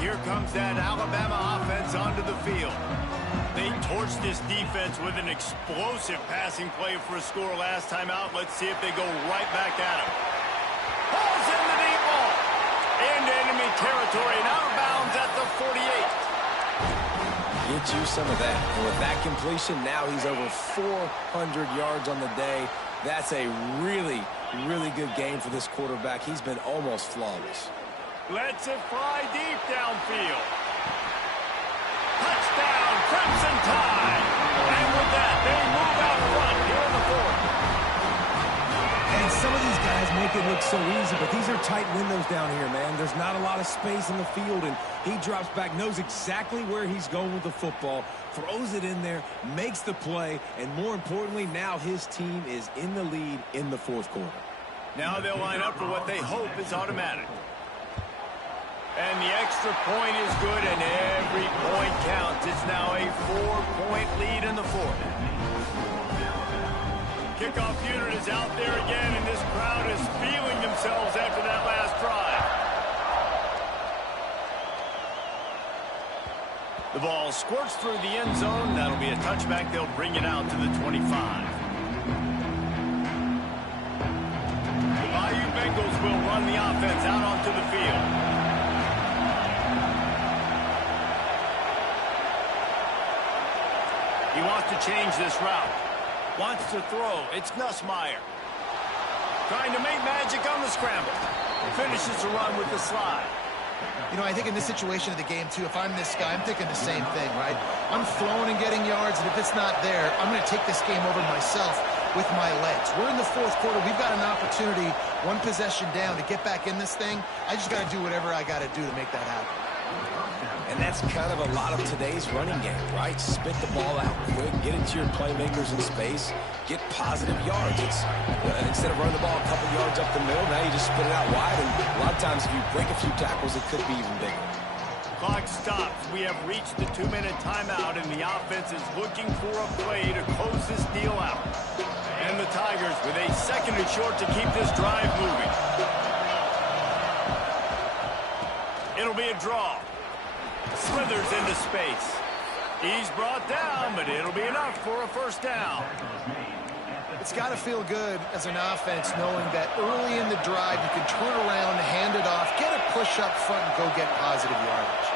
here comes that Alabama offense onto the field. They torched this defense with an explosive passing play for a score last time out. Let's see if they go right back at him. Pulls in the deep ball. Into enemy territory and out of bounds at the 48. Get you some of that. And with that completion, now he's over 400 yards on the day. That's a really, really good game for this quarterback. He's been almost flawless. Lets it fly deep downfield. Touchdown, Crimson Tide. And with that, they move out front here in the fourth. And some of these guys make it look so easy, but these are tight windows down here, man. There's not a lot of space in the field, and he drops back, knows exactly where he's going with the football, throws it in there, makes the play, and more importantly, now his team is in the lead in the fourth quarter. Now they'll line up for what they hope is automatic. And the extra point is good, and every point counts. It's now a 4-point lead in the fourth. Kickoff unit is out there again, and this crowd is feeling themselves after that last drive. The ball squirts through the end zone. That'll be a touchback. They'll bring it out to the 25. The Bayou Bengals will run the offense out onto the field. He wants to change this route. Wants to throw. It's Nussmeier. Trying to make magic on the scramble. Finishes the run with the slide. You know, I think in this situation of the game, too, if I'm this guy, I'm thinking the same thing, right? I'm throwing and getting yards, and if it's not there, I'm going to take this game over myself with my legs. We're in the fourth quarter. We've got an opportunity, one possession down, to get back in this thing. I just got to do whatever I got to do to make that happen. And that's kind of a lot of today's running game, right? Spit the ball out quick, get it to your playmakers in space, get positive yards. It's instead of running the ball a couple yards up the middle, now you just spit it out wide, and a lot of times if you break a few tackles, it could be even bigger. Clock stops. We have reached the 2-minute timeout, and the offense is looking for a play to close this deal out. And the Tigers with a second and short to keep this drive moving. It'll be a draw. Slithers into space. He's brought down, but it'll be enough for a first down. It's got to feel good as an offense knowing that early in the drive you can turn around, hand it off, get a push up front, and go get positive yardage.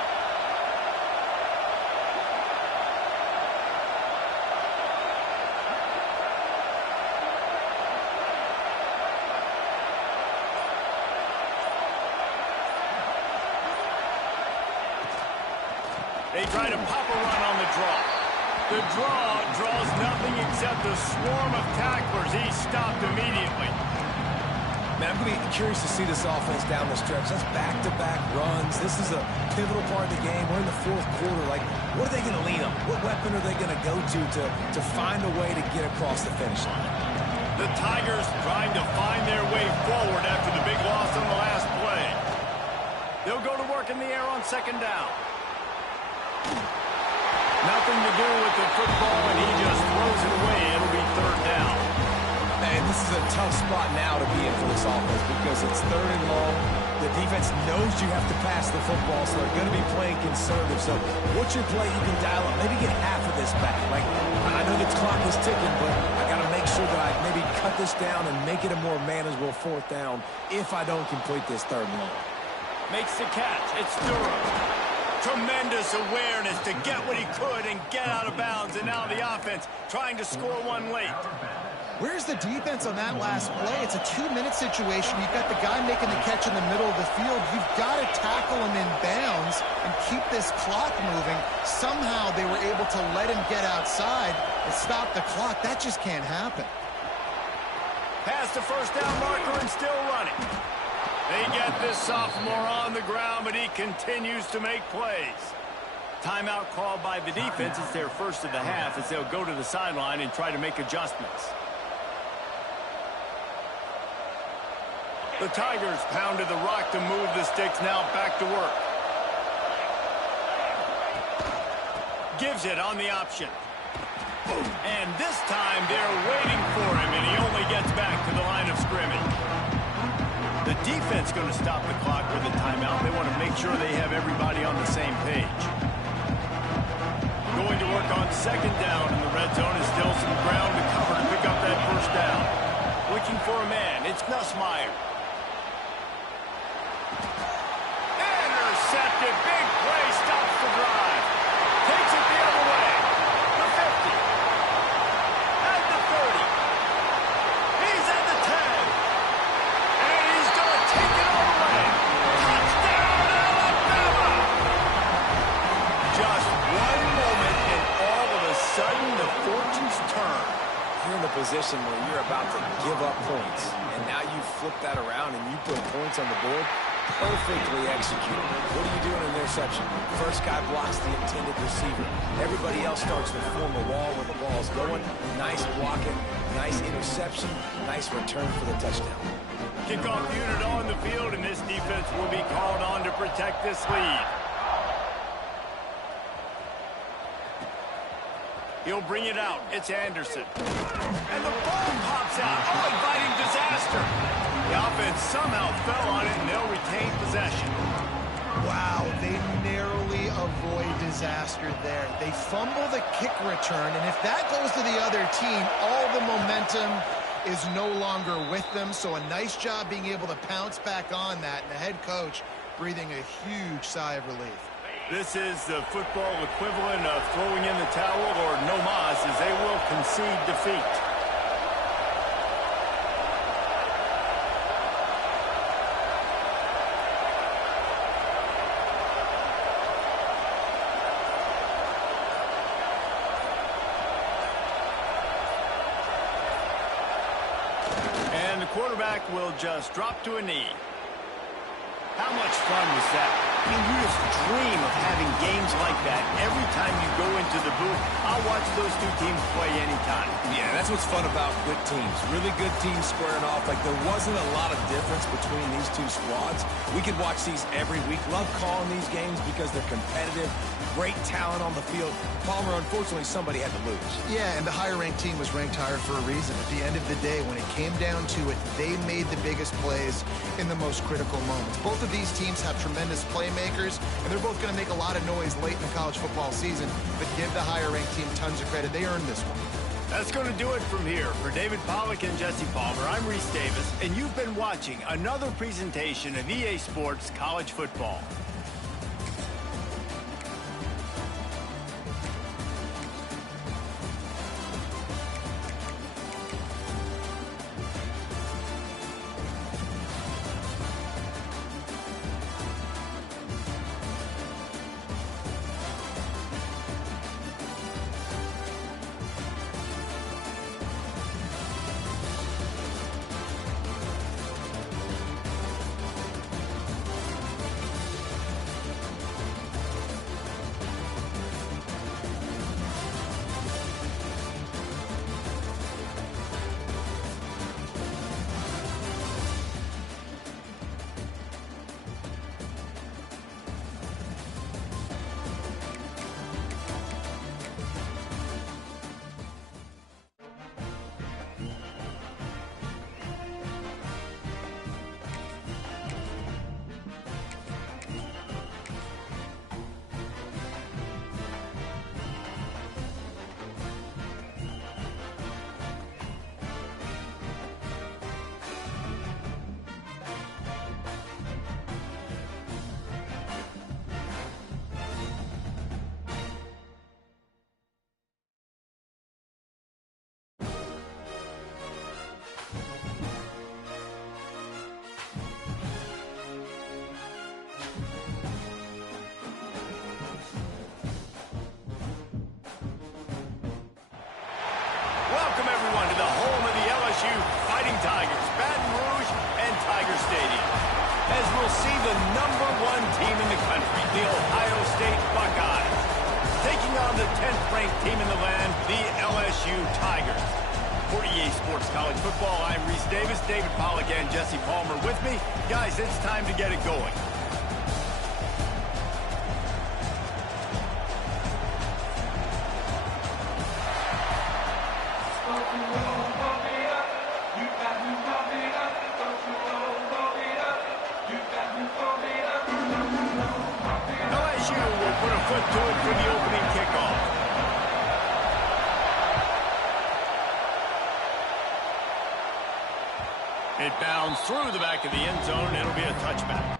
They try to pop a run on the draw. The draw draws nothing except a swarm of tacklers. He's stopped immediately. Man, I'm going to be curious to see this offense down the stretch. That's back-to-back runs. This is a pivotal part of the game. We're in the fourth quarter. Like, what are they going to lean on? What weapon are they going to go to find a way to get across the finish line? The Tigers trying to find their way forward after the big loss on the last play. They'll go to work in the air on second down. Nothing to do with the football, and he just throws it away. It'll be third down. Man, this is a tough spot now to be in for this offense because it's third and long. The defense knows you have to pass the football, so they're going to be playing conservative. So what's your play you can dial up? Maybe get half of this back. Like, I know the clock is ticking, but I got to make sure that I maybe cut this down and make it a more manageable fourth down if I don't complete this third and long. Makes the catch. It's Durham. Tremendous awareness to get what he could and get out of bounds, and now the offense trying to score one late. Where's the defense on that last play? It's a 2-minute situation. You've got the guy making the catch in the middle of the field. You've got to tackle him in bounds and keep this clock moving. Somehow they were able to let him get outside and stop the clock. That just can't happen. Past the first down marker and still running. They get this sophomore on the ground, but he continues to make plays. Timeout called by the defense. It's their first of the half as they'll go to the sideline and try to make adjustments. The Tigers pounded the rock to move the sticks. Now back to work. Gives it on the option. And this time they're waiting for him, and he only gets back to the line of scrimmage. The defense going to stop the clock with a timeout. They want to make sure they have everybody on the same page. Going to work on second down in the red zone. Is still some ground to cover to pick up that first down. Looking for a man. It's Nussmeier. Intercepted. Big play. Stops the drive. Takes it the other way. The 50. At the 30. He's at the 10. And he's going to take it all the way. Touchdown, Alabama! Just one moment, and all of a sudden, the fortunes turn. You're in a position where you're about to give up points, and now you flip that around and you put points on the board. Perfectly executed. What do you do in an interception? First guy blocks the intended receiver. Everybody else starts to form a wall when the ball's going. Nice blocking, nice interception, nice return for the touchdown. Kickoff unit on the field, and this defense will be called on to protect this lead. He'll bring it out. It's Anderson. And the ball pops out. Oh, inviting disaster. The offense somehow fell on it, and they'll retain possession. Wow, they narrowly avoid disaster there. They fumble the kick return, and if that goes to the other team, all the momentum is no longer with them. So a nice job being able to pounce back on that, and the head coach breathing a huge sigh of relief. This is the football equivalent of throwing in the towel or no mas, as they will concede defeat. And the quarterback will just drop to a knee. How much fun was that? I mean, you just dream of having games like that every time you go into the booth. I'll watch those two teams play anytime. Yeah, that's what's fun about good teams. Really good teams squaring off. Like, there wasn't a lot of difference between these two squads. We could watch these every week. Love calling these games because they're competitive. Great talent on the field. Palmer, unfortunately, somebody had to lose. Yeah, and the higher-ranked team was ranked higher for a reason. At the end of the day, when it came down to it, they made the biggest plays in the most critical moments. Both of these teams have tremendous playmakers, and they're both going to make a lot of noise late in the college football season, but give the higher-ranked team tons of credit. They earned this one. That's going to do it from here. For David Pollack and Jesse Palmer, I'm Reese Davis, and you've been watching another presentation of EA Sports College Football. Welcome, everyone, to the home of the LSU Fighting Tigers, Baton Rouge and Tiger Stadium. As we'll see the #1 team in the country, the Ohio State Buckeyes, taking on the 10th-ranked team in the land, the LSU Tigers. For EA Sports College Football, I'm Reese Davis, David Pollack and Jesse Palmer with me. Guys, it's time to get it going. LSU will put a foot to it for the opening kickoff. It bounds through the back of the end zone. It'll be a touchback.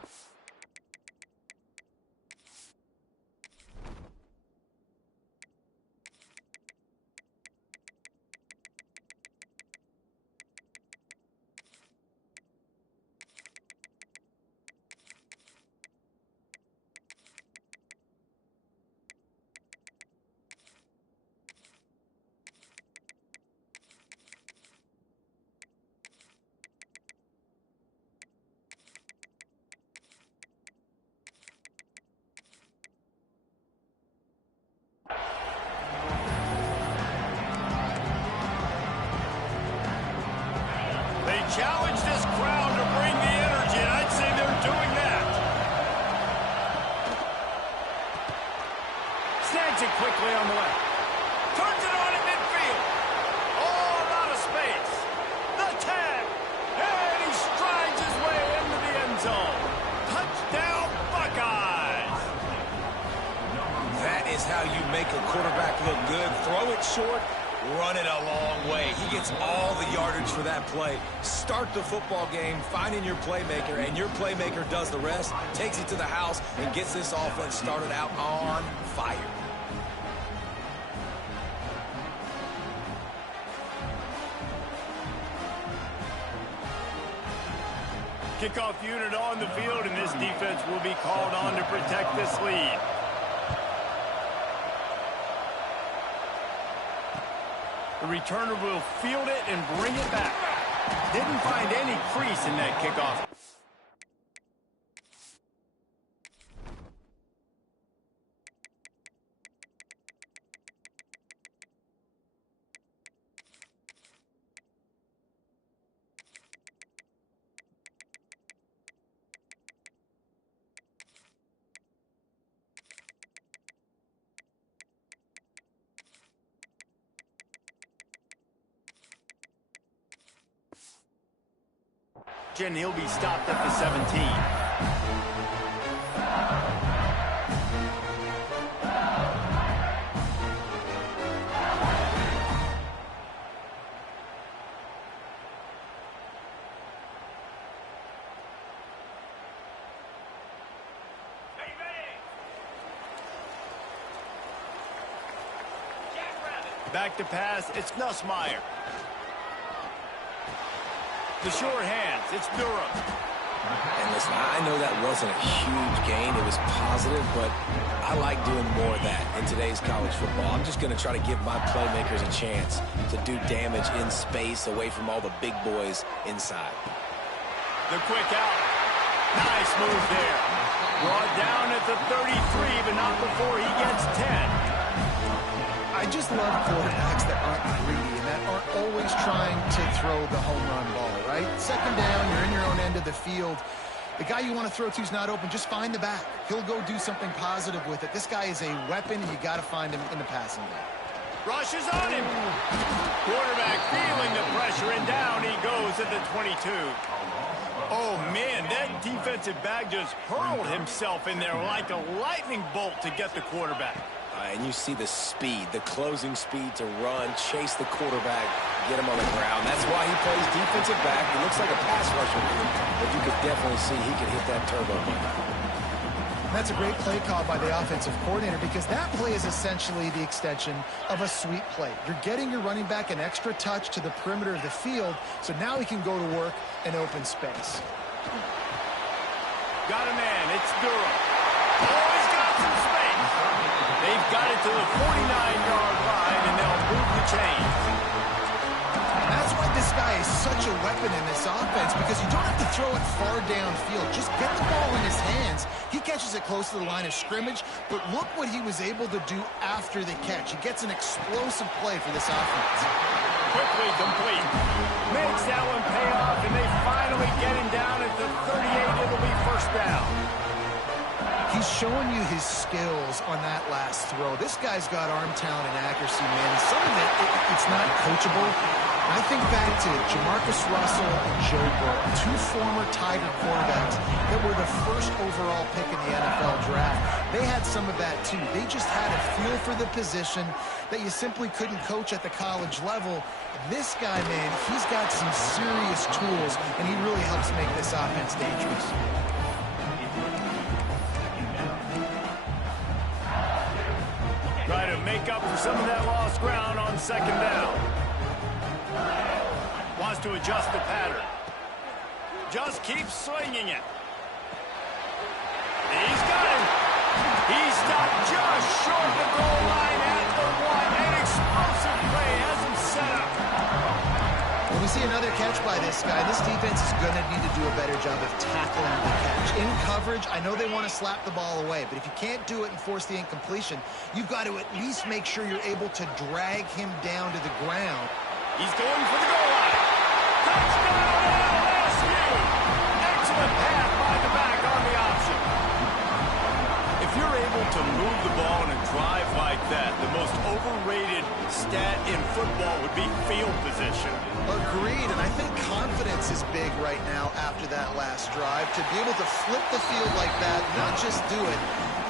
Challenge this crowd to bring the energy, and I'd say they're doing that. Snags it quickly on the left. Turns it on at midfield. All out of space. The tag. And he strides his way into the end zone. Touchdown, Buckeyes. That is how you make a quarterback look good. Throw it short. Run it a long way. He gets all the yardage for that play. Start the football game finding your playmaker, and your playmaker does the rest, takes it to the house, and gets this offense started out on fire. Kickoff unit on the field, and this defense will be called on to protect this lead. The returner will field it and bring it back. Didn't find any crease in that kickoff. And he'll be stopped at the 17. Back to pass, it's Nussmeier. The short hands, it's Durham. And listen, I know that wasn't a huge gain. It was positive, but I like doing more of that in today's college football. I'm just going to try to give my playmakers a chance to do damage in space away from all the big boys inside. The quick out. Nice move there. Brought down at the 33, but not before he gets 10. I just love quarterbacks that aren't greedy and that aren't always trying to throw the home run ball, right? Second down, you're in your own end of the field. The guy you want to throw to is not open. Just find the back. He'll go do something positive with it. This guy is a weapon, and you got to find him in the passing game. Rushes on him. Quarterback feeling the pressure, and down he goes at the 22. Oh, man, that defensive back just hurled himself in there like a lightning bolt to get the quarterback. And you see the speed, the closing speed to run, chase the quarterback, get him on the ground. That's why he plays defensive back. He looks like a pass rusher, but you could definitely see he could hit that turbo button. That's a great play call by the offensive coordinator because that play is essentially the extension of a sweep play. You're getting your running back an extra touch to the perimeter of the field, so now he can go to work in open space. Got a man. It's Durham. Oh, he's got some space. They've got it to the 49-yard line, and they'll move the chains. That's why this guy is such a weapon in this offense, because you don't have to throw it far downfield. Just get the ball in his hands. He catches it close to the line of scrimmage, but look what he was able to do after the catch. He gets an explosive play for this offense. Quickly complete. Makes that one pay off, and they finally get him down at the 38. It'll be first down. He's showing you his skills on that last throw. This guy's got arm talent and accuracy, man. Some of it's not coachable. I think back to Jamarcus Russell and Joe Burrow, two former Tiger quarterbacks that were the first overall pick in the NFL draft, they had some of that too. They just had a feel for the position that you simply couldn't coach at the college level. This guy, man, he's got some serious tools, and he really helps make this offense dangerous. Try to make up for some of that lost ground on second down. Wants to adjust the pattern. Just keeps swinging it. He's got him. He's stopped just short of the goal line at the 1. An explosive play has him set up. When we see another catch by this guy, this defense is going to need to do a better job of tackling the catch. In coverage, I know they want to slap the ball away, but if you can't do it and force the incompletion, you've got to at least make sure you're able to drag him down to the ground. He's going for the goal line. Touchdown, LSU! Excellent pass by the back on the option. If you're able to move the ball in a drive like that, the most overrated stat in football would be field position. Agreed, and I think confidence is big right now after that last drive. To be able to flip the field like that, not just do it,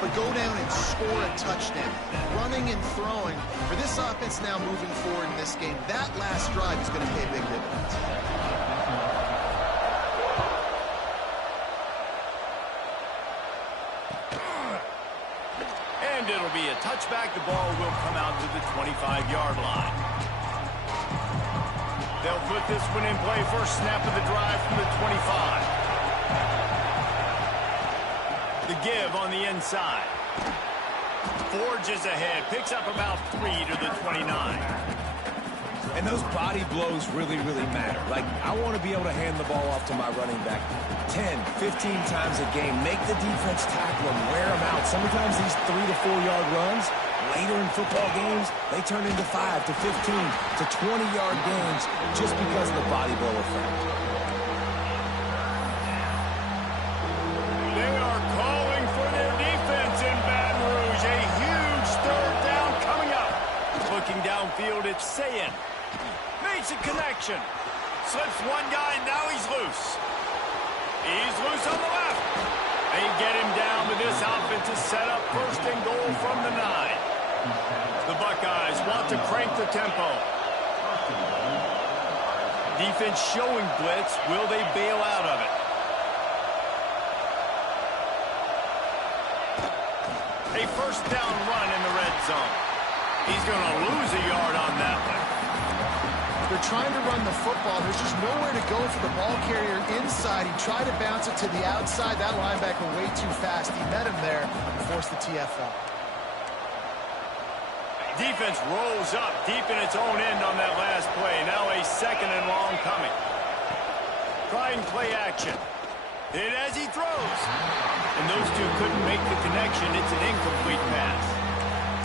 but go down and score a touchdown. Running and throwing. For this offense now moving forward in this game, that last drive is going to pay big dividends. And it'll be a touchback. The ball will come out to the 25-yard line. They'll put this one in play. First snap of the drive from the 25. The give on the inside. Forges ahead. Picks up about 3 to the 29. And those body blows really, really matter. Like, I want to be able to hand the ball off to my running back 10, 15 times a game. Make the defense tackle him, wear him out. Sometimes these 3 to 4 yard runs, later in football games, they turn into 5 to 15 to 20-yard games just because of the body blow effect. They are calling for their defense in Baton Rouge. A huge third down coming up. Looking downfield, it's Sayin. Makes a connection. Slips one guy, now he's loose. He's loose on the left. They get him down, but this offense is set up first and goal from the 9. The Buckeyes want to crank the tempo. Defense showing blitz. Will they bail out of it? A first down run in the red zone. He's going to lose a yard on that one. They're trying to run the football. There's just nowhere to go for the ball carrier inside. He tried to bounce it to the outside. That linebacker way too fast. He met him there and forced the TFL. Defense rolls up deep in its own end on that last play. Now a second and long coming. Trying play action. Hit as he throws. And those two couldn't make the connection. It's an incomplete pass.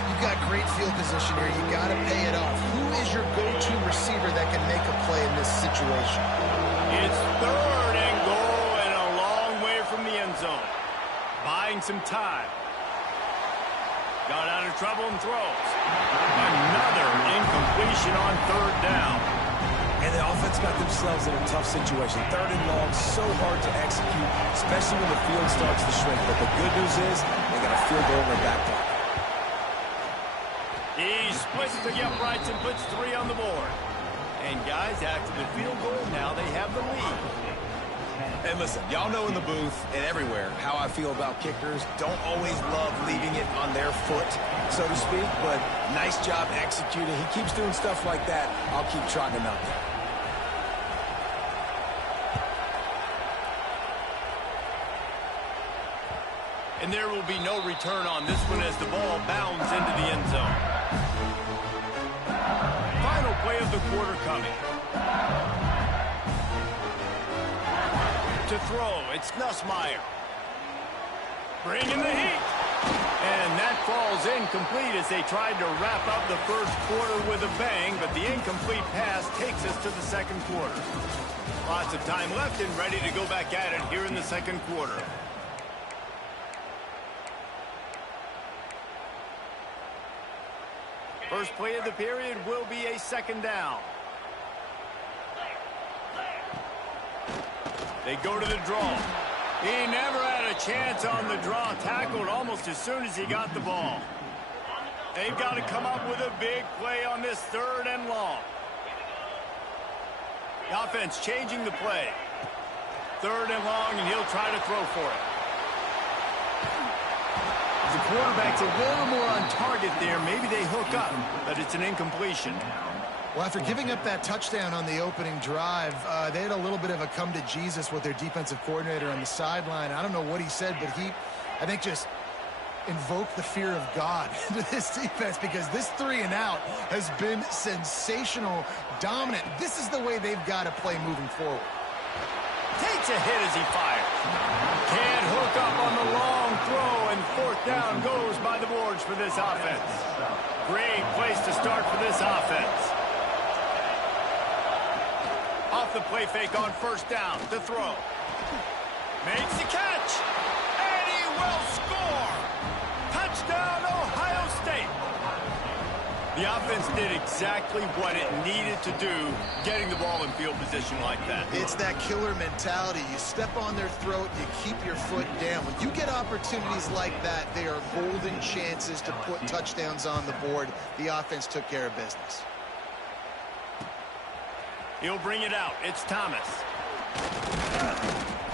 You've got great field position here. You got to pay it off. Who is your go-to receiver that can make a play in this situation? It's third and goal and a long way from the end zone. Buying some time. Got out of trouble and throws. Another incompletion on third down. And the offense got themselves in a tough situation. Third and long, so hard to execute, especially when the field starts to shrink. But the good news is they got a field goal in their back pocket. He splits the uprights and puts 3 on the board. And guys, after the field goal, now they have the lead. And listen, y'all know in the booth and everywhere how I feel about kickers. Don't always love leaving it on their foot, so to speak, but nice job executing. He keeps doing stuff like that. I'll keep trotting him out there. And there will be no return on this one as the ball bounds into the end zone. Final play of the quarter coming. To throw, it's Nussmeier. Bringing the heat. And that falls incomplete as they tried to wrap up the first quarter with a bang, but the incomplete pass takes us to the second quarter. Lots of time left and ready to go back at it here in the second quarter. First play of the period will be a second down. They go to the draw. He never had a chance on the draw. Tackled almost as soon as he got the ball. They've got to come up with a big play on this 3rd and long. The offense changing the play. 3rd and long, and he'll try to throw for it. The quarterback's a little more on target there. Maybe they hook up, but it's an incompletion. Well, after giving up that touchdown on the opening drive, they had a little bit of a come to Jesus with their defensive coordinator on the sideline. I don't know what he said, but he, I think, just invoked the fear of God into this defense, because this 3 and out has been sensational, dominant. This is the way they've got to play moving forward. Takes a hit as he fires. Can't hook up on the long throw, and 4th down goes by the boards for this offense. Great place to start for this offense. Off the play fake on 1st down. The throw. Makes the catch. And he will score. Touchdown, Ohio State. The offense did exactly what it needed to do, getting the ball in field position like that. It's that killer mentality. You step on their throat, you keep your foot down. When you get opportunities like that, they are golden chances to put touchdowns on the board. The offense took care of business. He'll bring it out. It's Thomas.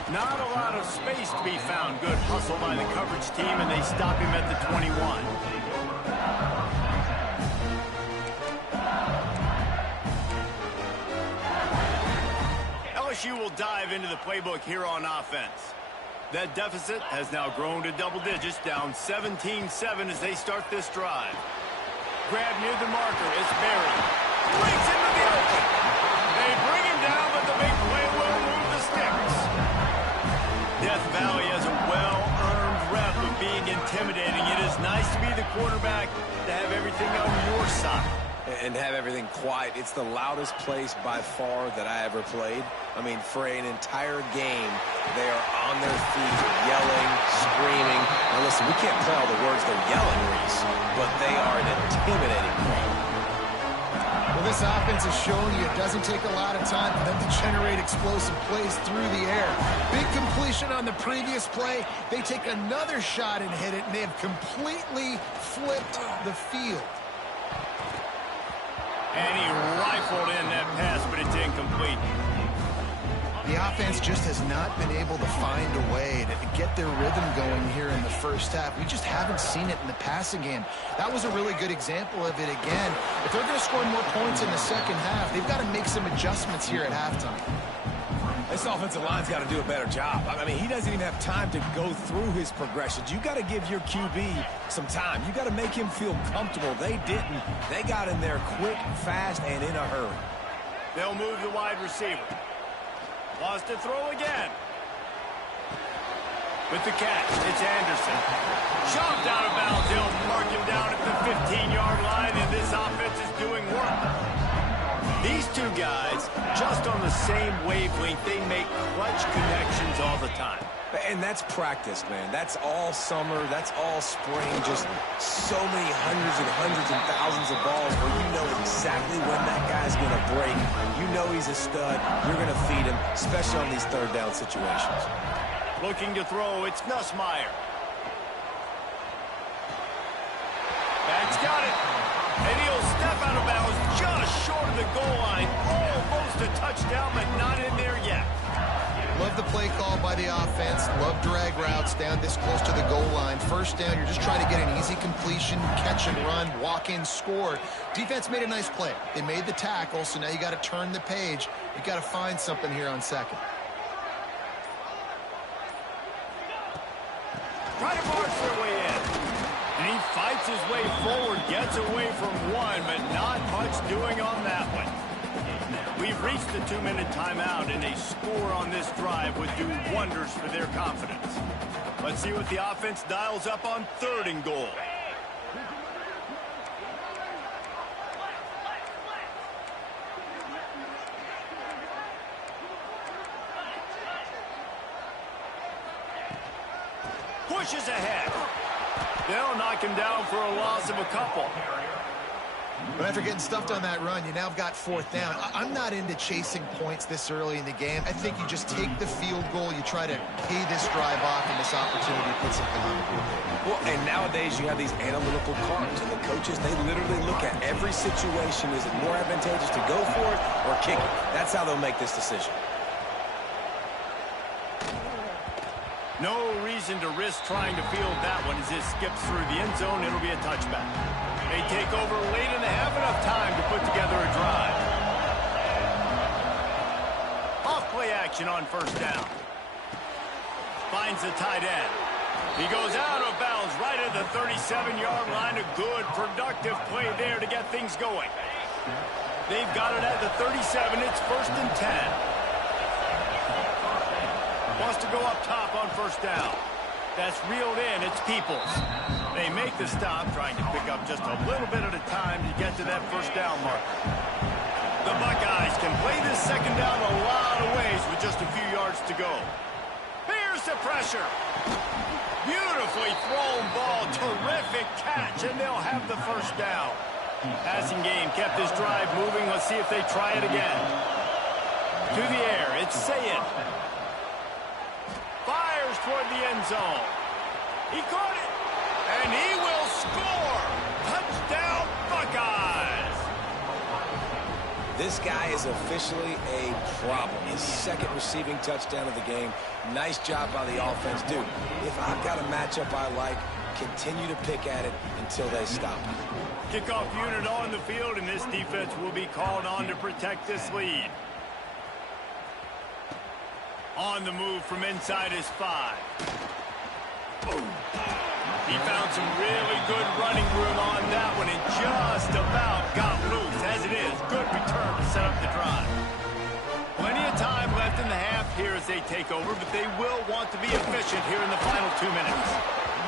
Not a lot of space to be found. Good hustle by the coverage team, and they stop him at the 21. LSU will dive into the playbook here on offense. That deficit has now grown to double digits, down 17-7 as they start this drive. Grab near the marker. It's Barry. Breaks into the open. They bring him down, but the big play will move the sticks. Death Valley has a well-earned rep of being intimidating. It is nice to be the quarterback, to have everything on your side. And have everything quiet. It's the loudest place by far that I ever played. I mean, for an entire game, they are on their feet, yelling, screaming. Now listen, we can't play all the words they're yelling, Reese, but they are an intimidating crowd. Well, this offense is showing you it doesn't take a lot of time for them to generate explosive plays through the air. Big completion on the previous play. They take another shot and hit it, and they have completely flipped the field. And he rifled in that pass, but it's incomplete. The offense just has not been able to find a way to get their rhythm going here in the first half. We just haven't seen it in the passing game. That was a really good example of it again. If they're going to score more points in the second half, they've got to make some adjustments here at halftime. This offensive line's got to do a better job. I mean, he doesn't even have time to go through his progressions. You got to give your QB some time. You got to make him feel comfortable. They didn't. They got in there quick, fast, and in a hurry. They'll move the wide receiver. Lost to throw again. With the catch, it's Anderson. Shoved out of bounds. He'll mark him down at the 15-yard line, and this offense is doing work. These two guys, just on the same wavelength, they make clutch connections all the time. And that's practice, man. That's all summer. That's all spring. Just so many hundreds and thousands of balls where you know exactly when that guy's going to break. You know he's a stud. You're going to feed him, especially on these third down situations. Looking to throw, it's Nussmeier. That's got it. And he'll step out of bounds just short of the goal line. Almost a touchdown, but not in there yet. Love the play call by the offense. Love drag routes down this close to the goal line. First down, you're just trying to get an easy completion, catch and run, walk in, score. Defense made a nice play. They made the tackle, so now you got to turn the page. You got to find something here on second. Try to march their way in. And he fights his way forward, gets away from one, but not much doing on that one. We've reached the 2-minute timeout, and a score on this drive would do wonders for their confidence. Let's see what the offense dials up on 3rd and goal. Pushes ahead. They'll knock him down for a loss of a couple. But after getting stuffed on that run, you now have got fourth down. I'm not into chasing points this early in the game. I think you just take the field goal. You try to pay this drive off and this opportunity to put something on the board. Well, and nowadays you have these analytical cards, and the coaches, they literally look at every situation. Is it more advantageous to go for it or kick it? That's how they'll make this decision. No reason to risk trying to field that one as it skips through the end zone. It'll be a touchback. They take over late and they have enough time to put together a drive. Off play action on first down. Finds the tight end. He goes out of bounds right at the 37-yard line. A good, productive play there to get things going. They've got it at the 37. It's 1st and 10. Wants to go up top on first down. That's reeled in. It's Peoples. They make the stop, trying to pick up just a little bit at a time to get to that first down marker. The Buckeyes can play this second down a lot of ways with just a few yards to go. Here's the pressure. Beautifully thrown ball. Terrific catch, and they'll have the first down. Passing game kept this drive moving. Let's see if they try it again. To the air. It's Sayed. Fires toward the end zone. He caught it, and he will score. Touchdown, Buckeyes. This guy is officially a problem. His second receiving touchdown of the game. Nice job by the offense. Dude, if I've got a matchup I like, continue to pick at it until they stop it. Kickoff unit on the field, and this defense will be called on to protect this lead. On the move from inside his 5. He found some really good running room on that one and just about got loose. As it is, good return to set up the drive. Plenty of time left in the half here as they take over, but they will want to be efficient here in the final 2 minutes.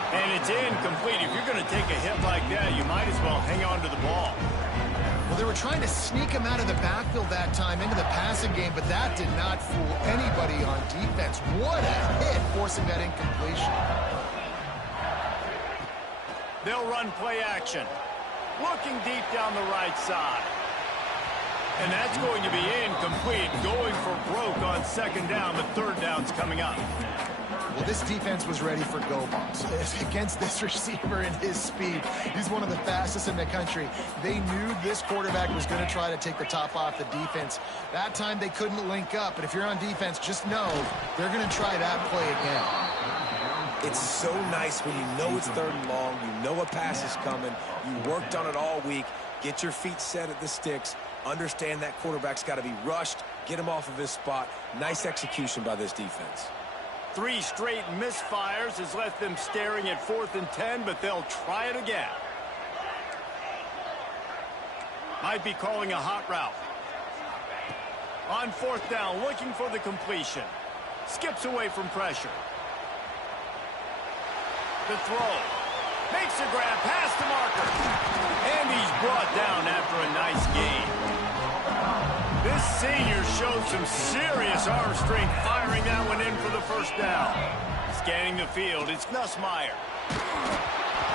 And it's incomplete. If you're going to take a hit like that, you might as well hang on to the ball. Well, they were trying to sneak him out of the backfield that time into the passing game, but that did not fool anybody on defense. What a hit, forcing that incompletion. They'll run play action. Looking deep down the right side. And that's going to be incomplete. Going for broke on second down, but third down's coming up. Well, this defense was ready for go balls. Against this receiver and his speed, he's one of the fastest in the country. They knew this quarterback was going to try to take the top off the defense. That time they couldn't link up, but if you're on defense, just know they're going to try that play again. It's so nice when you know it's 3rd and long, you know a pass is coming, you worked on it all week, get your feet set at the sticks, understand that quarterback's got to be rushed, get him off of his spot. Nice execution by this defense. 3 straight misfires has left them staring at 4th and 10, but they'll try it again. Might be calling a hot route. On 4th down, looking for the completion. Skips away from pressure. The throw. Makes a grab past the marker. And he's brought down after a nice gain. This senior showed some serious arm strength firing that one in for the first down. Scanning the field, it's Nussmeier.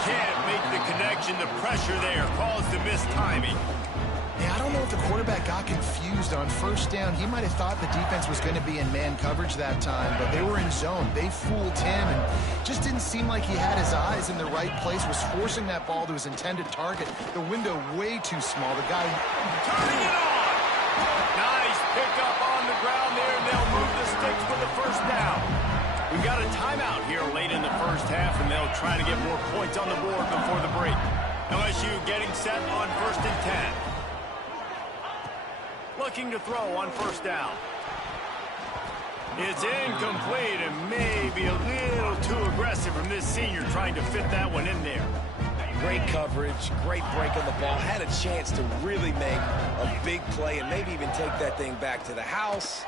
Can't make the connection. The pressure there caused the missed timing. Yeah, I don't know if the quarterback got confused on first down. He might have thought the defense was going to be in man coverage that time, but they were in zone. They fooled him and just didn't seem like he had his eyes in the right place, was forcing that ball to his intended target. The window way too small. The guy turning it on. Nice pickup on the ground there, and they'll move the sticks for the first down. We've got a timeout here late in the first half, and they'll try to get more points on the board before the break. LSU getting set on 1st and 10. Looking to throw on first down. It's incomplete and maybe a little too aggressive from this senior trying to fit that one in there. Great coverage, great break on the ball. Had a chance to really make a big play and maybe even take that thing back to the house.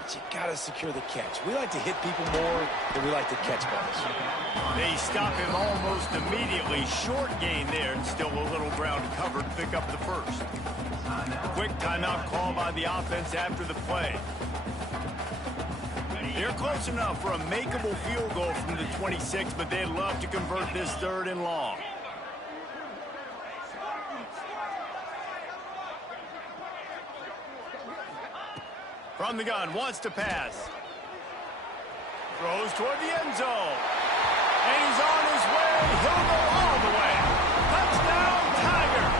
But you got to secure the catch. We like to hit people more than we like to catch balls. They stop him almost immediately. Short gain there and still a little ground covered. Pick up the first. Quick timeout call by the offense after the play. They're close enough for a makeable field goal from the 26, but they'd love to convert this 3rd and long. From the gun, wants to pass. Throws toward the end zone. And he's on his way. He'll go all the way. Touchdown, Tigers!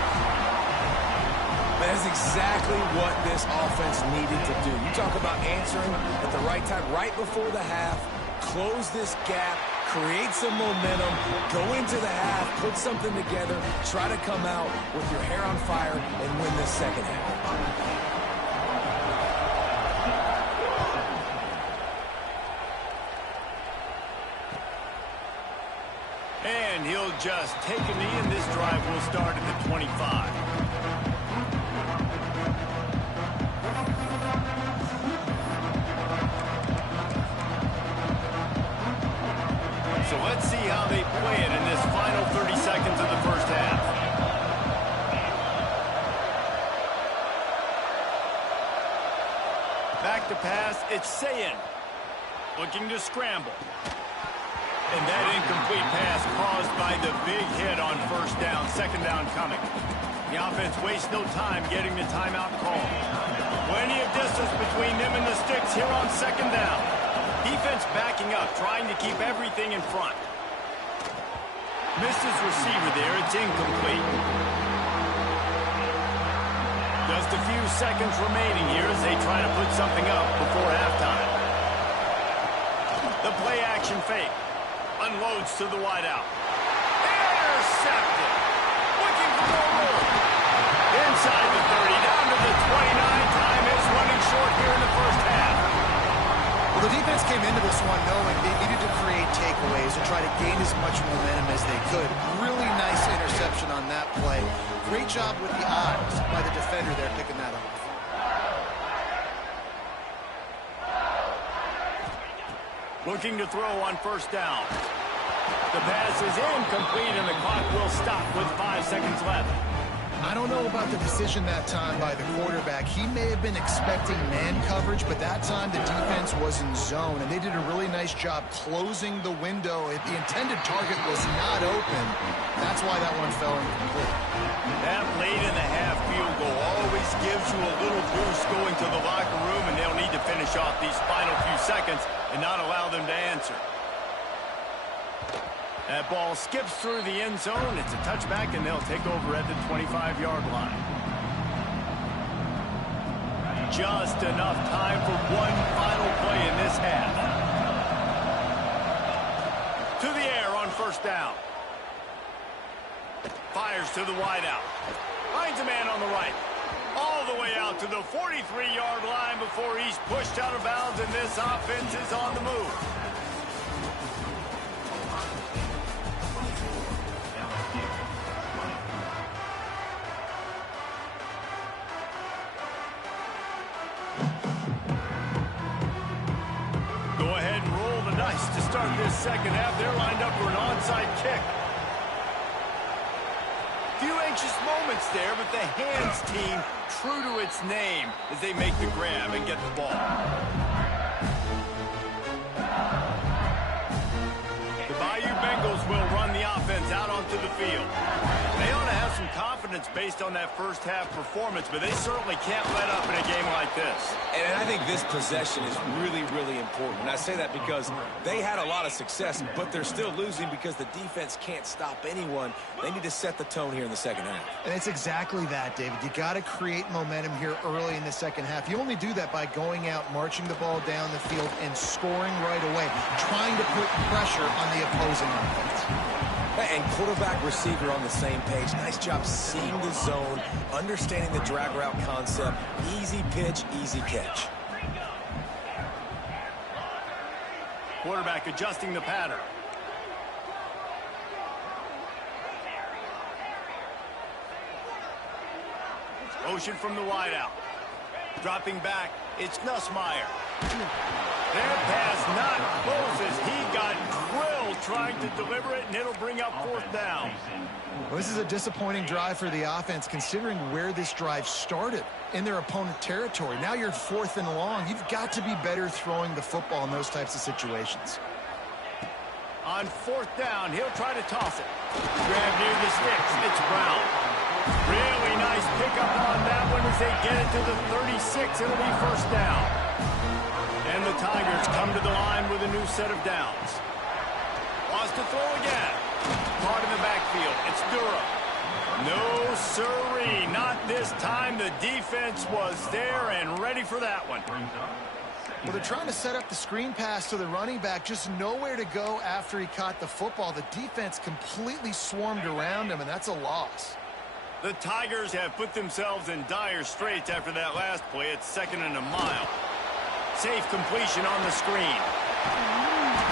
That's exactly what this offense needed to do. You talk about answering at the right time, right before the half, close this gap, create some momentum, go into the half, put something together, try to come out with your hair on fire and win this second half. And he'll just take a knee, and this drive will start at the 25. So let's see how they play it in this final 30 seconds of the first half. Back to pass, it's Sayin. Looking to scramble. And that incomplete pass caused by the big hit on first down, second down coming. The offense wastes no time getting the timeout call. Plenty of distance between them and the sticks here on second down. Defense backing up, trying to keep everything in front. Missed his receiver there, it's incomplete. Just a few seconds remaining here as they try to put something up before halftime. The play action fake. Unloads to the wideout. Intercepted. Looking for more. Inside the 30, down to the 29. Time is running short here in the first half. Well, the defense came into this one knowing they needed to create takeaways and try to gain as much momentum as they could. Really nice interception on that play. Great job with the eyes by the defender there picking that up. Looking to throw on first down. The pass is incomplete, and the clock will stop with 5 seconds left. I don't know about the decision that time by the quarterback. He may have been expecting man coverage, but that time the defense was in zone, and they did a really nice job closing the window. If the intended target was not open, that's why that one fell incomplete. That late in the half field goal always gives you a little boost going to the locker room, and they'll need to finish off these final few seconds and not allow them to answer. That ball skips through the end zone. It's a touchback, and they'll take over at the 25-yard line. Just enough time for one final play in this half. To the air on first down. Fires to the wideout. Finds a man on the right. All the way out to the 43-yard line before he's pushed out of bounds, and this offense is on the move. Go ahead and roll the dice to start this second half. They're lined up for an onside kick. Few anxious moments there, but the hands team true to its name as they make the grab and get the ball. The Bayou Bengals will run the offense out onto the field. They ought to have some confidence based on that first half performance, but they certainly can't let up in a game like this. And I think this possession is really, really important. And I say that because they had a lot of success, but they're still losing because the defense can't stop anyone. They need to set the tone here in the second half. And it's exactly that, David. You got to create momentum here early in the second half. You only do that by going out, marching the ball down the field, and scoring right away, trying to put pressure on the opposing offense. And quarterback receiver on the same page. Nice job seeing the zone, understanding the drag route concept. Easy pitch, easy catch. Quarterback adjusting the pattern. Motion from the wideout. Dropping back, it's Nussmeier. Their pass not close as he got drilled trying to deliver it, and it'll bring up fourth down. Well, this is a disappointing drive for the offense, considering where this drive started in their opponent territory. Now you're 4th and long. You've got to be better throwing the football in those types of situations. On fourth down, he'll try to toss it. Grab near the sticks. It's Brown. Really nice pickup on that one as they get it to the 36. It'll be first down. And the Tigers come to the line with a new set of downs. Wants to throw again. Caught in the backfield. It's Durham. No, sirree. Not this time. The defense was there and ready for that one. Well, they're trying to set up the screen pass to the running back. Just nowhere to go after he caught the football. The defense completely swarmed around him, and that's a loss. The Tigers have put themselves in dire straits after that last play. It's 2nd and a mile. Safe completion on the screen.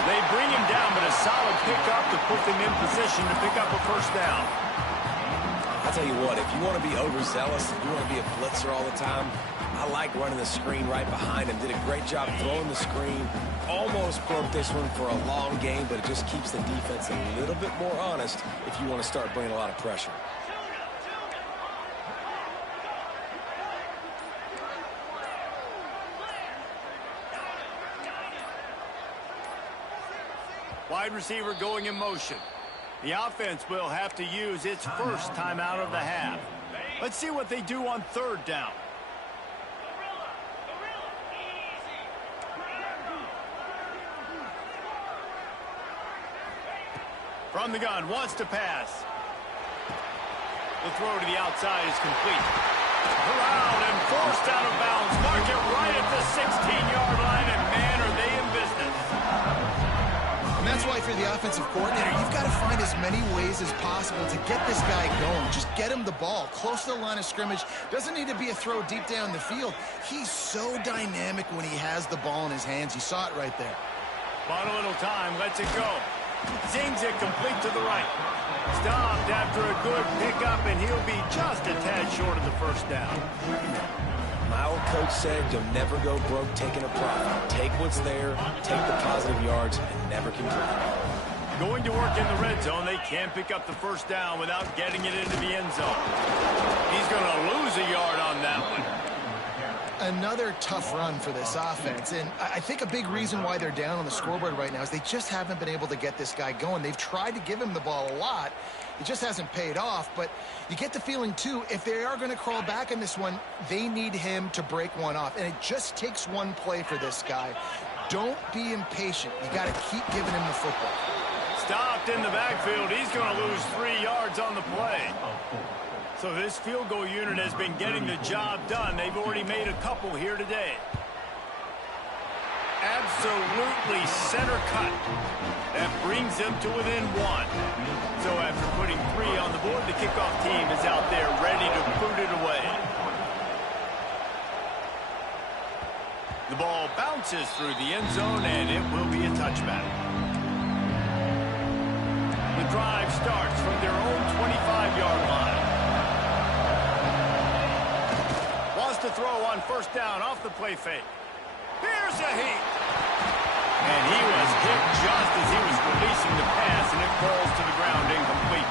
They bring him down, but a solid pickup to put them in position to pick up a first down. I'll tell you what, if you want to be overzealous, if you want to be a blitzer all the time, I like running the screen right behind him. Did a great job throwing the screen. Almost broke this one for a long game, but it just keeps the defense a little bit more honest if you want to start bringing a lot of pressure. Wide receiver going in motion. The offense will have to use its first timeout of the half. Let's see what they do on 3rd down. From the gun, wants to pass. The throw to the outside is complete. Corralled and forced out of bounds. Mark it right at the 16-yard line, and man, are they in business. And that's why for the offensive coordinator, you've got to find as many ways as possible to get this guy going. Just get him the ball close to the line of scrimmage. Doesn't need to be a throw deep down the field. He's so dynamic when he has the ball in his hands. You saw it right there. Bought a little time, lets it go. Zings it complete to the right. Stopped after a good pickup, and he'll be just a tad short of the first down. My old coach said you'll never go broke taking a profit. Take what's there, take the positive yards, and never complain. Going to work in the red zone, they can't pick up the first down without getting it into the end zone. He's going to lose a yard on that one. Another tough run for this offense, and I think a big reason why they're down on the scoreboard right now is they just haven't been able to get this guy going. They've tried to give him the ball a lot. It just hasn't paid off, but you get the feeling, too, if they are going to crawl back in this one, they need him to break one off, and it just takes one play for this guy. Don't be impatient. You got to keep giving him the football. Stopped in the backfield. He's going to lose 3 yards on the play. So this field goal unit has been getting the job done. They've already made a couple here today. Absolutely center cut. That brings them to within 1. So after putting 3 on the board, the kickoff team is out there ready to boot it away. The ball bounces through the end zone, and it will be a touchback. The drive starts from their own 25-yard line. To throw on first down off the play fake. Here's a heat. And he was hit just as he was releasing the pass, and it falls to the ground incomplete.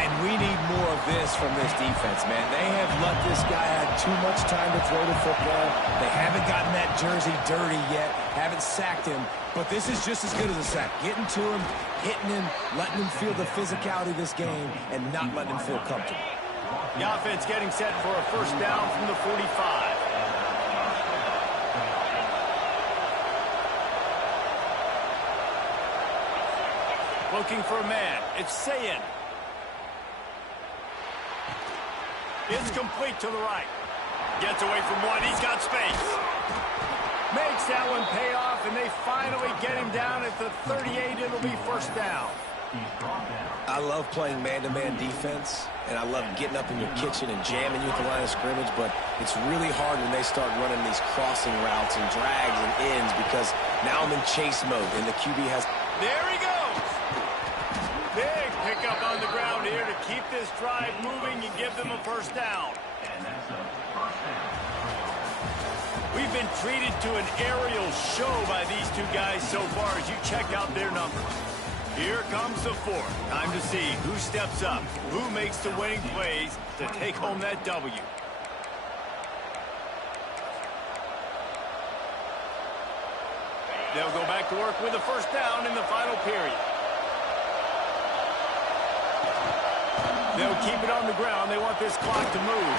And we need more of this from this defense, man. They have let this guy have too much time to throw the football. They haven't gotten that jersey dirty yet, haven't sacked him, but this is just as good as a sack. Getting to him, hitting him, letting him feel the physicality of this game, and not letting him feel comfortable. The offense getting set for a first down from the 45. Looking for a man. It's Sayin. It's complete to the right. Gets away from one. He's got space. Makes that one pay off, and they finally get him down at the 38. It'll be first down. I love playing man-to-man defense, and I love getting up in your kitchen and jamming you at the line of scrimmage, but it's really hard when they start running these crossing routes and drags and ends because now I'm in chase mode, and the QB has... There he goes! Big pickup on the ground here to keep this drive moving and give them a first down. We've been treated to an aerial show by these two guys so far as you check out their numbers. Here comes the 4th. Time to see who steps up, who makes the winning plays to take home that W. They'll go back to work with a first down in the final period. They'll keep it on the ground. They want this clock to move.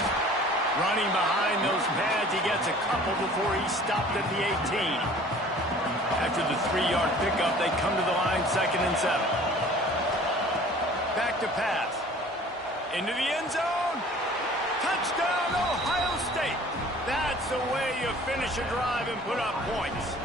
Running behind those pads, he gets a couple before he's stopped at the 18. After the 3-yard pickup, they come to the line, 2nd and 7. Back to pass. Into the end zone. Touchdown, Ohio State. That's the way you finish a drive and put up points.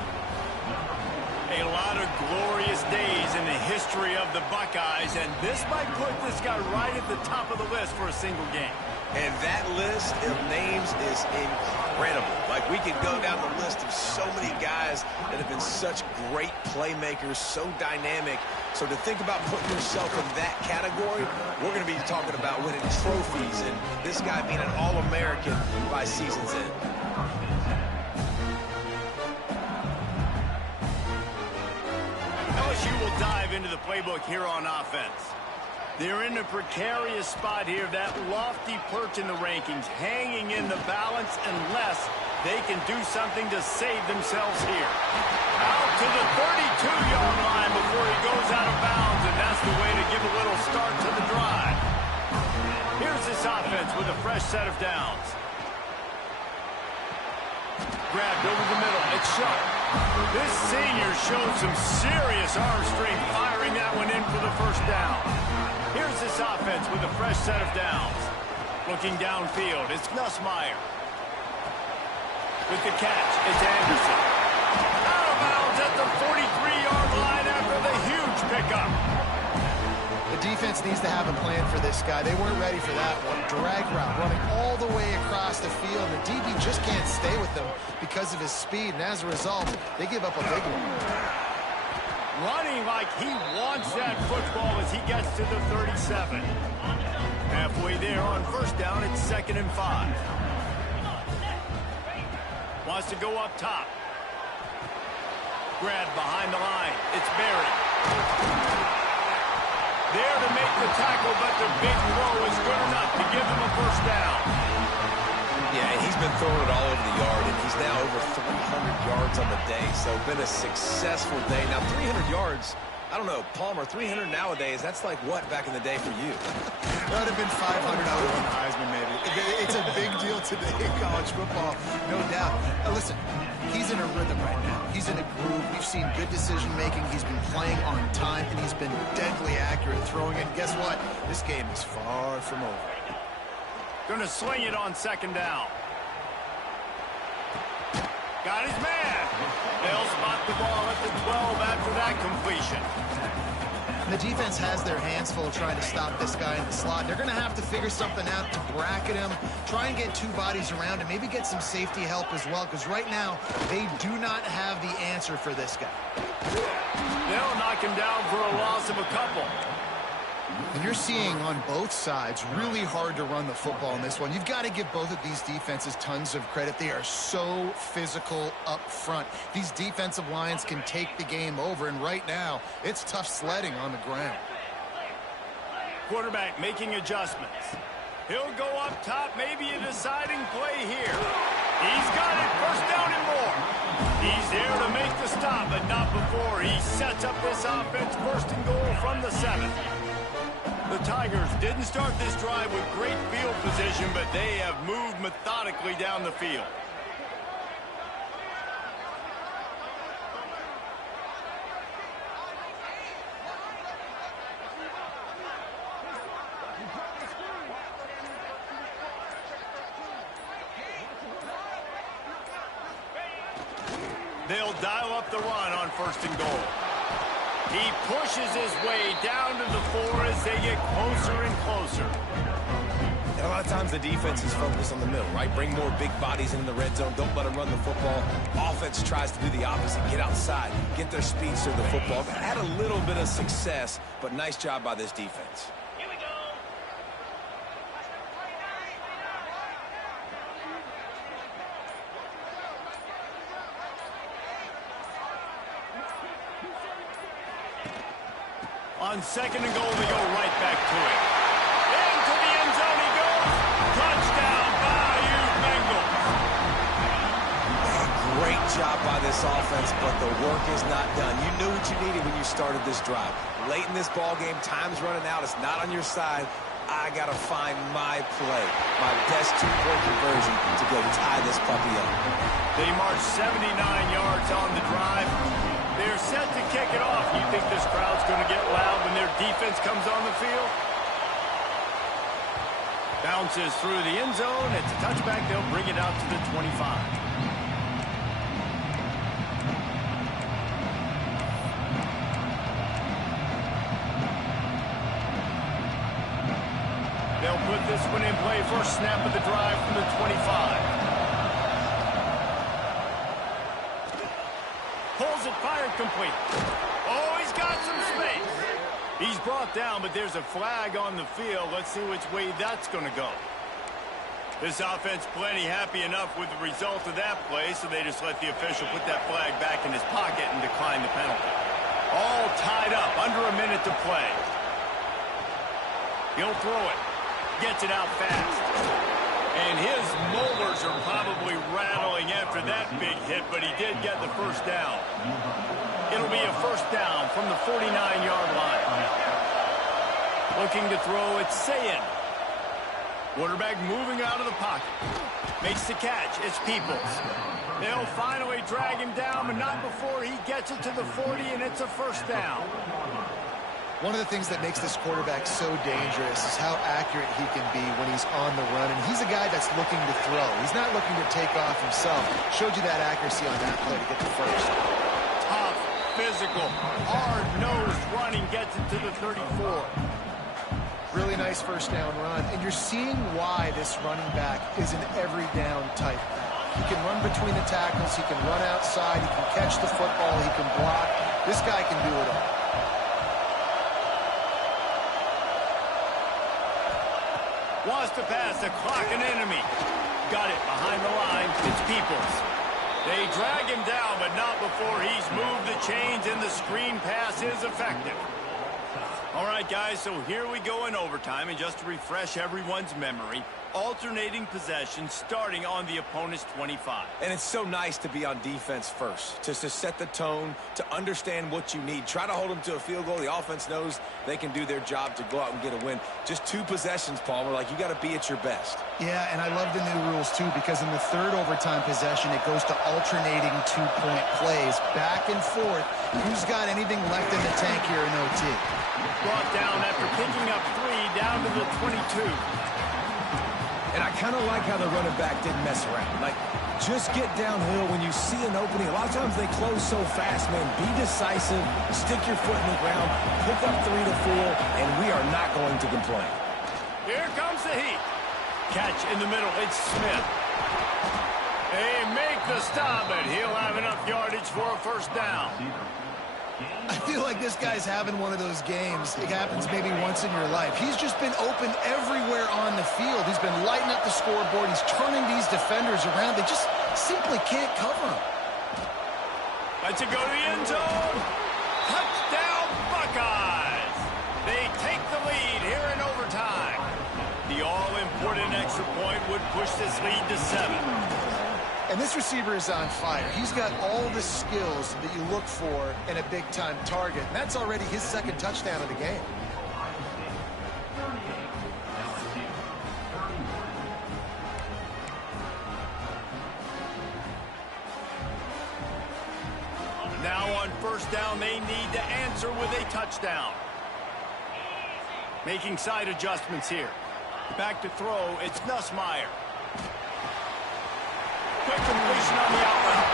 A lot of glorious days in the history of the Buckeyes, and this might put this guy right at the top of the list for a single game. And that list of names is incredible. Like, we could go down the list of so many guys that have been such great playmakers, so dynamic. So to think about putting yourself in that category, we're going to be talking about winning trophies and this guy being an All-American by season's end. LSU will dive into the playbook here on offense. They're in a precarious spot here, that lofty perch in the rankings, hanging in the balance unless they can do something to save themselves here. Out to the 32-yard line before he goes out of bounds, and that's the way to give a little start to the drive. Here's this offense with a fresh set of downs. Grabbed over the middle. It's sharp. This senior showed some serious arm strength firing that one in for the first down. Here's this offense with a fresh set of downs. Looking downfield, it's Nussmeier. With the catch, it's Anderson. Out of bounds at the 43-yard line after the huge pickup. The defense needs to have a plan for this guy. They weren't ready for that one. Drag route, running all the way across the field. The DB just can't stay with them because of his speed, and as a result, they give up a big one. Running like he wants that football as he gets to the 37. Halfway there on first down, it's 2nd and 5. Wants to go up top. Grabbed behind the line. It's Barry. There to make the tackle, but the big throw is good enough to give him a first down. Yeah, he's been throwing it all over the yard, and he's now over 300 yards on the day, so been a successful day. Now, 300 yards, I don't know, Palmer, 300 nowadays, that's like what back in the day for you? That would have been 500 out of the Heisman, maybe. It's a big deal today in college football, no doubt. Now, listen, he's in a rhythm right now. He's in a groove. We've seen good decision-making. He's been playing on time, and he's been deadly accurate throwing it. And guess what? This game is far from over. Gonna swing it on 2nd down. Got his man. They'll spot the ball at the 12 after that completion. The defense has their hands full trying to stop this guy in the slot. They're going to have to figure something out to bracket him, try and get 2 bodies around him, maybe get some safety help as well, because right now they do not have the answer for this guy. They'll knock him down for a loss of a couple. And you're seeing on both sides really hard to run the football in this one. You've got to give both of these defenses tons of credit. They are so physical up front. These defensive lines can take the game over, and right now it's tough sledding on the ground. Quarterback making adjustments. He'll go up top, maybe a deciding play here. He's got it, first down and more. He's there to make the stop, but not before he sets up this offense, 1st and goal from the 7th. The Tigers didn't start this drive with great field position, but they have moved methodically down the field. They'll dial up the run on 1st and goal. He pushes his way down to the 4 as they get closer and closer. And a lot of times the defense is focused on the middle, right? Bring more big bodies into the red zone. Don't let them run the football. Offense tries to do the opposite. Get outside. Get their speeds to the football. Had a little bit of success, but nice job by this defense. On 2nd and goal, they go right back to it. Into the end zone he goes. Touchdown, Bayou Bengals. Great job by this offense, but the work is not done. You knew what you needed when you started this drive. Late in this ball game, time's running out. It's not on your side. I got to find my play, my best two-point conversion to go tie this puppy up. They march 79 yards on the drive. They're set to kick it off. You think this crowd's going to get loud when their defense comes on the field? Bounces through the end zone. It's a touchback. They'll bring it out to the 25. They'll put this one in play. First snap of the drive from the 25. Pulls it, fired complete. Oh, he's got some space. He's brought down, but there's a flag on the field. Let's see which way that's going to go. This offense plenty happy enough with the result of that play, so they just let the official put that flag back in his pocket and decline the penalty. All tied up, under a minute to play. He'll throw it. Gets it out fast. And his molars are probably rattling after that big hit, but he did get the first down. It'll be a first down from the 49-yard line. Looking to throw, it's Sayin. Quarterback moving out of the pocket. Makes the catch. It's Peoples. They'll finally drag him down, but not before he gets it to the 40, and it's a first down. One of the things that makes this quarterback so dangerous is how accurate he can be when he's on the run. And he's a guy that's looking to throw. He's not looking to take off himself. Showed you that accuracy on that play to get the first. Tough, physical, hard-nosed running gets it to the 34. Really nice first down run. And you're seeing why this running back is an every down type. He can run between the tackles. He can run outside. He can catch the football. He can block. This guy can do it all. Wants to pass, the clock an enemy. Got it behind the line. It's Peoples. They drag him down, but not before he's moved the chains, and the screen pass is effective. All right, guys, so here we go in overtime, and just to refresh everyone's memory, alternating possession starting on the opponent's 25. And it's so nice to be on defense first, just to set the tone, to understand what you need. Try to hold them to a field goal. The offense knows they can do their job to go out and get a win. Just 2 possessions, Palmer. Like, you got to be at your best. Yeah, and I love the new rules, too, because in the third overtime possession, it goes to alternating 2-point plays, back and forth. Who's got anything left in the tank here in OT? Brought down after picking up 3 down to the 22. And I kind of like how the running back didn't mess around. Like, just get downhill when you see an opening. A lot of times they close so fast, man. Be decisive, stick your foot in the ground, pick up 3 to 4, and we are not going to complain. Here comes the heat. Catch in the middle. It's Smith. They make the stop, but he'll have enough yardage for a first down. I feel like this guy's having one of those games. It happens maybe once in your life. He's just been open everywhere on the field. He's been lighting up the scoreboard. He's turning these defenders around. They just simply can't cover him. Let's it go to the end zone. Touchdown, Buckeyes. They take the lead here in overtime. The all-important extra point would push this lead to 7. And this receiver is on fire. He's got all the skills that you look for in a big-time target. And that's already his second touchdown of the game. Now on first down, they need to answer with a touchdown. Making side adjustments here. Back to throw, it's Nussmeier. Quick completion on the outroute.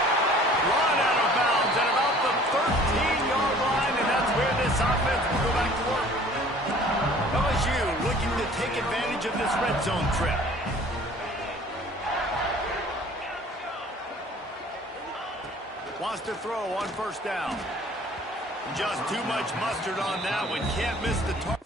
Run out of bounds at about the 13-yard line, and that's where this offense will go back to work. LSU looking to take advantage of this red zone trip. Wants to throw on first down. Just too much mustard on that one. Can't miss the target.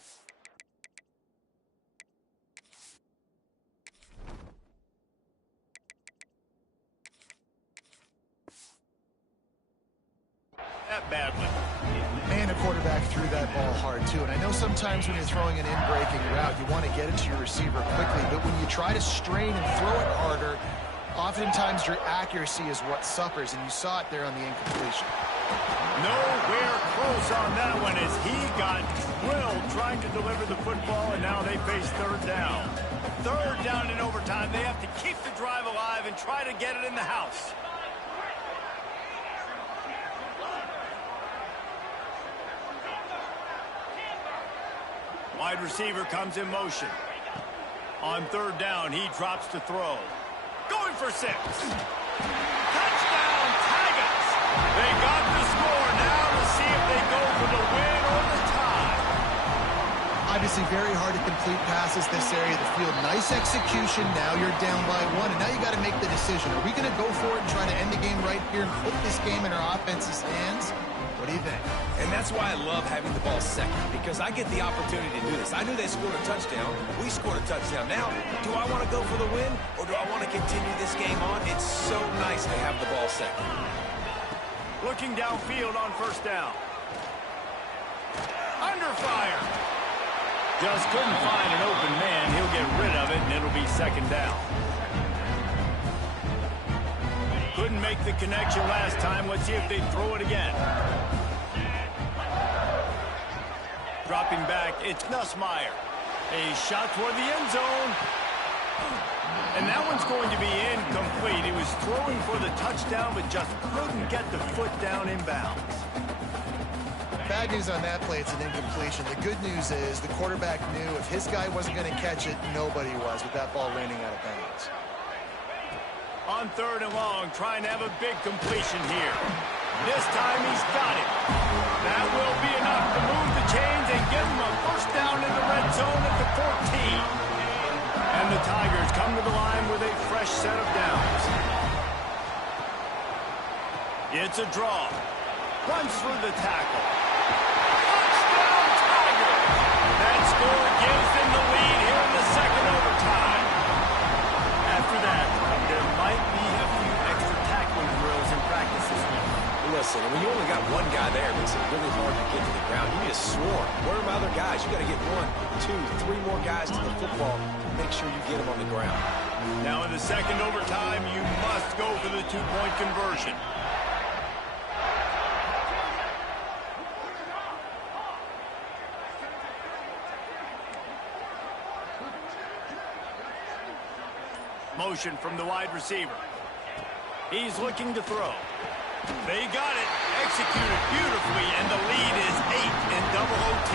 That badly. Man, the quarterback threw that ball hard, too. And I know sometimes when you're throwing an in-breaking route, you want to get it to your receiver quickly. But when you try to strain and throw it harder, oftentimes your accuracy is what suffers. And you saw it there on the incompletion. Nowhere close on that one as he got drilled trying trying to deliver the football, and now they face third down. Third down in overtime. They have to keep the drive alive and try to get it in the house. Wide receiver comes in motion. On third down, he drops to throw. Going for 6. Touchdown, Tigers! They got the score. Now to see if they go for the win or the tie. Obviously very hard to complete passes this area of the field. Nice execution. Now you're down by 1, and now you got to make the decision. Are we going to go for it and try to end the game right here and put this game in our offense's hands? What do you think? And that's why I love having the ball second, because I get the opportunity to do this. I knew they scored a touchdown. We scored a touchdown. Now, do I want to go for the win, or do I want to continue this game on? It's so nice to have the ball second. Looking downfield on first down. Under fire. Just couldn't find an open man. He'll get rid of it, and it'll be second down. Couldn't make the connection last time. Let's see if they throw it again. Dropping back, it's Nussmeier. A shot toward the end zone. And that one's going to be incomplete. He was throwing for the touchdown, but just couldn't get the foot down inbounds. Bad news on that play, it's an incompletion. The good news is the quarterback knew if his guy wasn't going to catch it, nobody was with that ball landing out of bounds. On third and long, trying to have a big completion here. This time he's got it. That will be enough to move the chains and give him a first down in the red zone at the 14. And the Tigers come to the line with a fresh set of downs. It's a draw. Runs through the tackle. Touchdown, Tigers! That score gives them the lead here in the second overtime. After that, there might be a few extra tackling drills in practice this week. Listen, when you only got one guy there, it makes it really hard to get to the ground. You need a swarm. Where are my other guys? You got to get 1, 2, 3 more guys to the football to make sure you get them on the ground. Now in the second overtime, you must go for the 2-point conversion. Motion from the wide receiver. He's looking to throw. They got it. Executed beautifully, and the lead is 8 in double OT.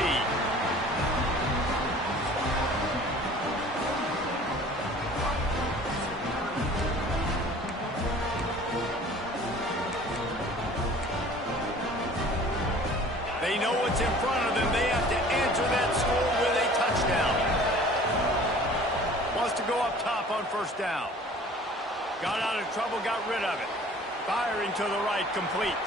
They know what's in front of them. They have to answer that score with a touchdown. Wants to go up top on first down. Got out of trouble, got rid of it. Firing to the right, complete.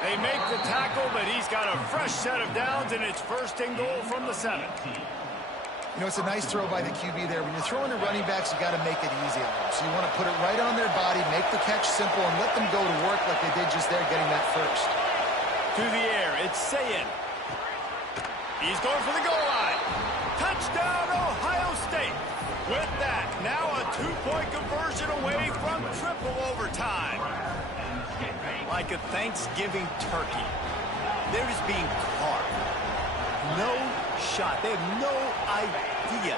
They make the tackle, but he's got a fresh set of downs, and it's first and goal from the 7. You know, it's a nice throw by the QB there. When you're throwing to running backs, you got to make it easy on them. So you want to put it right on their body, make the catch simple, and let them go to work like they did just there, getting that first. To the air, it's Sayin. He's going for the goal line. Touchdown, Ohio State. With that, now a 2-point conversion away from triple overtime. Like a Thanksgiving turkey, they're just being carved. No shot. They have no idea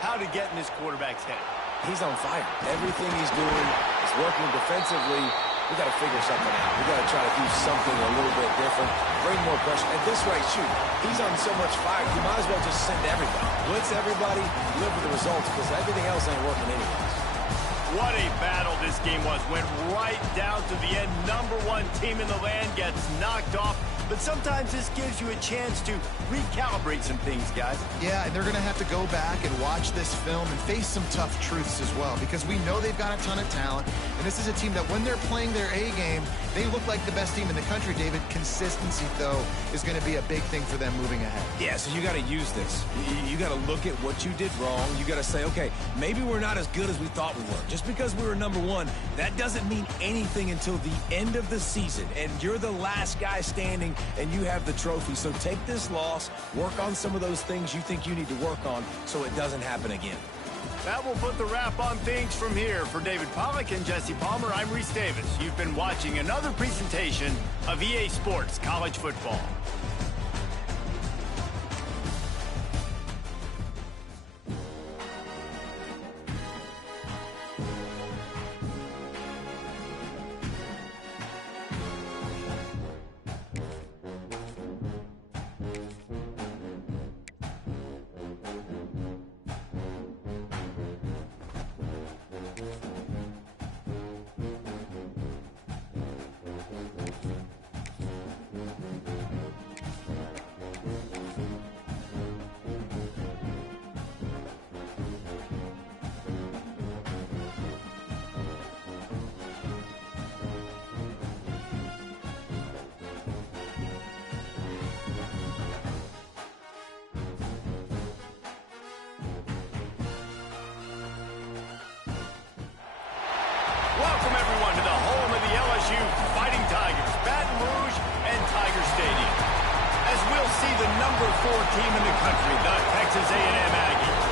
how to get in this quarterback's head. He's on fire. Everything he's doing is working defensively. We got to figure something out. We got to try to do something a little bit different. Bring more pressure. At this rate, shoot, he's on so much fire, you might as well just send everybody. Blitz everybody, live with the results, because everything else ain't working anyways. What a battle this game was. Went right down to the end. #1 team in the land gets knocked off. But sometimes this gives you a chance to recalibrate some things, guys. Yeah, and they're going to have to go back and watch this film and face some tough truths as well, because we know they've got a ton of talent, and this is a team that when they're playing their A game, they look like the best team in the country, David. Consistency, though, is going to be a big thing for them moving ahead. Yeah, so you got to use this. You got to look at what you did wrong. You got to say, okay, maybe we're not as good as we thought we were. Just because we were #1, that doesn't mean anything until the end of the season, and you're the last guy standing, and you have the trophy. So take this loss, work on some of those things you think you need to work on so it doesn't happen again. That will put the wrap on things from here. For David Pollack and Jesse Palmer, I'm Reese Davis. You've been watching another presentation of EA Sports College Football. Welcome, everyone, to the home of the LSU Fighting Tigers, Baton Rouge and Tiger Stadium. As we'll see the number 4 team in the country, the Texas A&M Aggies,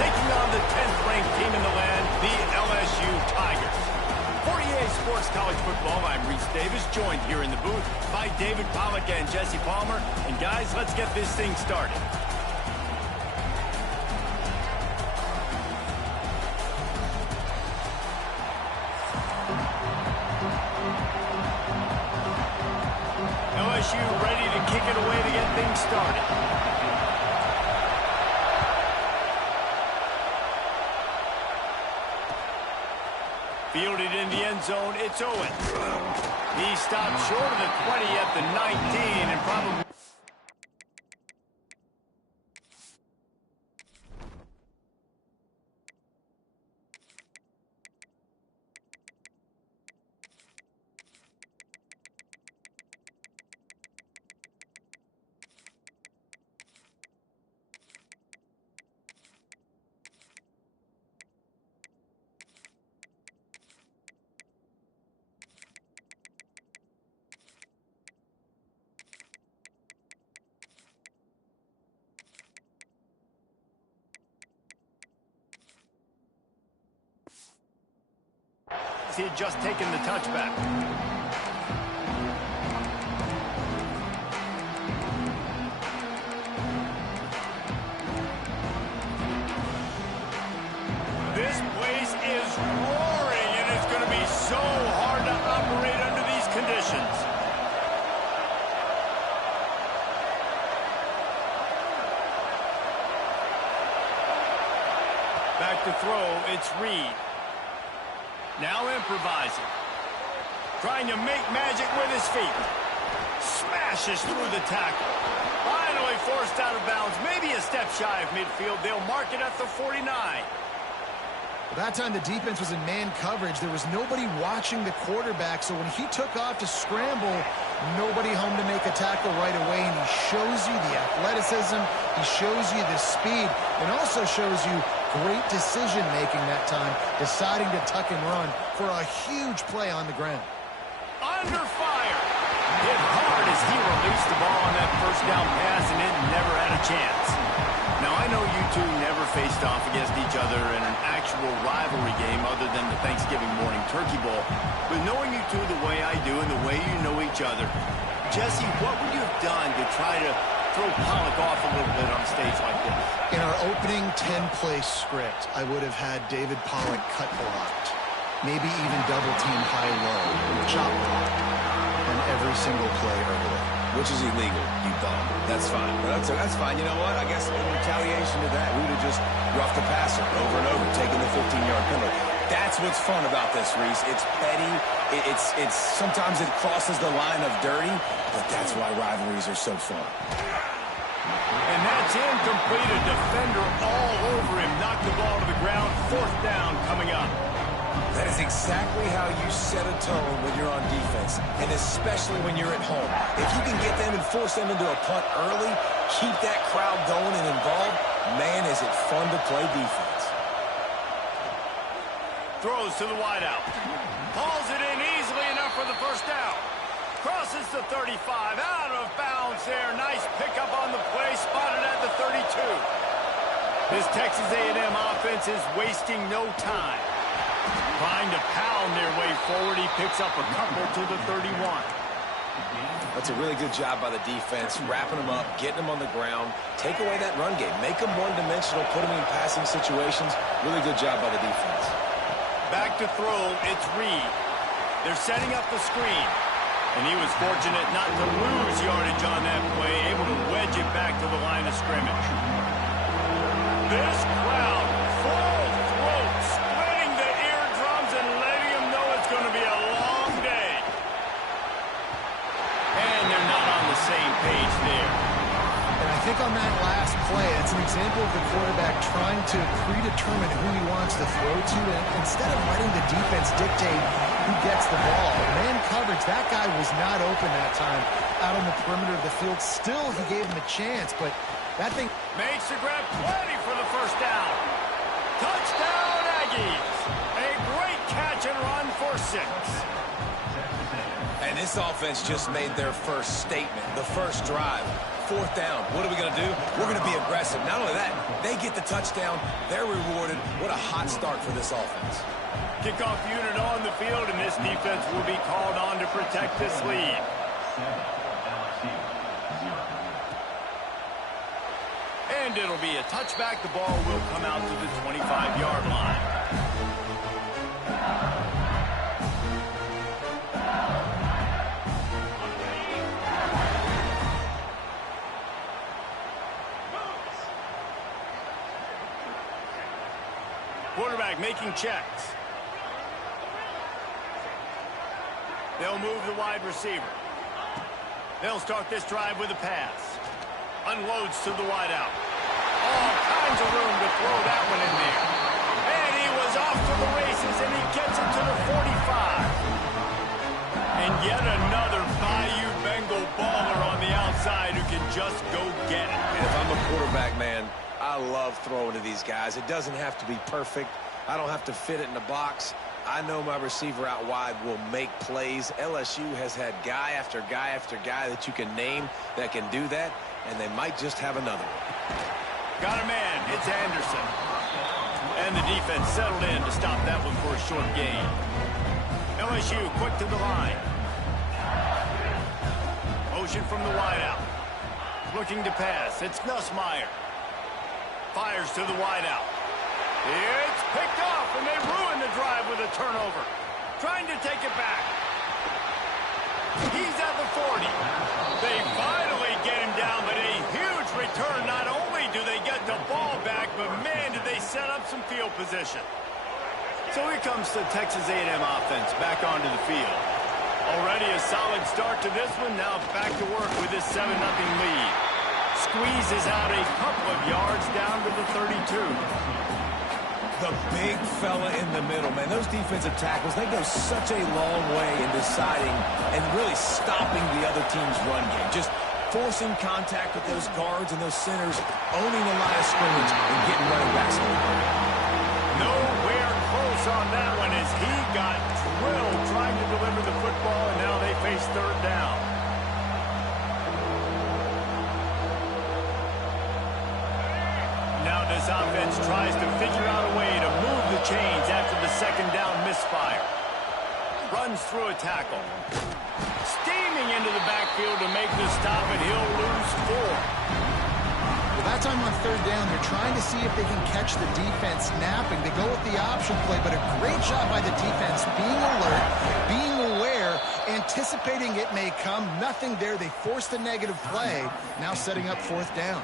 taking on the 10th-ranked team in the land, the LSU Tigers. For EA Sports College Football, I'm Reese Davis, joined here in the booth by David Pollack and Jesse Palmer. And guys, let's get this thing started. LSU ready to kick it away to get things started. Fielded in the end zone, it's Owens. He stopped short of the 20 at the 19 and probably... He had just taken the touchback. This place is roaring, and it's going to be so hard to operate under these conditions. Back to throw, it's Reed. Now improvising. Trying to make magic with his feet. Smashes through the tackle. Finally forced out of bounds. Maybe a step shy of midfield. They'll mark it at the 49. Well, that time the defense was in man coverage. There was nobody watching the quarterback, so when he took off to scramble, nobody home to make a tackle right away, and he shows you the athleticism, he shows you the speed, and also shows you great decision-making that time, deciding to tuck and run for a huge play on the ground. Under fire. Hit hard as he released the ball on that first down pass, and it never had a chance. Now, I know you two never faced off against each other in an actual rivalry game other than the Thanksgiving morning turkey bowl. But knowing you two the way I do and the way you know each other, Jesse, what would you have done to try to throw Pollack off a little bit on a stage like this? In our opening 10-play script, I would have had David Pollack cut blocked, maybe even double-team high-low, chop blocked, and every single play early. Which is illegal, you bum. That's fine. But that's fine. You know what? I guess in retaliation to that, we would have just roughed the passer over and over, taking the 15-yard penalty. That's what's fun about this, Reese. It's petty. It's sometimes it crosses the line of dirty, but that's why rivalries are so fun. And that's incomplete. A defender all over him. Knocked the ball to the ground. 4th down coming up. That is exactly how you set a tone when you're on defense, and especially when you're at home. If you can get them and force them into a punt early, keep that crowd going and involved, man, is it fun to play defense. Throws to the wideout. Hauls it in easily enough for the first down. Crosses the 35. Out of bounds there. Nice pickup on the play. Spotted at the 32. This Texas A&M offense is wasting no time. Trying to pound their way forward. He picks up a couple to the 31. That's a really good job by the defense, wrapping them up, getting them on the ground, take away that run game, make them one-dimensional, put them in passing situations. Really good job by the defense. Back to throw, it's Reed. They're setting up the screen. And he was fortunate not to lose yardage on that play, able to wedge it back to the line of scrimmage. This crowd, full throat, splitting the eardrums and letting them know it's going to be a long day. And they're not on the same page there. And I think on that last play, it's an example of the quarterback trying to predetermine who he wants to throw to, and instead of letting the defense dictate who gets the ball. Man coverage, that guy was not open that time out on the perimeter of the field. Still, he gave him a chance, but that thing... Makes the grab, plenty for the first down. Touchdown, Aggies. A great catch catch and run for 6. And this offense just made their first statement, the first drive. 4th down. What are we going to do? We're going to be aggressive. Not only that, they get the touchdown. They're rewarded. What a hot start for this offense. Kickoff unit on the field, and this defense will be called on to protect this lead. And it'll be a touchback. The ball will come out to the 25-yard line. Quarterback making checks. They'll move the wide receiver. They'll start this drive with a pass. Unloads to the wideout. All kinds of room to throw that one in there. And he was off to the races, and he gets it to the 45. And yet another Bayou Bengal baller on the outside who can just go get it. And if I'm a quarterback, man, I love throwing to these guys. It doesn't have to be perfect. I don't have to fit it in the box. I know my receiver out wide will make plays. LSU has had guy after guy after guy that you can name that can do that, and they might just have another one. Got a man. It's Anderson. And the defense settled in to stop that one for a short gain. LSU quick to the line. Motion from the wideout. Looking to pass. It's Nussmeier. Fires to the wideout. It's picked off, and they ruin the drive with a turnover. Trying to take it back. He's at the 40. They finally get him down, but a huge return. Not only do they get the ball back, but, man, did they set up some field position. So here comes the Texas A&M offense back onto the field. Already a solid start to this one. Now back to work with this 7-0 lead. Squeezes out a couple of yards down to the 32. The big fella in the middle, man. Those defensive tackles, they go such a long way in deciding and really stopping the other team's run game. Just forcing contact with those guards and those centers, owning the line of scrimmage and getting running backs. Nowhere close on that one as he got drilled trying to deliver the football, and now they face 3rd down. Now this offense tries to figure out a way to move the chains after the 2nd down misfire. Runs through a tackle. Steaming into the backfield to make the stop, and he'll lose 4. Well, that time on 3rd down, they're trying to see if they can catch the defense napping. They go with the option play, but a great job by the defense being alert, being aware, anticipating it may come. Nothing there. They forced a negative play, now setting up 4th down.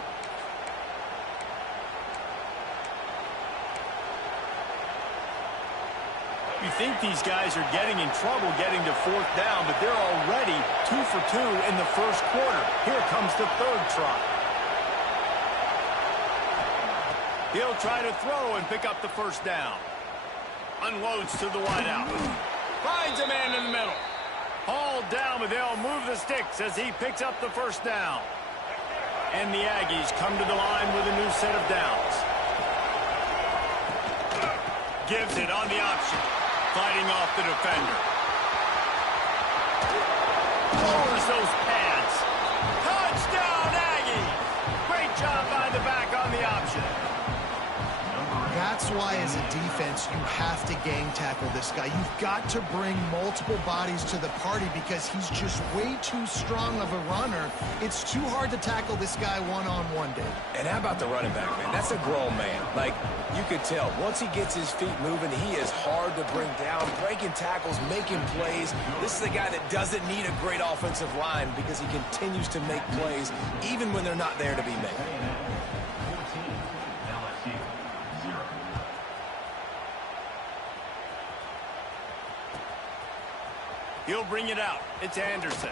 You think these guys are getting in trouble getting to 4th down, but they're already 2 for 2 in the 1st quarter. Here comes the 3rd try. He'll try to throw and pick up the 1st down. Unloads to the wideout. Finds a man in the middle. Hauled down, but they'll move the sticks as he picks up the 1st down. And the Aggies come to the line with a new set of downs. Gives it on the option. Fighting off the defender. Lowers those pads. Touchdown, Aggies! Great job by the back on the option. That's why, as a defense, you have to gang tackle this guy. You've got to bring multiple bodies to the party because he's just way too strong of a runner. It's too hard to tackle this guy one-on-one, Dave. And how about the running back, man? That's a grown man. Like, you could tell, once he gets his feet moving, he is hard to bring down, breaking tackles, making plays. This is a guy that doesn't need a great offensive line because he continues to make plays even when they're not there to be made. He'll bring it out. It's Anderson.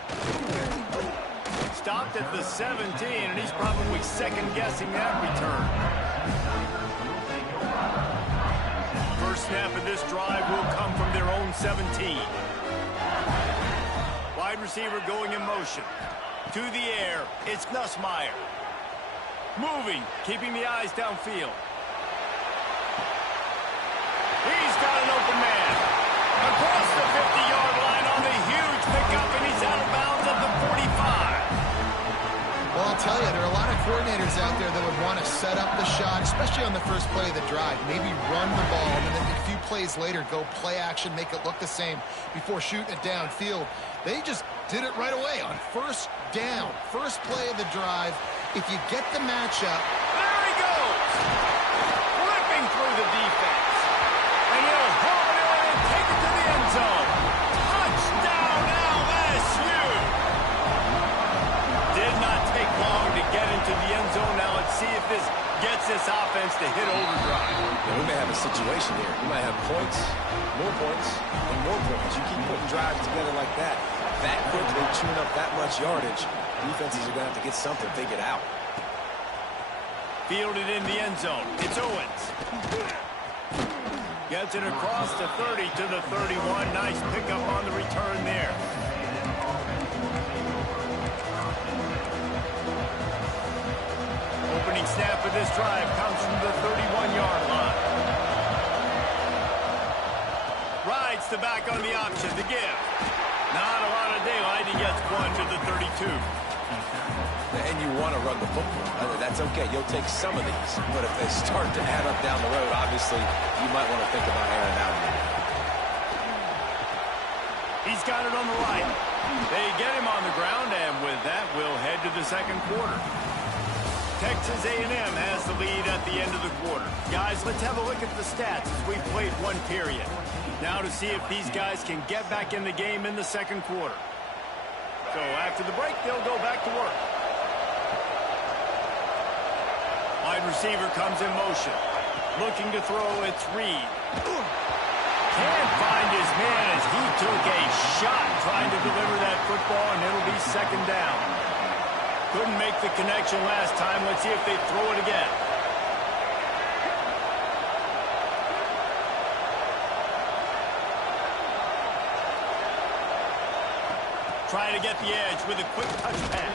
Stopped at the 17, and he's probably second-guessing that return. First snap of this drive will come from their own 17. Wide receiver going in motion. To the air, it's Nussmeier. Moving, keeping the eyes downfield. He's got an open man. tell you, there are a lot of coordinators out there that would want to set up the shot, especially on the first play of the drive. Maybe run the ball, and then a few plays later, go play action, make it look the same before shooting it downfield. They just did it right away on first down, first play of the drive. If you get the matchup. There he goes! Ripping through the defense. And he'll haul it in and take it to the end zone. Touchdown, LSU! Did not take long to get into the end zone. Now let's see if this gets this offense to hit overdrive. Yeah, we may have a situation here. We might have points, and more points. You keep putting drives together like that quickly, chewing up that much yardage, defenses are going to have to get something figured out. Fielded in the end zone. It's Owens. Gets it across the 30 to the 31. Nice pickup on the return there. Opening snap of this drive comes from the 31-yard line. Rides the back on the option to give. Not a lot of daylight. He gets one to the 32. And you want to run the football. That's okay. You'll take some of these. But if they start to add up down the road, obviously, you might want to think about airing out a little bit. He's got it on the right. They get him on the ground, and with that, we'll head to the second quarter. Texas A&M has the lead at the end of the quarter. Guys, let's have a look at the stats as we played one period. Now to see if these guys can get back in the game in the second quarter. So after the break, they'll go back to work. Wide receiver comes in motion. Looking to throw, it's Reed. Can't find his man as he took a shot trying to deliver that football, and it'll be second down. Couldn't make the connection last time. Let's see if they throw it again. Trying to get the edge with a quick touch pass.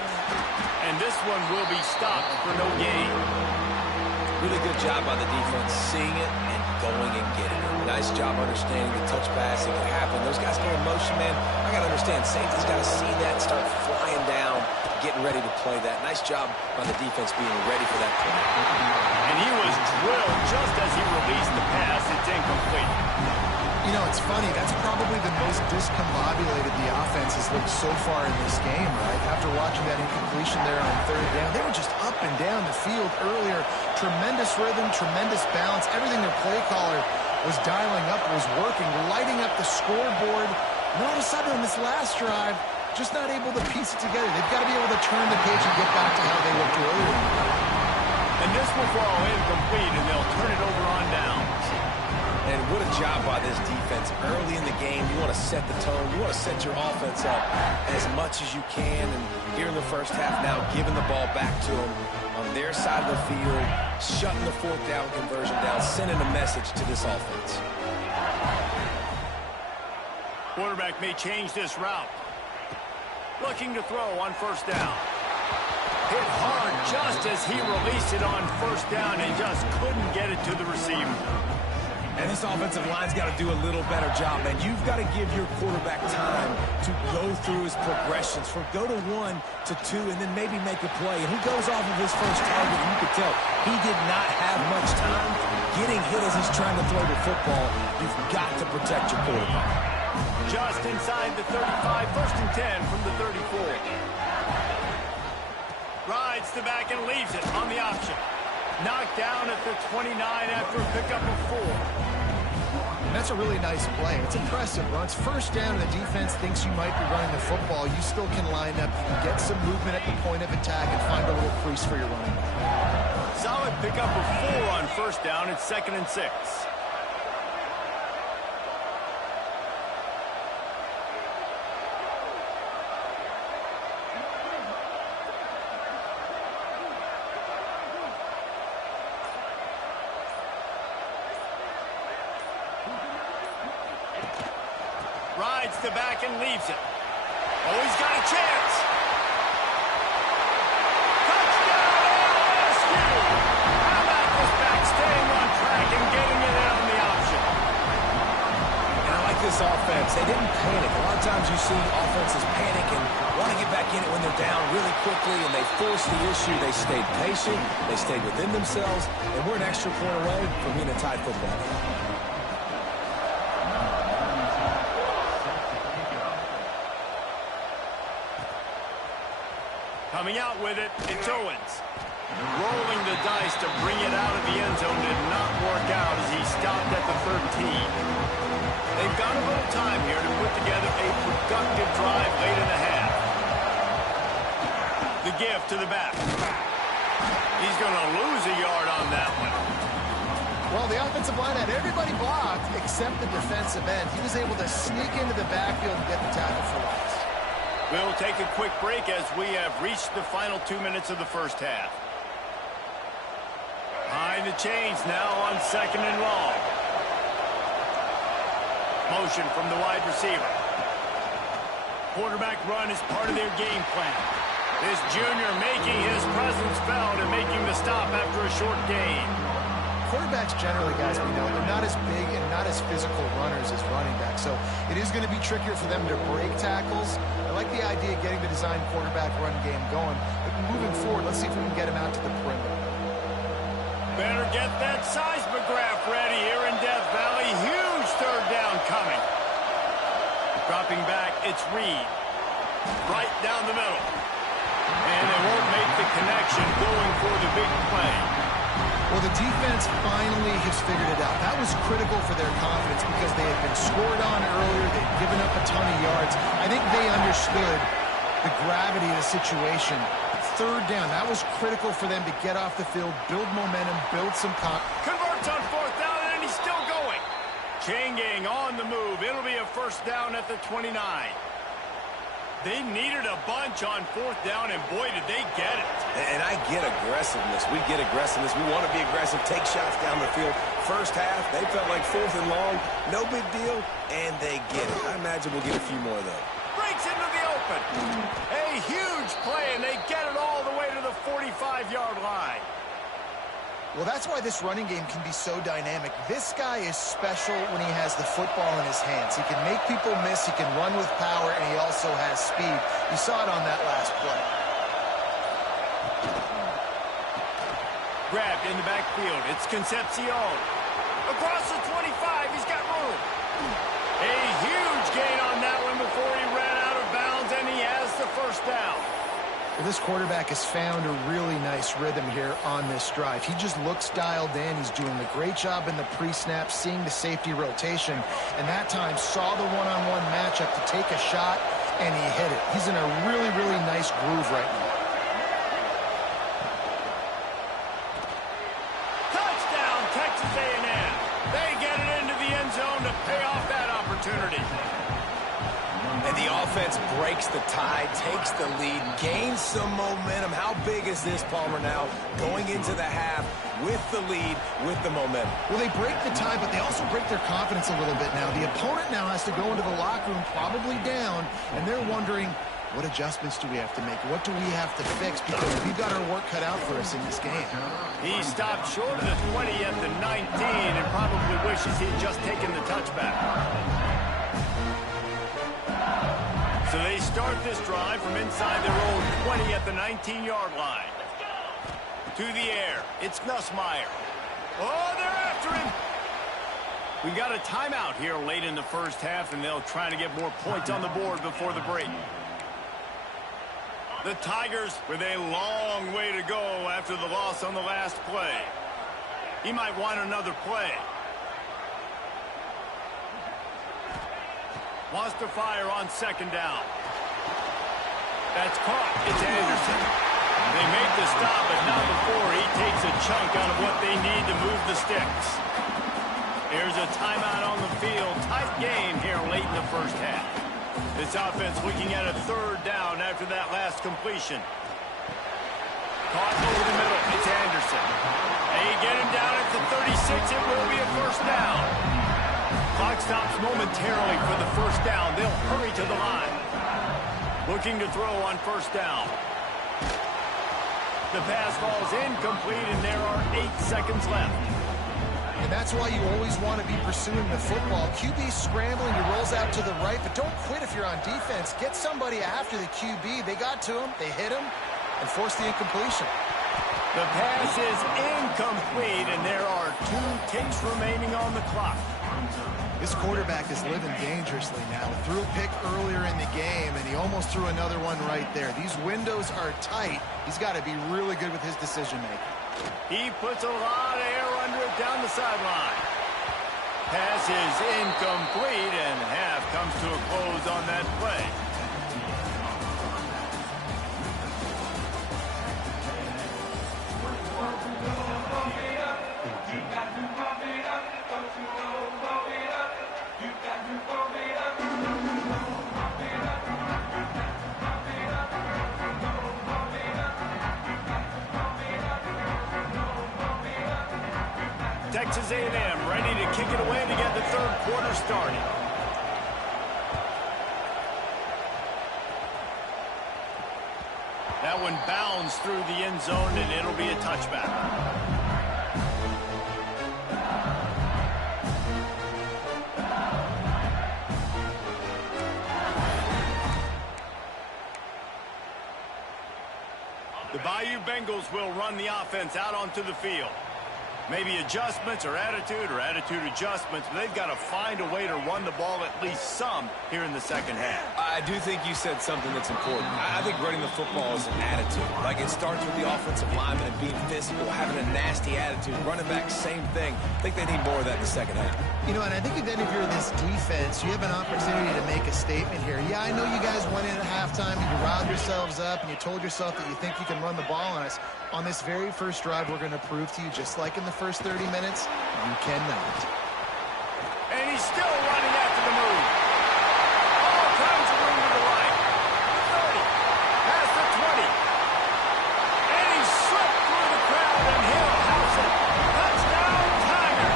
And this one will be stopped for no gain. Really good job by the defense, seeing it and going and getting it. Nice job understanding the touch pass. It can happen. Those guys go in motion, man. I got to understand, safety's got to see that, start flying down, getting ready to play that. Nice job by the defense being ready for that play. And he was drilled just as he released the pass. It's incomplete. You know, it's funny. That's probably the most discombobulated the offense has looked so far in this game, right? After watching that incompletion there on third down, they were just up and down the field earlier. Tremendous rhythm, tremendous balance. Everything their play caller was dialing up was working, lighting up the scoreboard. And all of a sudden on this last drive, just not able to piece it together. They've got to be able to turn the page and get back to how they looked earlier. And this will fall incomplete, and they'll turn it over on down. And what a job by this defense. Early in the game, you want to set the tone. You want to set your offense up as much as you can. And here in the first half now, giving the ball back to them on their side of the field, shutting the fourth down conversion down, sending a message to this offense. Quarterback may change this route. Looking to throw on first down. Hit hard just as he released it on first down and just couldn't get it to the receiver. And this offensive line's got to do a little better job, man. You've got to give your quarterback time to go through his progressions, from go to 1 to 2, and then maybe make a play. And he goes off of his first target, and you could tell he did not have much time getting hit as he's trying to throw the football. You've got to protect your quarterback. Just inside the 35, first and 10 from the 34. Rides the back and leaves it on the option. Knocked down at the 29 after a pickup of 4. And that's a really nice play. It's impressive, bro. It's first down, and the defense thinks you might be running the football. You still can line up. You can get some movement at the point of attack and find a little crease for your running back. Solid pickup of 4 on first down. It's 2nd and 6. Rides the back and leaves it. Oh, he's got a chance. Touchdown, LSU! How about this back staying on track and getting it in on the option? And I like this offense. defense, they didn't panic. A lot of times you see offenses panic and want to get back in it when they're down really quickly, and they forced the issue. They stayed patient, they stayed within themselves, and we're an extra point away from being a tied football game. Coming out with it, it's Owens. Rolling the dice to bring it out of the end zone did not work out as he stopped at the 13. They've got a little time here to put together a productive drive late in the half. The gift to the back. He's going to lose a yard on that one. Well, the offensive line had everybody blocked except the defensive end. He was able to sneak into the backfield and get the tackle for loss. We'll take a quick break as we have reached the final 2 minutes of the first half. Behind the chains now on 2nd and long. Motion from the wide receiver. Quarterback run is part of their game plan. This junior making his presence felt and making the stop after a short gain. Quarterbacks generally, guys, we know, they're not as big and not as physical runners as running backs, so it is going to be trickier for them to break tackles. I like the idea of getting the design quarterback run game going, but moving forward, let's see if we can get him out to the perimeter. Better get that seismograph ready here in Death Valley. Huge third down coming. Dropping back, it's Reed. Right down the middle. And they won't make the connection going for the big play. Well, the defense finally has figured it out. That was critical for their confidence because they had been scored on earlier. They'd given up a ton of yards. I think they understood the gravity of the situation. Third down, that was critical for them to get off the field, build momentum, build some converts on 4th down, and he's still going. Chain gang on the move. It'll be a first down at the 29. They needed a bunch on 4th down, and boy, did they get it. And I get aggressiveness. We get aggressiveness. We want to be aggressive, take shots down the field. First half, they felt like 4th and long. No big deal, and they get it. I imagine we'll get a few more of those. Breaks into the open. A huge play, and they get it all the way to the 45-yard line. Well, that's why this running game can be so dynamic. This guy is special when he has the football in his hands. He can make people miss, he can run with power, and he also has speed. You saw it on that last play. Grabbed in the backfield. It's Concepcion. Across the 25, he's got room. A huge gain on that one before he ran out of bounds, and he has the first down. Well, this quarterback has found a really nice rhythm here on this drive. He just looks dialed in. He's doing a great job in the pre-snap, seeing the safety rotation, and that time saw the one-on-one matchup to take a shot, and he hit it. He's in a really, really nice groove right now. Touchdown, Texas A&M. They get it into the end zone to pay off that opportunity. And the offense breaks the tie, takes the lead, gains some momentum. How big is this, Palmer, now going into the half with the lead, with the momentum? Well, they break the tie, but they also break their confidence a little bit now. The opponent now has to go into the locker room probably down, and they're wondering, what adjustments do we have to make? What do we have to fix? Because we've got our work cut out for us in this game. He stopped short of the 20 at the 19 and probably wishes he'd just taken the touchback. So they start this drive from inside their own 20 at the 19-yard line. To the air, it's Nussmeier. Oh, they're after him. We got a timeout here late in the first half, and they'll try to get more points on the board before the break. The Tigers with a long way to go after the loss on the last play. He might want another play. Wants to fire on 2nd down. That's caught. It's Anderson. They make the stop, but not before he takes a chunk out of what they need to move the sticks. Here's a timeout on the field. Tight game here late in the first half. This offense looking at a 3rd down after that last completion. Caught over the middle. It's Anderson. They get him down at the 36. It will be a first down. Clock stops momentarily for the first down. They'll hurry to the line. Looking to throw on 1st down. The pass falls incomplete, and there are 8 seconds left. And that's why you always want to be pursuing the football. QB scrambling, he rolls out to the right, but don't quit if you're on defense. Get somebody after the QB. They got to him, they hit him, and forced the incompletion. The pass is incomplete, and there are 2 ticks remaining on the clock. This quarterback is living dangerously now. He threw a pick earlier in the game, and he almost threw another one right there. These windows are tight. He's got to be really good with his decision-making. He puts a lot of air under it down the sideline. Pass is incomplete, and half comes to a close on that play. Texas A&M ready to kick it away to get the third quarter started. That one bounds through the end zone, and it'll be a touchback. The Bayou Bengals will run the offense out onto the field. Maybe adjustments or attitude adjustments, but they've got to find a way to run the ball at least some here in the second half. I do think you said something that's important. I think running the football is an attitude. Like, it starts with the offensive lineman and being physical, having a nasty attitude. Running back, same thing. I think they need more of that in the second half. You know, and I think then if you're this defense, you have an opportunity to make a statement here. Yeah, I know you guys went in at halftime and you riled yourselves up and you told yourself that you think you can run the ball on us. On this very first drive, we're going to prove to you, just like in the first 30 minutes, you cannot. And he's still running after the move. All kinds of room to the right. 30, past the 20. And he slipped through the crowd, and he'll house it. Touchdown, Tiger.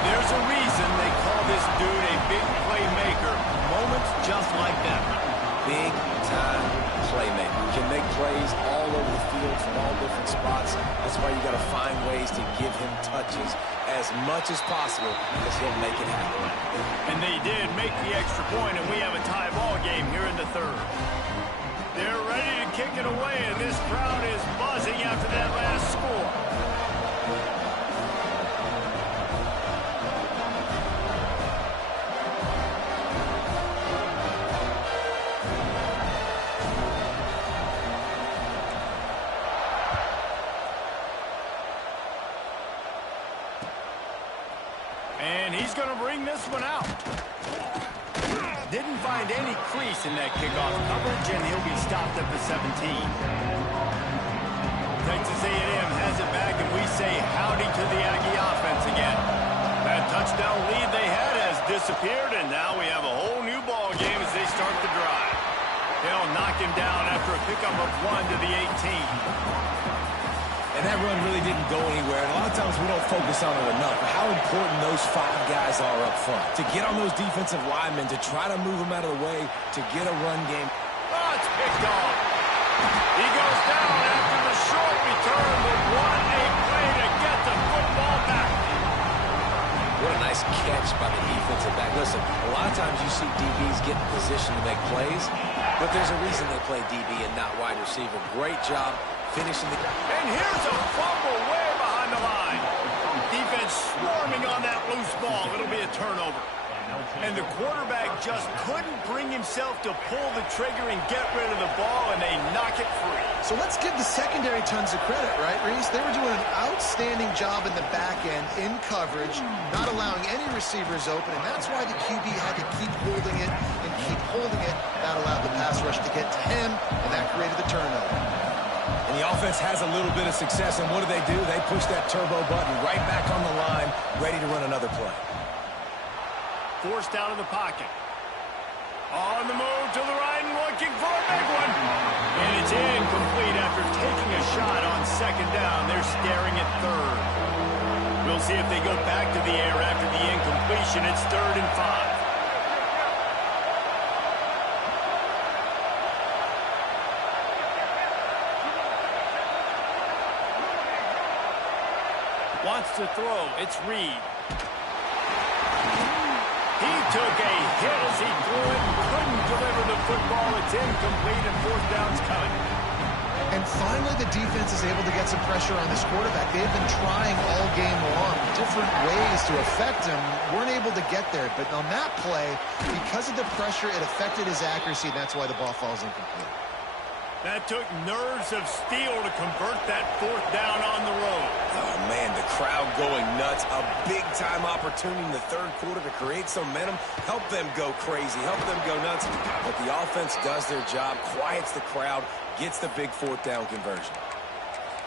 There's a reason they call this dude a big playmaker. Moments just like that. Big time playmaker. Can make plays all over the field from all different spots. That's why you got to find ways to give him touches as much as possible, because he'll make it happen. And they did make the extra point, and we have a tie ball game here in the third. They're ready to kick it away, and this crowd is buzzing after that last score. And he's going to bring this one out. Didn't find any crease in that kickoff coverage, and he'll be stopped at the 17. Texas A&M has it back, and we say howdy to the Aggie offense again. That touchdown lead they had has disappeared, and now we have a whole new ball game as they start the drive. They'll knock him down after a pickup of 1 to the 18. And that run really didn't go anywhere. And a lot of times we don't focus on it enough. But how important those 5 guys are up front. To get on those defensive linemen, to try to move them out of the way, to get a run game. Oh, it's picked off. He goes down after the short return, but what a play to get the football back. What a nice catch by the defensive back. Listen, a lot of times you see DBs get in position to make plays, but there's a reason they play DB and not wide receiver. Great job finishing the... And here's a fumble way behind the line. Defense swarming on that loose ball. It'll be a turnover. And the quarterback just couldn't bring himself to pull the trigger and get rid of the ball, and they knock it free. So let's give the secondary tons of credit, right, Reese? They were doing an outstanding job in the back end, in coverage, not allowing any receivers open, and that's why the QB had to keep holding it and keep holding it. That allowed the pass rush to get to him, and that created the turnover. And the offense has a little bit of success, and what do? They push that turbo button right back on the line, ready to run another play. Forced out of the pocket. On the move to the right and looking for a big one. And it's incomplete after taking a shot on second down. They're staring at third. We'll see if they go back to the air after the incompletion. It's 3rd and 5. Wants to throw. It's Reed. He took a hit as he threw it. Couldn't deliver the football. It's incomplete, and fourth down's coming. And finally, the defense is able to get some pressure on this quarterback. They've been trying all game long different ways to affect him. Weren't able to get there. But on that play, because of the pressure, it affected his accuracy, and that's why the ball falls incomplete. That took nerves of steel to convert that fourth down on the road. Oh, man, the crowd going nuts. A big-time opportunity in the third quarter to create some momentum, help them go crazy, help them go nuts. But the offense does their job, quiets the crowd, gets the big fourth down conversion.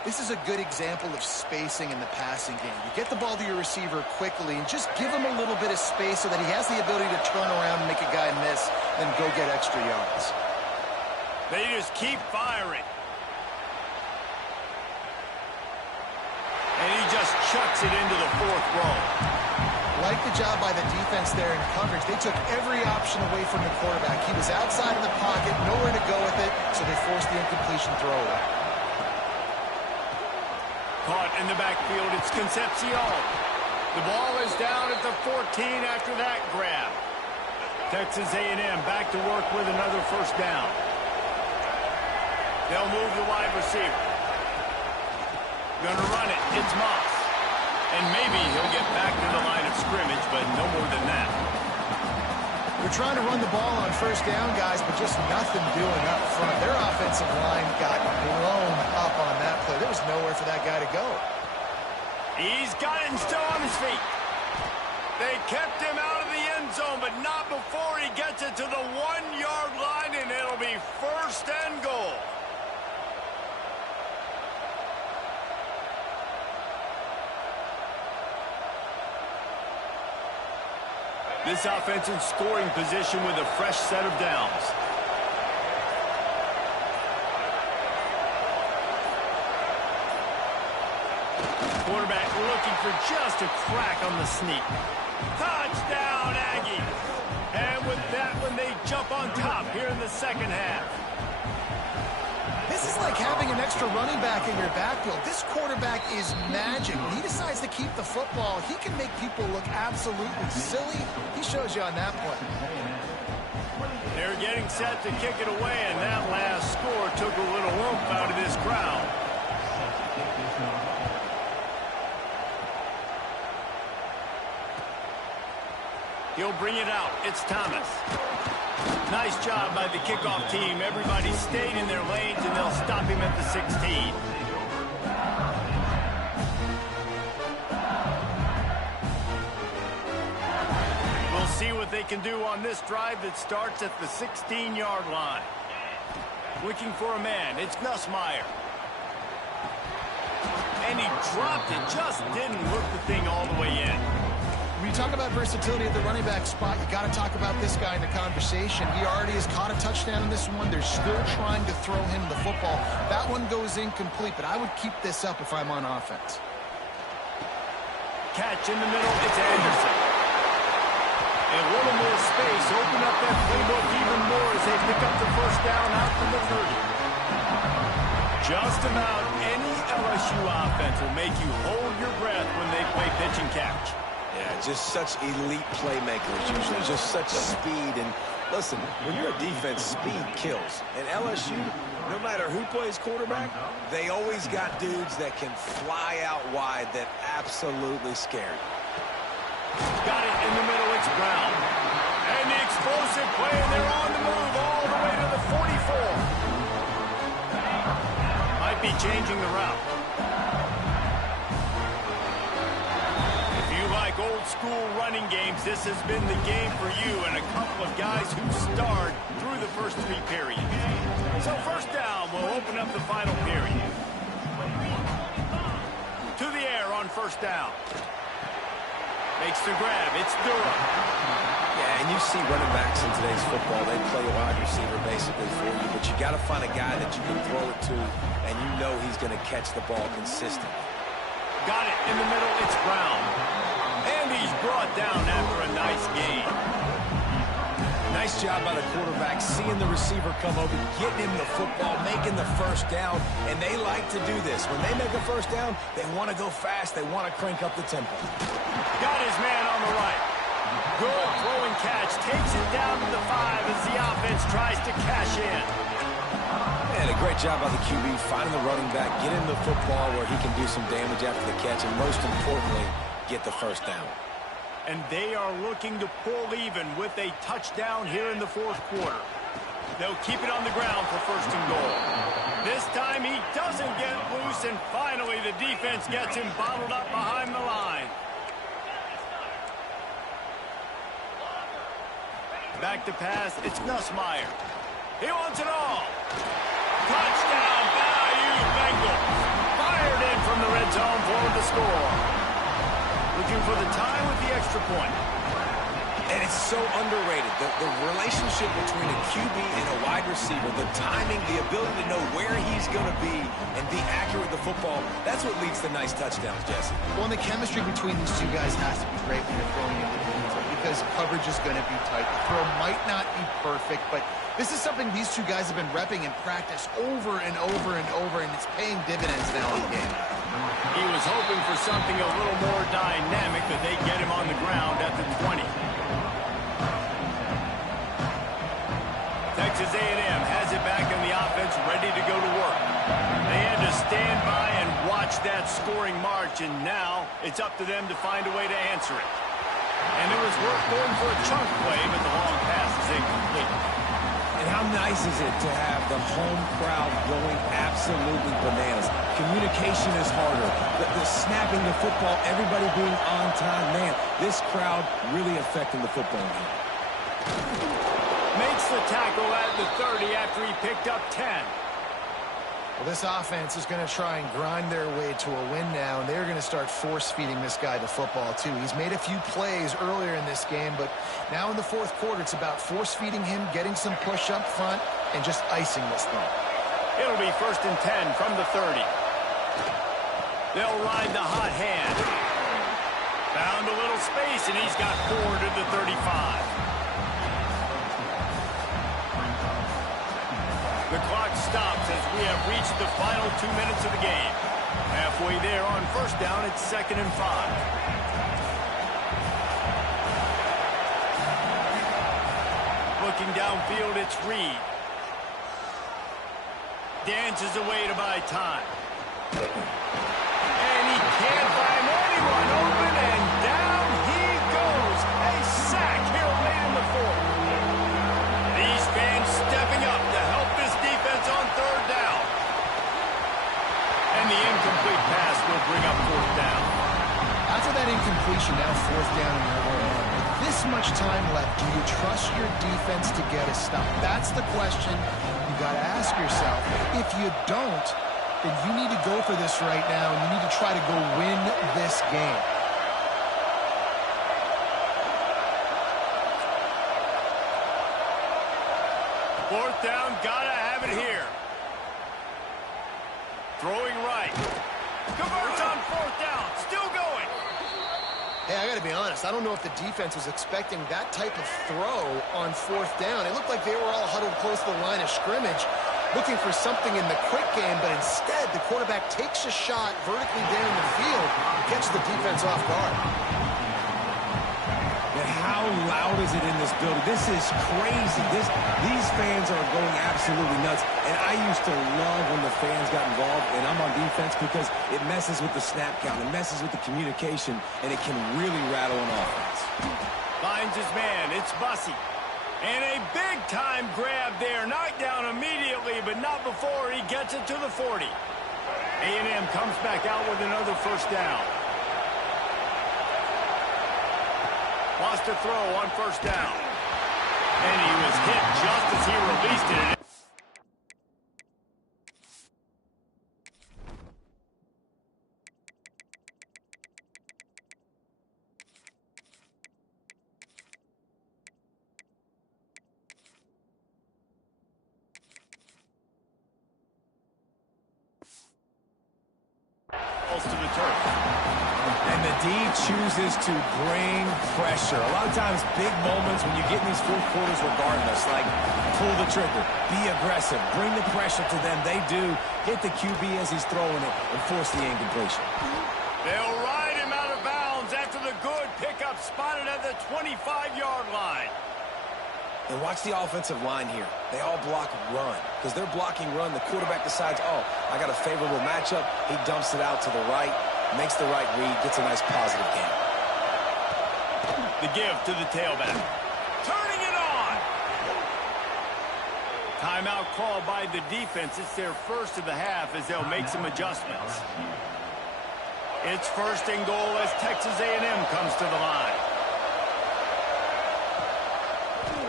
This is a good example of spacing in the passing game. You get the ball to your receiver quickly and just give him a little bit of space so that he has the ability to turn around and make a guy miss and go get extra yards. They just keep firing. And he just chucks it into the fourth row. Like the job by the defense there in coverage. They took every option away from the quarterback. He was outside of the pocket, nowhere to go with it, so they forced the incompletion throwaway. Caught in the backfield, it's Concepcion. The ball is down at the 14 after that grab. Texas A&M back to work with another first down. They'll move the wide receiver. Gonna run it. It's Moss. And maybe he'll get back to the line of scrimmage, but no more than that. They're trying to run the ball on first down, guys, but just nothing doing up front. Their offensive line got blown up on that play. There was nowhere for that guy to go. He's got it and still on his feet. They kept him out of the end zone, but not before he gets it to the 1-yard line, and it'll be first and goal. This offense in scoring position with a fresh set of downs. Quarterback looking for just a crack on the sneak. Touchdown, Aggies! And with that one, they jump on top here in the second half. This is like having an extra running back in your backfield. This quarterback is magic. When he decides to keep the football, he can make people look absolutely silly. He shows you on that play. They're getting set to kick it away, and that last score took a little oomph out of this crowd. He'll bring it out. It's Thomas. Nice job by the kickoff team. Everybody stayed in their lanes, and they'll stop him at the 16. We'll see what they can do on this drive that starts at the 16-yard line. Looking for a man. It's Nussmeier. And he dropped it. Just didn't work the thing all the way in. When you talk about versatility at the running back spot, you got to talk about this guy in the conversation. He already has caught a touchdown in this one. They're still trying to throw him the football. That one goes incomplete, but I would keep this up if I'm on offense. Catch in the middle. It's Anderson. A little more space. Open up that playbook even more as they pick up the first down out from the 30. Just about any LSU offense will make you hold your breath when they play pitch and catch. Yeah, just such elite playmakers usually, just such speed. And listen, when you're a defense, speed kills. And LSU, no matter who plays quarterback, they always got dudes that can fly out wide that absolutely scare you. Got it in the middle, it's Brown. And the explosive play, and they're on the move all the way to the 44. Might be changing the route. Old-school running games, this has been the game for you and a couple of guys who starred through the first three periods. So first down will open up the final period. To the air on first down. Makes the grab. It's Durham. Yeah, and you see running backs in today's football, they play a wide receiver basically for you, but you got to find a guy that you can throw it to, and you know he's going to catch the ball consistently. Got it in the middle. It's Brown. And he's brought down after a nice gain. Nice job by the quarterback, seeing the receiver come open, getting him the football, making the first down, and they like to do this. When they make a first down, they want to go fast. They want to crank up the tempo. Got his man on the right. Good throwing catch. Takes it down to the 5 as the offense tries to cash in. And a great job by the QB, finding the running back, getting the football where he can do some damage after the catch, and most importantly, get the first down. And they are looking to pull even with a touchdown here in the fourth quarter. They'll keep it on the ground for first and goal. This time he doesn't get loose, and finally the defense gets him bottled up behind the line. Back to pass, it's Nussmeier. He wants it all. Touchdown, value, Bengals. Fired in from the red zone for the score. Looking for the tie with the extra point. And it's so underrated. The relationship between a QB and a wide receiver, the timing, the ability to know where he's going to be and be accurate with the football, that's what leads to nice touchdowns, Jesse. Well, and the chemistry between these two guys has to be great when you're throwing into the end zone because coverage is going to be tight. The throw might not be perfect, but this is something these two guys have been repping in practice over and over and over, and it's paying dividends now in the game. He was hoping for something a little more dynamic, but they get him on the ground at the 20. Texas A&M has it back in the offense, ready to go to work. They had to stand by and watch that scoring march, and now it's up to them to find a way to answer it. And it was worth going for a chunk play, but the long pass is incomplete. And how nice is it to have the home crowd going absolutely bananas? Communication is harder. The snapping the football, everybody being on time. Man, this crowd really affecting the football game. Makes the tackle at the 30 after he picked up 10. Well, this offense is going to try and grind their way to a win now, and they're going to start force-feeding this guy the football, too. He's made a few plays earlier in this game, but now in the fourth quarter, it's about force-feeding him, getting some push up front, and just icing this thing. It'll be 1st and 10 from the 30. They'll ride the hot hand. Found a little space, and he's got 4 to the 35. The clock stops as we have reached the final 2 minutes of the game. Halfway there on first down, it's 2nd and 5. Looking downfield, it's Reed. Dances away to buy time. And he can't find anyone open, and down he goes. A sack here late in the fourth. These fans stepping up to help this defense on 3rd down. And the incomplete pass will bring up 4th down. After that incompletion, now 4th down and you're on. With this much time left, do you trust your defense to get a stop? That's the question you got to ask yourself. If you don't, then you need to go for this right now, and you need to try to go win this game. Fourth down, gotta have it here. Throwing right. Converts on 4th down, still going. Hey, I got to be honest. I don't know if the defense was expecting that type of throw on 4th down. It looked like they were all huddled close to the line of scrimmage, looking for something in the quick game, but instead the quarterback takes a shot vertically down the field and catches the defense off guard. And how loud is it in this building? This is crazy. These fans are going absolutely nuts. And I used to love when the fans got involved, and I'm on defense because it messes with the snap count. It messes with the communication, and it can really rattle an offense. Finds his man. It's Bussey. And a big-time grab there. Knocked down immediately, but not before he gets it to the 40. A&M comes back out with another first down. Lost a throw on first down. And he was hit just as he released it. And the D chooses to bring pressure. A lot of times, big moments when you get in these fourth quarters regardless, like pull the trigger, be aggressive, bring the pressure to them. They do hit the QB as he's throwing it and force the incompletion. They'll ride him out of bounds after the good pickup spotted at the 25-yard line. And watch the offensive line here. They all block run. Because they're blocking run, the quarterback decides, oh, I got a favorable matchup. He dumps it out to the right, makes the right read, gets a nice positive gain. The give to the tailback. Turning it on. Timeout called by the defense. It's their first of the half as they'll make some adjustments. It's first and goal as Texas A&M comes to the line.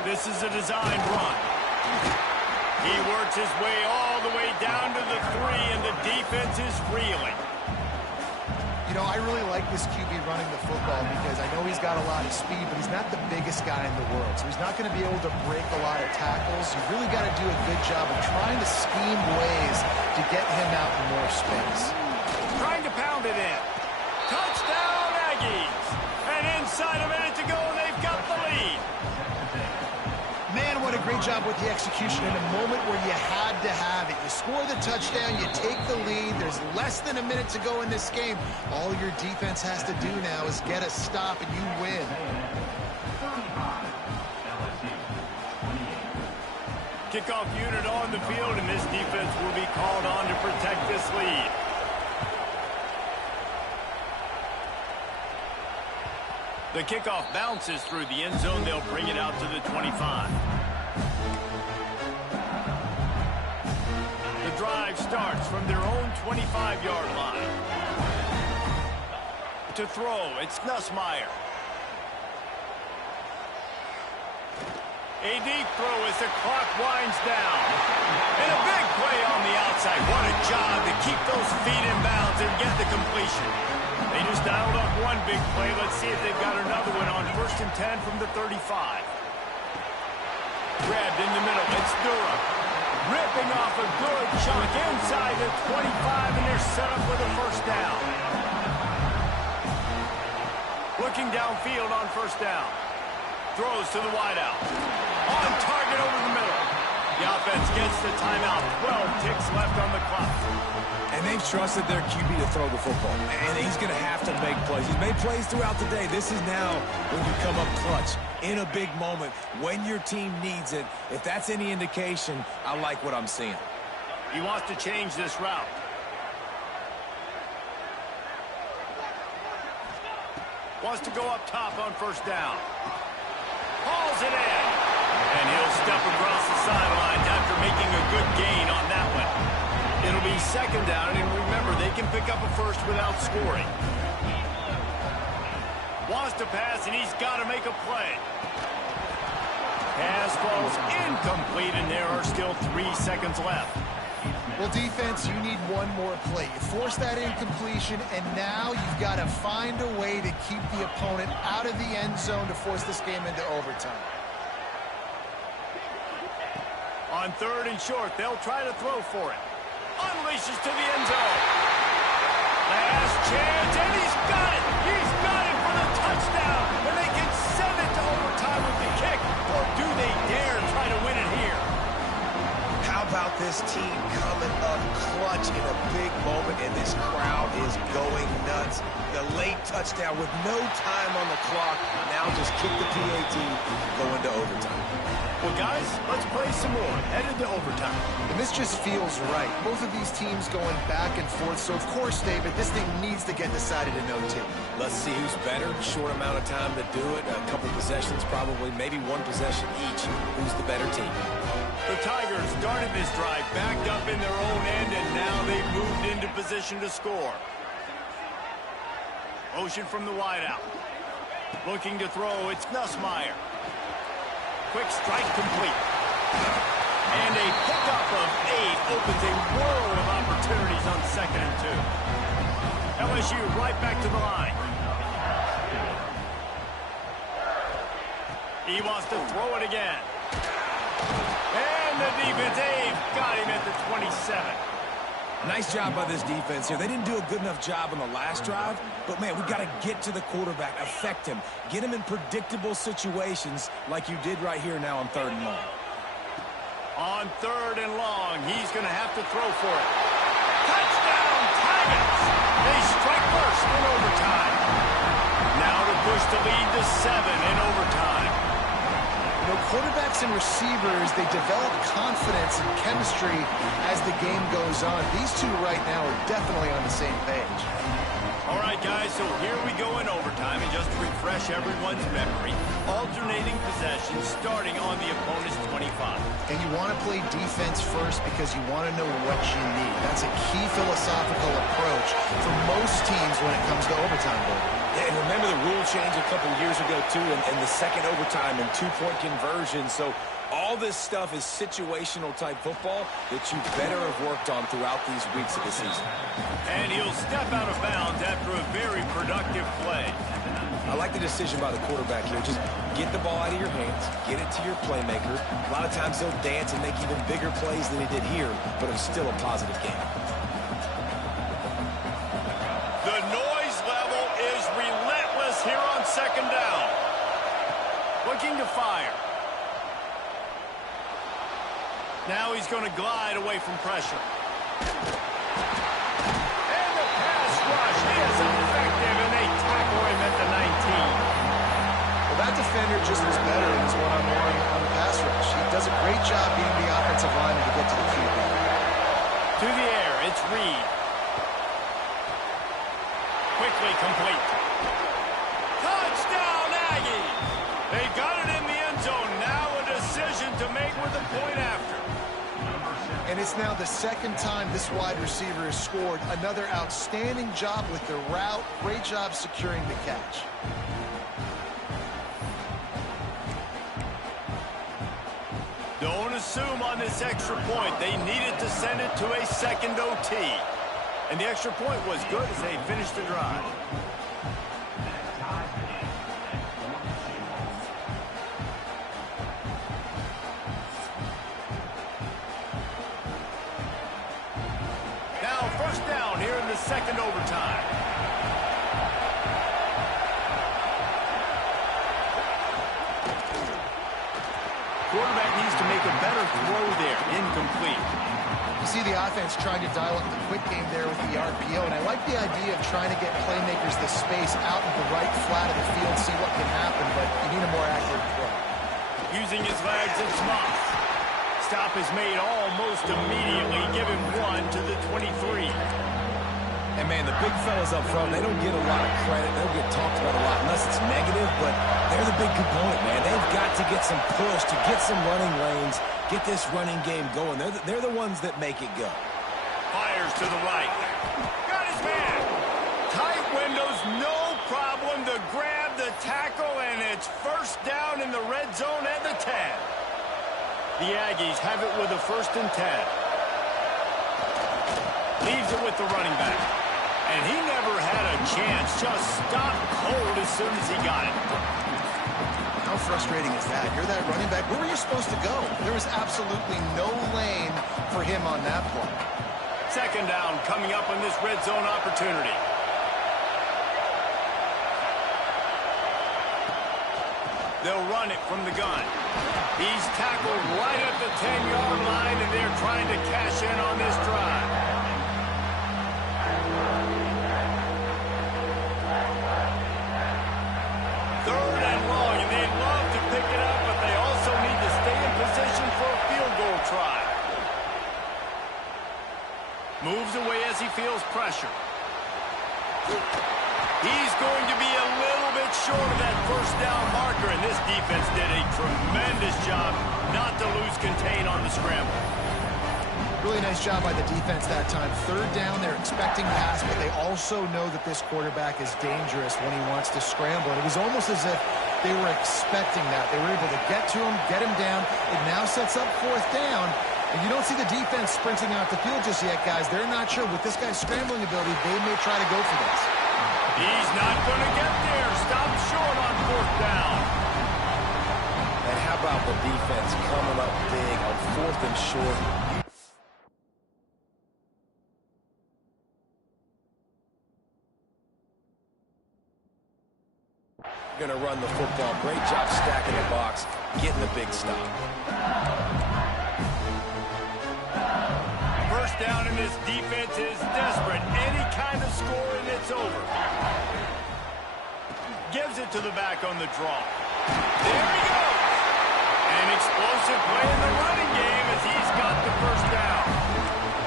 This is a designed run. He works his way all the way down to the 3, and the defense is reeling. You know, I really like this QB running the football because I know he's got a lot of speed, but he's not the biggest guy in the world. So he's not going to be able to break a lot of tackles. You really got to do a good job of trying to scheme ways to get him out in more space. Trying to pound it in. Touchdown, Aggies. And inside a minute to go, and they've got the lead. Man, what a great job with the execution in a moment where you had to have it. You score the touchdown, you take the lead. There's less than a minute to go in this game. All your defense has to do now is get a stop, and you win. Kickoff unit on the field, and this defense will be called on to protect this lead. The kickoff bounces through the end zone. They'll bring it out to the 25. The drive starts from their own 25-yard line. To throw, it's Nussmeier. A deep throw as the clock winds down. And a big play on the outside. What a job to keep those feet in bounds and get the completion. They just dialed up one big play. Let's see if they've got another one on 1st and 10 from the 35. Grabbed in the middle. It's Durham. Ripping off a good chunk inside the 25, and they're set up with a first down. Looking downfield on first down. Throws to the wideout. On target over the middle. The offense gets the timeout. 12 ticks left on the clock. And they've trusted their QB to throw the football. And he's going to have to make plays. He's made plays throughout the day. This is now when you come up clutch in a big moment when your team needs it. If that's any indication, I like what I'm seeing. He wants to change this route. Wants to go up top on first down. Hauls it in. And he'll step across the sidelines after making a good gain on that one. It'll be second down, and remember, they can pick up a first without scoring. Wants to pass, and he's got to make a play. Pass falls incomplete, and there are still 3 seconds left. Well, defense, you need one more play. You force that incompletion, and now you've got to find a way to keep the opponent out of the end zone to force this game into overtime. On 3rd and short, they'll try to throw for it. Unleashes to the end zone. Last chance, and he's got it. He's got it for the touchdown, and they can send it to overtime with the kick. Or do they dare try to win it here? How about this team coming up clutch in a big moment, and this crowd is going nuts. The late touchdown with no time on the clock. Now just kick the PAT, go into overtime. Well, guys, let's play some more. Headed to overtime. And this just feels right. Both of these teams going back and forth. So, of course, David, this thing needs to get decided in OT. Let's see who's better. Short amount of time to do it. A couple possessions, probably, maybe one possession each. Who's the better team? The Tigers started this drive backed up in their own end, and now they've moved into position to score. Motion from the wideout. Looking to throw, it's Nussmeier. Quick strike complete. And a pickup of 8 opens a world of opportunities on 2nd and 2. LSU right back to the line. He wants to throw it again. And the defense, they've got him at the 27. Nice job by this defense here. They didn't do a good enough job on the last drive, but, man, we got to get to the quarterback, affect him, get him in predictable situations like you did right here now on 3rd and long. On 3rd and long, he's going to have to throw for it. Touchdown, Tigers! They strike first in overtime. Now to push the lead to 7 in overtime. You know, quarterbacks and receivers, they develop confidence and chemistry as the game goes on. These two right now are definitely on the same page. All right, guys, so here we go in overtime. And just to refresh everyone's memory, alternating possessions starting on the opponent's 25. And you want to play defense first because you want to know what you need. That's a key philosophical approach for most teams when it comes to overtime, Bill. Yeah, and remember the rule change a couple years ago, too, and the second overtime and 2-point conversion. So all this stuff is situational type football that you better have worked on throughout these weeks of the season. And he'll step out of bounds after a very productive play. I like the decision by the quarterback here. Just get the ball out of your hands, get it to your playmaker. A lot of times they'll dance and make even bigger plays than he did here, but it was still a positive game. The noise level is relentless here on 2nd down. Looking to fire. Now he's going to glide away from pressure. And the pass rush is effective, and they tackle him at the 19. Well, that defender just was better in his one-on-one on the pass rush. He does a great job beating the offensive lineman to get to the QB. To the air, it's Reed. Quickly complete. Touchdown, Aggies! They got it in the end zone. Now a decision to make with a point after. And it's now the 2nd time this wide receiver has scored. Another outstanding job with the route. Great job securing the catch. Don't assume on this extra point. They needed to send it to a 2nd OT. And the extra point was good as they finished the drive. Now 1st down here in the 2nd overtime. Quarterback needs to make a better throw there. Incomplete. You see the offense trying to dial up the quick game there with the RPO, and I like the idea of trying to get playmakers the space out in the right flat of the field, see what can happen, but you need a more accurate throw. Using his legs, it's Moss. Stop is made almost immediately. Give him 1 to the 23. And, man, the big fellas up front, they don't get a lot of credit. They don't get talked about a lot unless it's negative, but they're the big component, man. They've got to get some push, to get some running lanes, get this running game going. They're the ones that make it go. Fires to the right. Got his man. Tight windows, no problem to grab the tackle, and it's 1st down in the red zone at the 10. The Aggies have it with a 1st and 10. Leaves it with the running back. And he never had a chance. Just stopped cold as soon as he got it. How frustrating is that? You're that running back. Where were you supposed to go? There was absolutely no lane for him on that play. 2nd down coming up on this red zone opportunity. They'll run it from the gun. He's tackled right at the 10-yard line, and they're trying to cash in on this drive. 3rd and long, and they'd love to pick it up, but they also need to stay in position for a field goal try. Moves away as he feels pressure. He's going to be a little bit short of that 1st down marker, and this defense did a tremendous job not to lose contain on the scramble. Really nice job by the defense that time. 3rd down, they're expecting pass, but they also know that this quarterback is dangerous when he wants to scramble. And it was almost as if they were expecting that. They were able to get to him, get him down. It now sets up 4th down. And you don't see the defense sprinting out the field just yet, guys. They're not sure. With this guy's scrambling ability, they may try to go for this. He's not going to get there. Stop short on 4th down. And how about the defense coming up big on 4th and short? going to run the football. Great job stacking the box, getting the big stop. First down, and this defense is desperate. Any kind of score, and it's over. Gives it to the back on the draw. There he goes. An explosive play in the running game as he's got the first down.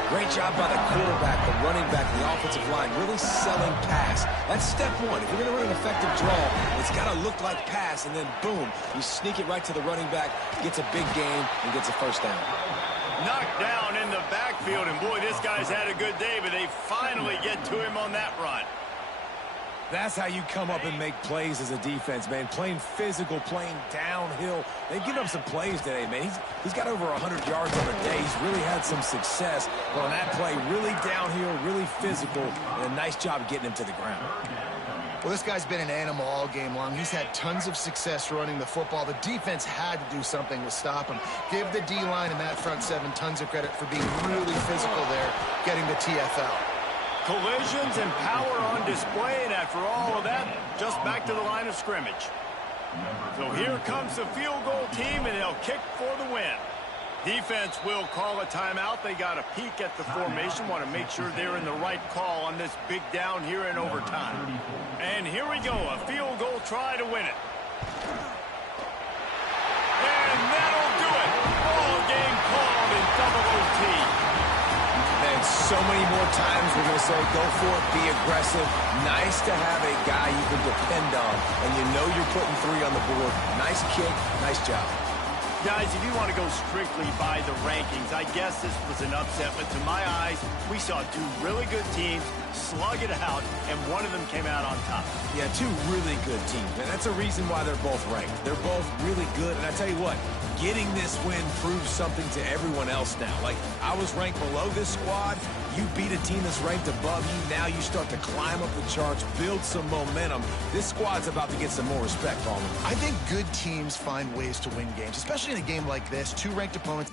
Great job by the quarterback, the running back, the offensive line, really selling pass. That's step one. If you're going to run an effective draw, it's got to look like pass, and then boom, you sneak it right to the running back, gets a big gain, and gets a first down. Knocked down in the backfield, and boy, this guy's had a good day, but they finally get to him on that run. That's how you come up and make plays as a defense, man. Playing physical, playing downhill. They've given up some plays today, man. He's got over 100 yards on the day. He's really had some success. But on that play, really downhill, really physical, and a nice job getting him to the ground. Well, this guy's been an animal all game long. He's had tons of success running the football. The defense had to do something to stop him. Give the D-line and that front seven tons of credit for being really physical there, getting the TFL. Collisions and power on display, and after all of that, just back to the line of scrimmage. So here comes the field goal team, and they'll kick for the win. Defense will call a timeout. They got a peek at the formation, want to make sure they're in the right call on this big down here in overtime. And here we go, a field goal try to win it. And that'll do it. Ball game called in double OT. And so many more times we're going to say, go for it, be aggressive. Nice to have a guy you can depend on, and you know you're putting three on the board. Nice kick, nice job. Guys, if you want to go strictly by the rankings, I guess this was an upset, but to my eyes, we saw two really good teams slug it out, and one of them came out on top. Yeah, two really good teams, and that's a reason why they're both ranked. They're both really good, and I tell you what, getting this win proves something to everyone else now. Like, I was ranked below this squad. You beat a team that's ranked above you. Now you start to climb up the charts, build some momentum. This squad's about to get some more respect, Palmer. I think good teams find ways to win games, especially in a game like this. Two ranked opponents.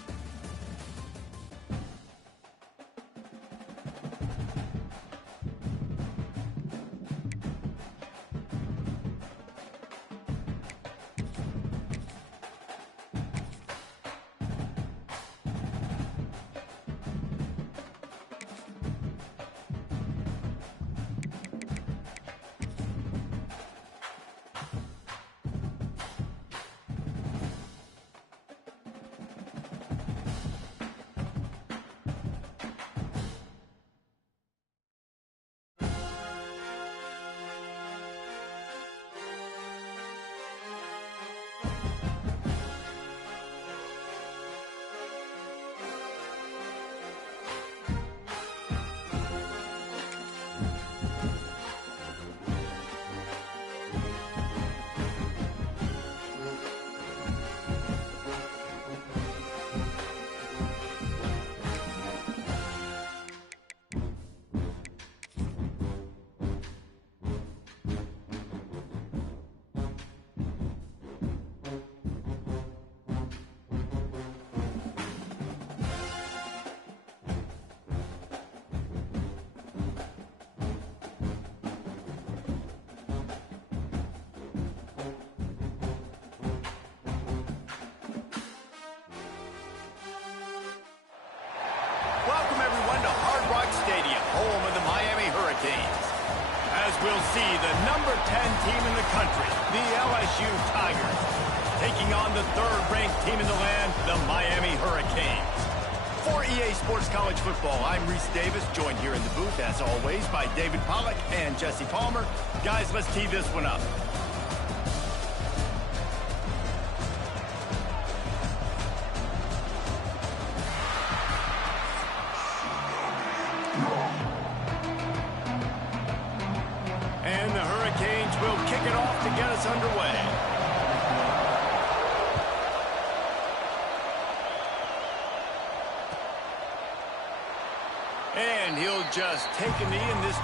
Welcome, everyone, to Hard Rock Stadium, home of the Miami Hurricanes. As we'll see, the number 10 team in the country, the LSU Tigers, taking on the third-ranked team in the land, the Miami Hurricanes. For EA Sports College Football, I'm Reese Davis, joined here in the booth, as always, by David Pollack and Jesse Palmer. Guys, let's tee this one up. And the Hurricanes will kick it off to get us underway. And he'll just take a knee in this.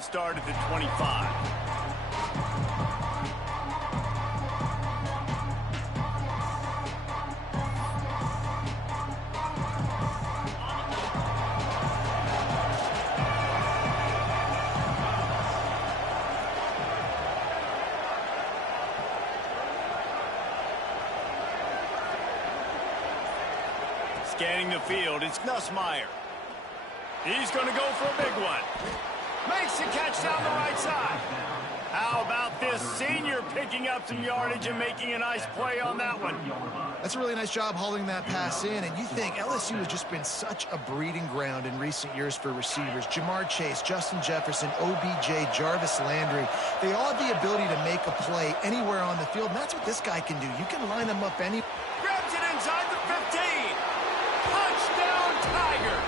Start at the 25. Scanning the field, it's Nussmeier. He's going to go for a big one. Makes the catch down the right side. How about this senior picking up some yardage and making a nice play on that one? That's a really nice job hauling that pass in, and you think LSU has just been such a breeding ground in recent years for receivers. Jamar Chase, Justin Jefferson, OBJ, Jarvis Landry, they all have the ability to make a play anywhere on the field, and that's what this guy can do. You can line them up any... Grabs it inside the 15. Touchdown, Tiger.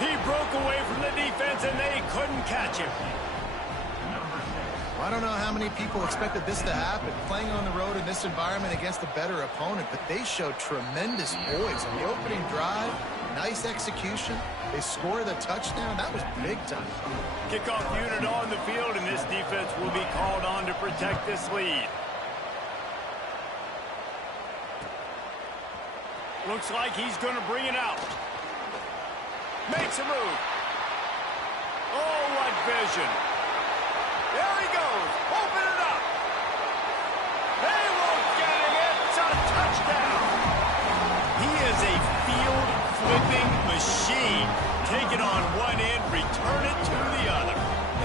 He broke away from the defense, and they couldn't catch him. I don't know how many people expected this to happen, playing on the road in this environment against a better opponent, but they showed tremendous poise on the opening drive. Nice execution. They scored a touchdown. That was big time. Kickoff unit on the field, and this defense will be called on to protect this lead. Looks like he's going to bring it out. Makes a move. Oh, what vision. There he goes. Open it up. They won't get him. It's a touchdown. He is a field-flipping machine. Take it on one end, return it to the other.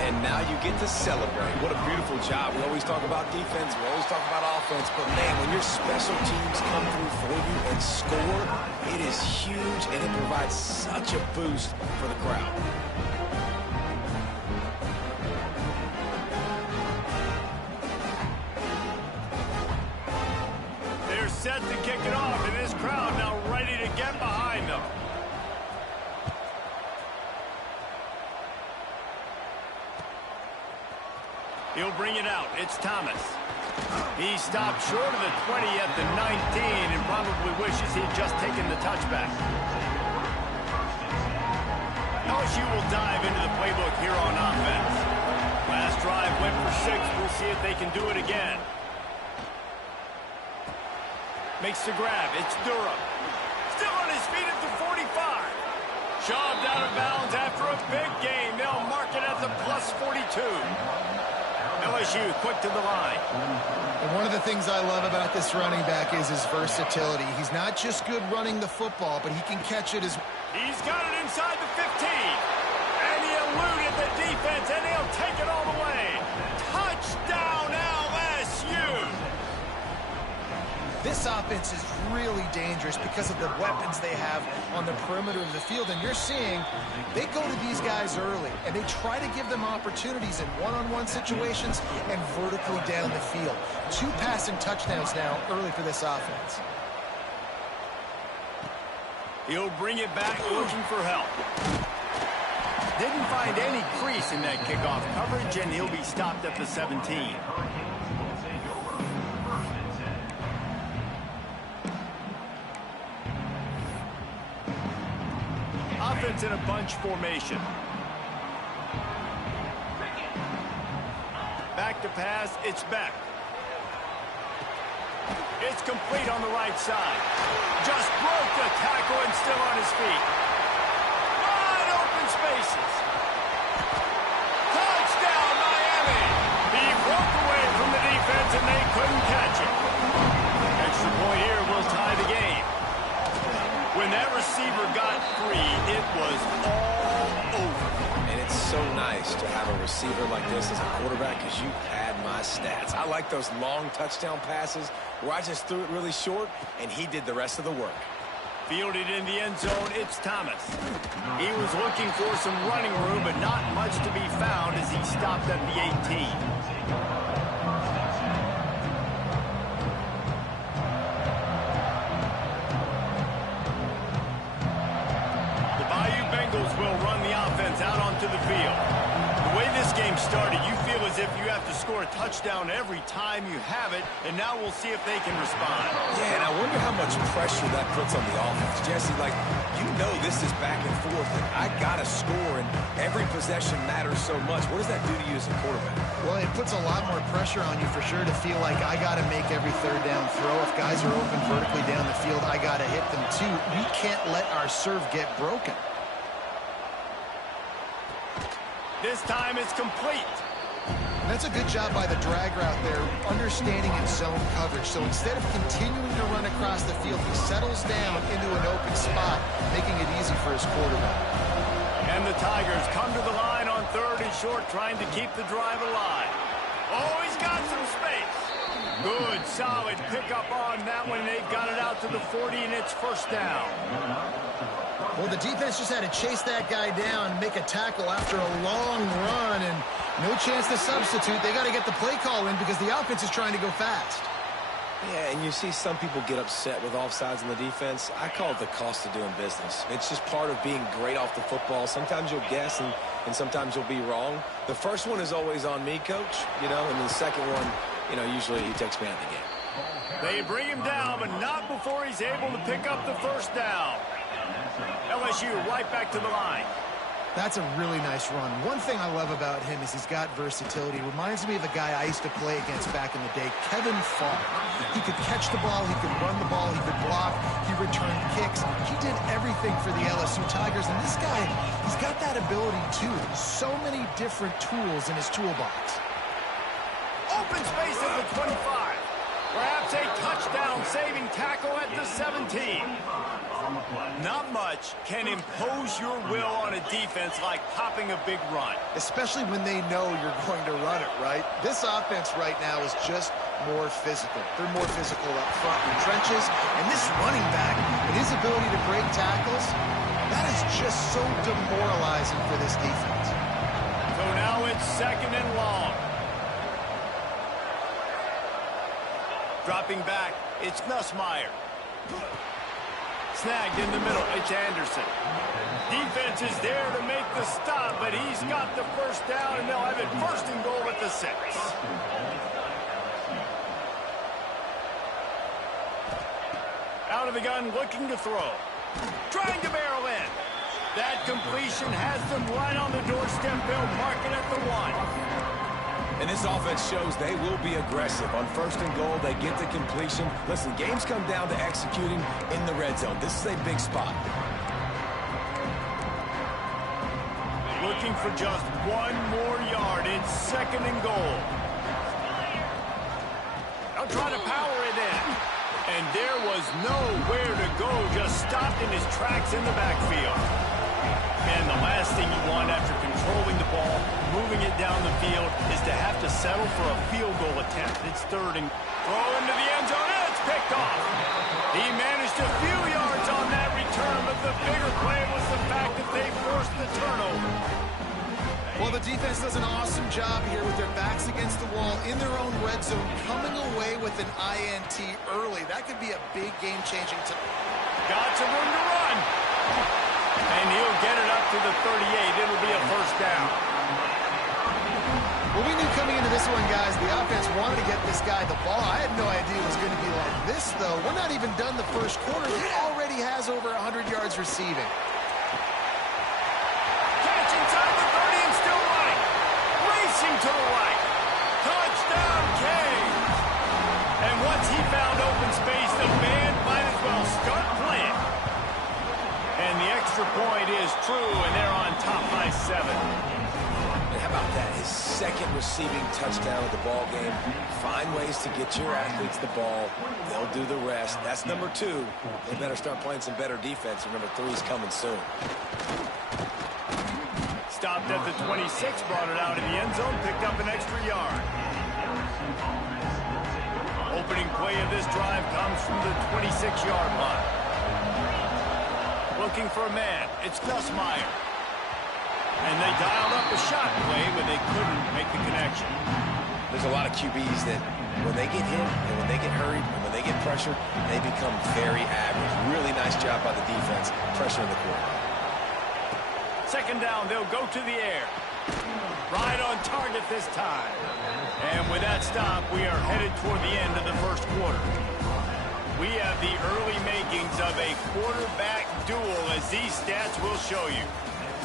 And now you get to celebrate. What a beautiful job. We always talk about defense. We always talk about offense. But, man, when your special teams come through for you and score, it is huge, and it provides such a boost for the crowd. They're set to kick it off, and this crowd now ready to get behind them. He'll bring it out. It's Thomas. He stopped short of the 20 at the 19 and probably wishes he'd just taken the touchback. LSU will dive into the playbook here on offense. Last drive went for 6. We'll see if they can do it again. Makes the grab. It's Durham. Still on his feet at the 45. Shoved out of bounds after a big game. They'll mark it at the plus 42. LSU quick to the line. And one of the things I love about this running back is his versatility. He's not just good running the football, but he can catch it as well. He's got it inside the 15. And he eluded the defense, and he'll take it all the way. Touchdown, LSU! This offense is really dangerous because of the weapons they have on the perimeter of the field. And you're seeing they go to these guys early, and they try to give them opportunities in one-on-one situations and vertically down the field. 2 passing touchdowns now early for this offense. He'll bring it back looking for help. Didn't find any crease in that kickoff coverage, and he'll be stopped at the 17. Offense in a bunch formation. Back to pass, it's Beck. It's complete on the right side. Just broke the tackle and still on his feet. Wide open spaces. Touchdown, Miami! He broke away from the defense and they couldn't catch him. Extra point here will tie the game. When that receiver got free, it was all over. And it's so nice to have a receiver like this as a quarterback because you had my stats. I like those long touchdown passes where I just threw it really short and he did the rest of the work. Fielded in the end zone, it's Thomas. He was looking for some running room, but not much to be found as he stopped at the 18. Will run the offense out onto the field. The way this game started, you feel as if you have to score a touchdown every time you have it, and now we'll see if they can respond. Yeah, and I wonder how much pressure that puts on the offense. Jesse, like, you know this is back and forth, and I got to score, and every possession matters so much. What does that do to you as a quarterback? Well, it puts a lot more pressure on you for sure to feel like I got to make every third down throw. If guys are open vertically down the field, I got to hit them too. We can't let our serve get broken. This time it's complete. That's a good job by the drag route there, understanding its zone coverage. So instead of continuing to run across the field, he settles down into an open spot, making it easy for his quarterback. And the Tigers come to the line on 3rd and short, trying to keep the drive alive. Oh, he's got some space. Good, solid pickup on that one. They've got it out to the 40, and it's first down. Well, the defense just had to chase that guy down and make a tackle after a long run, and no chance to substitute. They got to get the play call in because the offense is trying to go fast. Yeah, and you see some people get upset with offsides in the defense. I call it the cost of doing business. It's just part of being great off the football. Sometimes you'll guess, and sometimes you'll be wrong. The first one is always on me, Coach, and the second one, usually he takes me out of the game. They bring him down, but not before he's able to pick up the first down. LSU right back to the line. That's a really nice run. One thing I love about him is he's got versatility. Reminds me of a guy I used to play against back in the day, Kevin Falk. He could catch the ball, he could run the ball, he could block, he returned kicks. He did everything for the LSU Tigers, and this guy, he's got that ability too. So many different tools in his toolbox. Open space at the 25. Perhaps a touchdown-saving tackle at the 17. Not much can impose your will on a defense like popping a big run. Especially when they know you're going to run it, right? This offense right now is just more physical. They're more physical up front in the trenches. And this running back and his ability to break tackles, that is just so demoralizing for this defense. So now it's 2nd and long. Dropping back, it's Nussmeier. Snagged in the middle, it's Anderson. Defense is there to make the stop, but he's got the first down, and they'll have it 1st and goal at the 6. Out of the gun, looking to throw. Trying to barrel in. That completion has them right on the doorstep. They'll mark it at the 1. And this offense shows they will be aggressive. On 1st and goal, they get the completion. Listen, games come down to executing in the red zone. This is a big spot. Looking for just 1 more yard. It's 2nd and goal. They'll try to power it in. And there was nowhere to go. Just stopped in his tracks in the backfield. And the last thing you want after controlling the ball, moving it down the field, is to have to settle for a field goal attempt. It's 3rd and throw into the end zone, and it's picked off. He managed a few yards on that return, but the bigger play was the fact that they forced the turnover. Well, the defense does an awesome job here with their backs against the wall in their own red zone, coming away with an INT early. That could be a big game-changing time. Got some room to run. And he'll get it up to the 38. It'll be a 1st down. Well, we knew coming into this one, guys, the offense wanted to get this guy the ball. I had no idea it was going to be like this, though. We're not even done the 1st quarter. He already has over 100 yards receiving. Catch inside the 30 and still running. Racing to the right. Touchdown, Canes. And once he found open space, the man might as well start playing. And the extra point is true, and they're on top by 7. And how about that? His 2nd receiving touchdown of the ball game. Find ways to get your athletes the ball. They'll do the rest. That's number 2. They better start playing some better defense, and number 3 is coming soon. Stopped at the 26, brought it out in the end zone, picked up an extra yard. Opening play of this drive comes from the 26-yard line. Looking for a man. It's Nussmeier. And they dialed up a shot play, but they couldn't make the connection. There's a lot of QBs that when they get hit and when they get hurried and when they get pressured, they become very average. Really nice job by the defense, pressuring the quarterback. 2nd down, they'll go to the air. Right on target this time. And with that stop, we are headed toward the end of the 1st quarter. We have the early makings of a quarterback duel, as these stats will show you.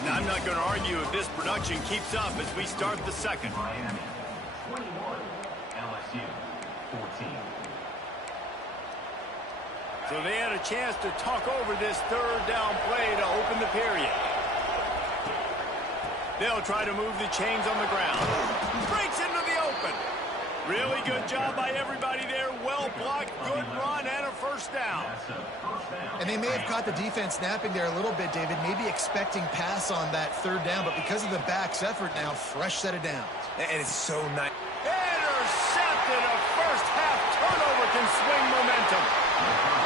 Now, I'm not going to argue if this production keeps up as we start the second. Miami 21, LSU 14. So they had a chance to talk over this third down play to open the period. They'll try to move the chains on the ground. Breaks into the open. Really good job by everybody there. Well blocked, good run, and a first down. And they may have caught the defense napping there a little bit, David, maybe expecting pass on that third down, but because of the back's effort now, fresh set of downs. And it's so nice. Intercepted. A first half turnover can swing momentum.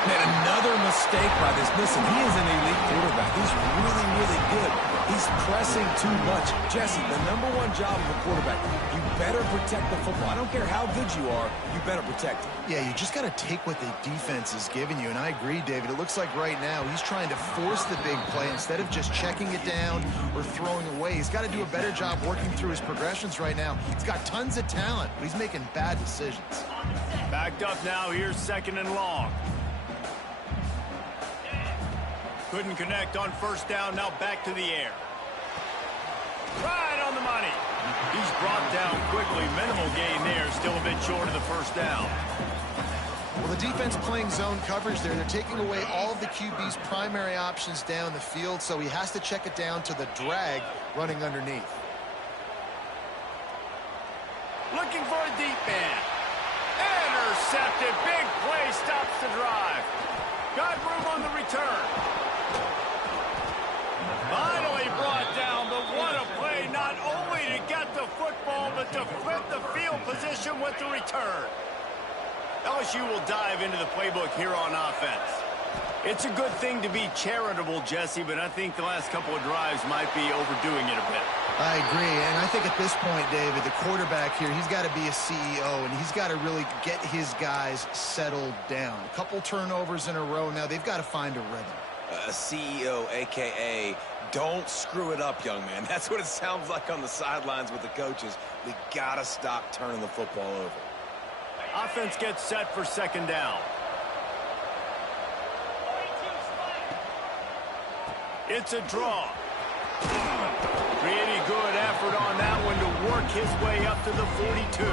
Man, another mistake by this. Listen, he is an elite quarterback. He's really, really good. He's pressing too much. Jesse, the number one job of a quarterback, you better protect the football. I don't care how good you are, you better protect it. Yeah, you just got to take what the defense is giving you, and I agree, David. It looks like right now he's trying to force the big play instead of just checking it down or throwing away. He's got to do a better job working through his progressions right now. He's got tons of talent, but he's making bad decisions. Backed up now. Here's second and long. Couldn't connect on first down. Now back to the air. Right on the money. He's brought down quickly. Minimal gain there. Still a bit short of the first down. Well, the defense playing zone coverage there. They're taking away all of the QB's primary options down the field, so he has to check it down to the drag running underneath. Looking for a deep man. Intercepted. Big play stops the drive. Got room on the return. Finally brought down, but what a play, not only to get the football, but to flip the field position with the return. LSU will dive into the playbook here on offense. It's a good thing to be charitable, Jesse, but I think the last couple of drives might be overdoing it a bit. I agree, and I think at this point, David, the quarterback here, he's got to be a CEO, and he's got to really get his guys settled down. A couple turnovers in a row now. They've got to find a rhythm. A CEO, a.k.a. don't screw it up, young man. That's what it sounds like on the sidelines with the coaches. We got to stop turning the football over. Offense gets set for second down. It's a draw. Pretty good effort on that one to work his way up to the 42.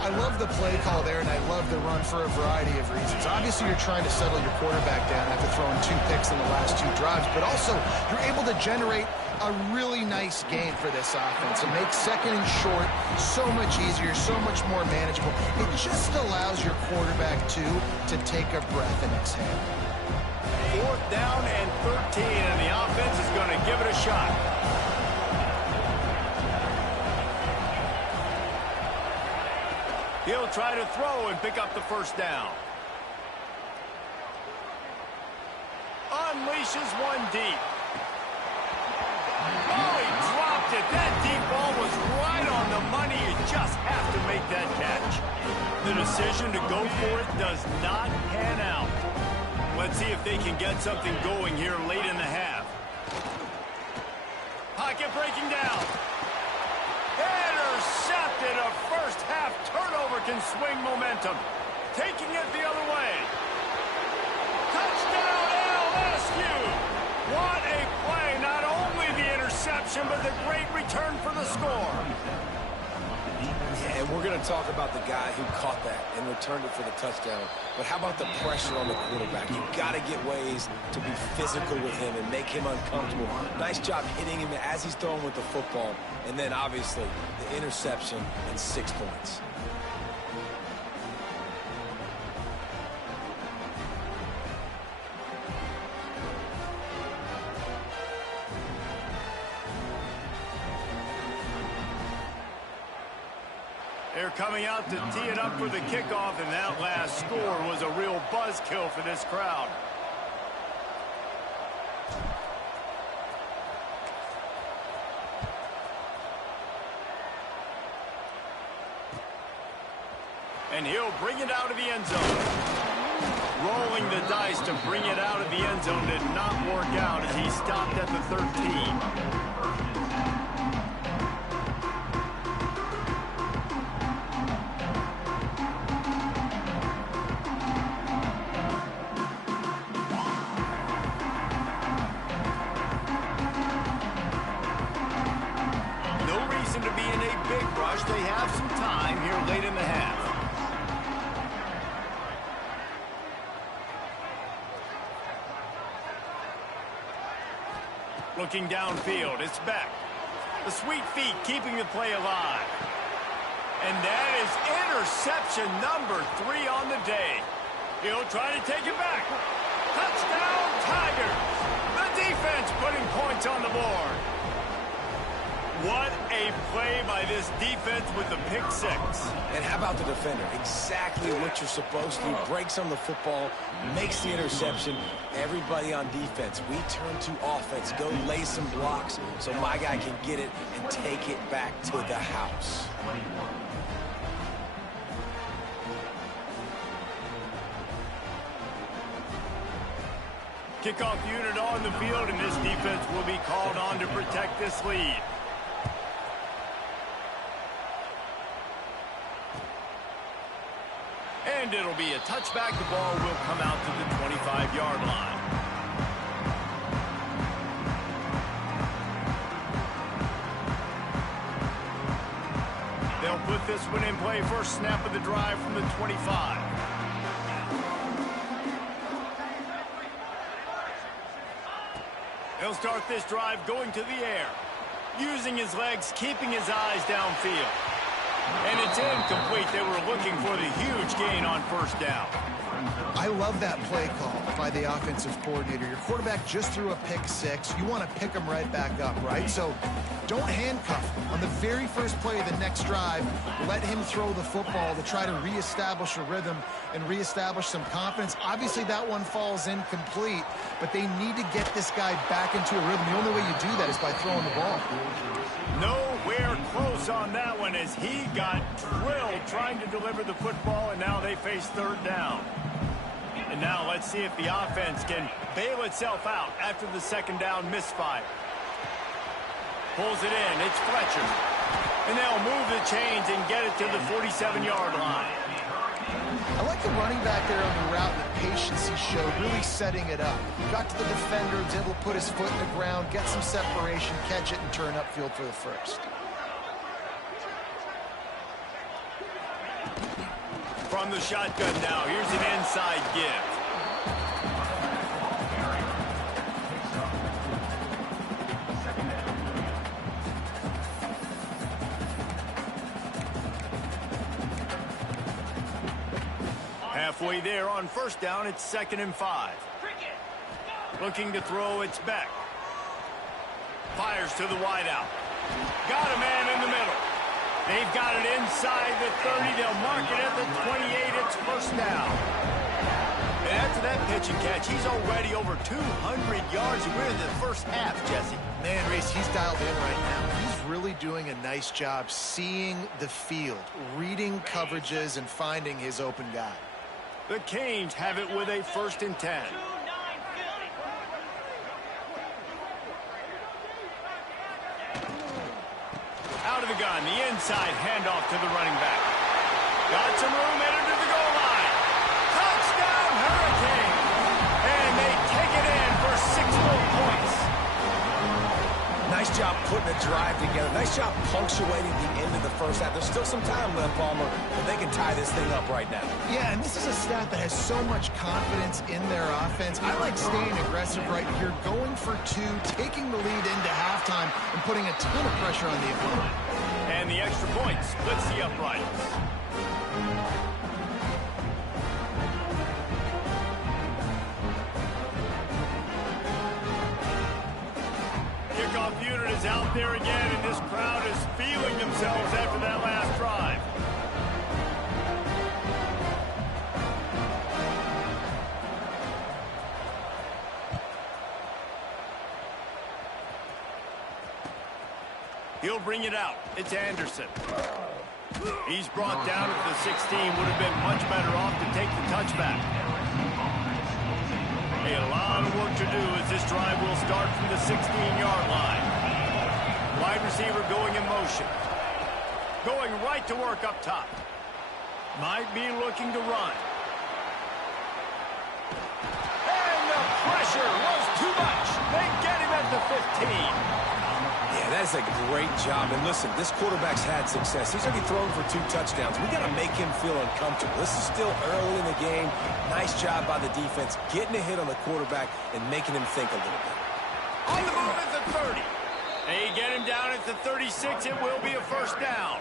I love the play call there, and I love the run for a variety of reasons. Obviously, you're trying to settle your quarterback down after throwing 2 picks in the last 2 drives, but also you're able to generate a really nice game for this offense. It makes second and short so much easier, so much more manageable. It just allows your quarterback, too, to take a breath and exhale. 4th down and 13, and the offense is going to give it a shot. He'll try to throw and pick up the first down. Unleashes one deep. Oh, he dropped it. That deep ball was right on the money. You just have to make that catch. The decision to go for it does not pan out. Let's see if they can get something going here late in the half. Pocket breaking down. Intercepted. A first half turnover can swing momentum. Taking it the other way. Touchdown LSU. What a play. Not only the interception, but the great return for the score. Yeah, and we're going to talk about the guy who caught that and returned it for the touchdown. But how about the pressure on the quarterback? You've got to get ways to be physical with him and make him uncomfortable. Nice job hitting him as he's throwing with the football. And then, obviously, the interception and 6 points. They're coming out to tee it up for the kickoff, and that last score was a real buzzkill for this crowd. And he'll bring it out of the end zone. Rolling the dice to bring it out of the end zone did not work out as he stopped at the 13. a big rush. They have some time here late in the half. Looking downfield, it's Beck. The sweet feet keeping the play alive. And that is interception number 3 on the day. He'll try to take it back. Touchdown, Tigers. The defense putting points on the board. What a play by this defense with the pick 6. And how about the defender? Exactly what you're supposed to. Breaks on the football, makes the interception. Everybody on defense, we turn to offense. Go lay some blocks so my guy can get it and take it back to the house. Kickoff unit on the field, and this defense will be called on to protect this lead. And it'll be a touchback. The ball will come out to the 25-yard line. They'll put this one in play. First snap of the drive from the 25. He'll start this drive going to the air, using his legs, keeping his eyes downfield. And it's incomplete. They were looking for the huge gain on first down. I love that play call by the offensive coordinator. Your quarterback just threw a pick 6. You want to pick him right back up, right? So don't handcuff him. On the very first play of the next drive, let him throw the football to try to reestablish a rhythm and reestablish some confidence. Obviously, that one falls incomplete, but they need to get this guy back into a rhythm. The only way you do that is by throwing the ball. Nowhere close on that one as he got drilled trying to deliver the football, and now they face third down. And now let's see if the offense can bail itself out after the second down misfire. Pulls it in. It's Fletcher. And they'll move the chains and get it to the 47-yard line. I like the running back there on the route and the patience he showed, really setting it up. Got to the defender, was able to put his foot in the ground, get some separation, catch it, and turn upfield for the first. From the shotgun now, here's an inside give. Halfway there on first down, it's 2nd and 5. Looking to throw, it's Beck. Fires to the wideout. Got a man in the middle. They've got it inside the 30. They'll mark it at the 28. It's first down. And after that pitch and catch, he's already over 200 yards. We're in the first half, Jesse. Man, Reese, he's dialed in right now. He's really doing a nice job seeing the field, reading coverages, and finding his open guy. The Canes have it with a 1st and 10. Out of the gun, the inside handoff to the running back. Got some room, headed to the goal line. Touchdown, Hurricane! And they take it in for 6 more points. Nice job putting a drive together. Nice job punctuating the end of the first half. There's still some time left, Palmer, but they can tie this thing up right now. Yeah, and this is a staff that has so much confidence in their offense. I like staying aggressive right here, going for 2, taking the lead into halftime, and putting a ton of pressure on the opponent. And the extra point splits the uprights. Kickoff unit is out there again, and this crowd is feeling themselves after that last drive. He'll bring it out. It's Anderson. He's brought down at the 16. Would have been much better off to take the touchback. A lot of work to do as this drive will start from the 16-yard line. Wide receiver going in motion. Going right to work up top. Might be looking to run. And the pressure was too much. They get him at the 15. Yeah, that does a great job. And listen, this quarterback's had success. He's already thrown for 2 touchdowns. We got to make him feel uncomfortable. This is still early in the game. Nice job by the defense, getting a hit on the quarterback and making him think a little bit. On the move at the 30. They get him down at the 36. It will be a first down.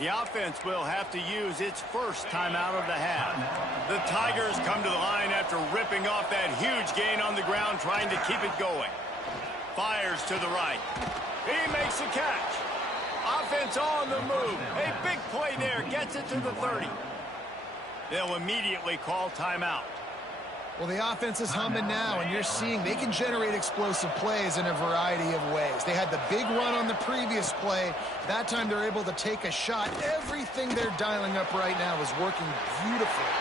The offense will have to use its first timeout of the half. The Tigers come to the line after ripping off that huge gain on the ground, trying to keep it going. Fires to the right. He makes a catch. Offense on the move. A big play there. Gets it to the 30. They'll immediately call timeout. Well, the offense is humming now, and you're seeing they can generate explosive plays in a variety of ways. They had the big run on the previous play. That time they're able to take a shot. Everything they're dialing up right now is working beautifully.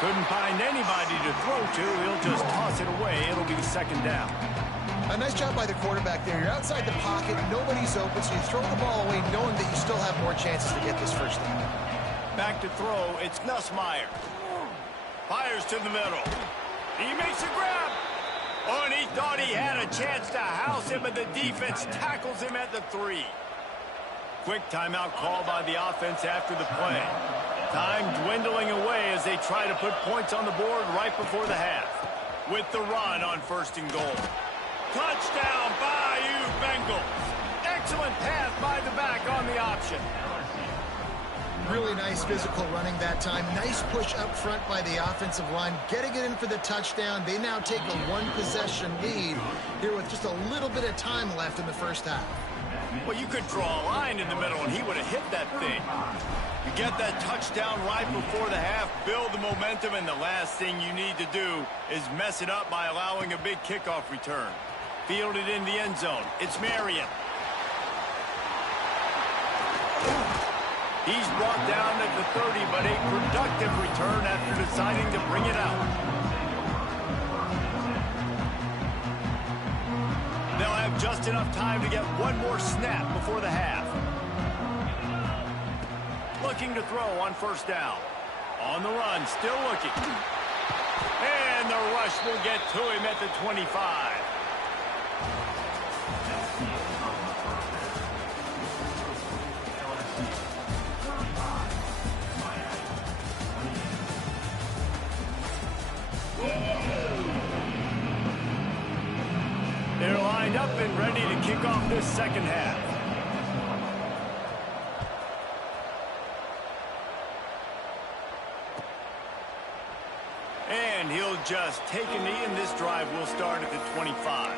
Couldn't find anybody to throw to. He'll just toss it away. It'll be second down. A nice job by the quarterback there. You're outside the pocket. Nobody's open, so you throw the ball away knowing that you still have more chances to get this first down. Back to throw. It's Nussmeier. Fires to the middle. He makes a grab. Oh, and he thought he had a chance to house him, but the defense tackles him at the 3. Quick timeout call by the offense after the play. Time dwindling away as they try to put points on the board right before the half. With the run on 1st and goal. Touchdown, Bayou Bengals. Excellent pass by the back on the option. Really nice physical running that time. Nice push up front by the offensive line. Getting it in for the touchdown. They now take a 1-possession lead here with just a little bit of time left in the first half. Well, you could draw a line in the middle, and he would have hit that thing. You get that touchdown right before the half, build the momentum, and the last thing you need to do is mess it up by allowing a big kickoff return. Fielded in the end zone. It's Marion. He's brought down at the 30, but a productive return after deciding to bring it out. They'll have just enough time to get one more snap before the half. Looking to throw on 1st down. On the run, still looking. And the rush will get to him at the 25. They're lined up and ready to kick off this second half. And he'll just take a knee, and this drive will start at the 25.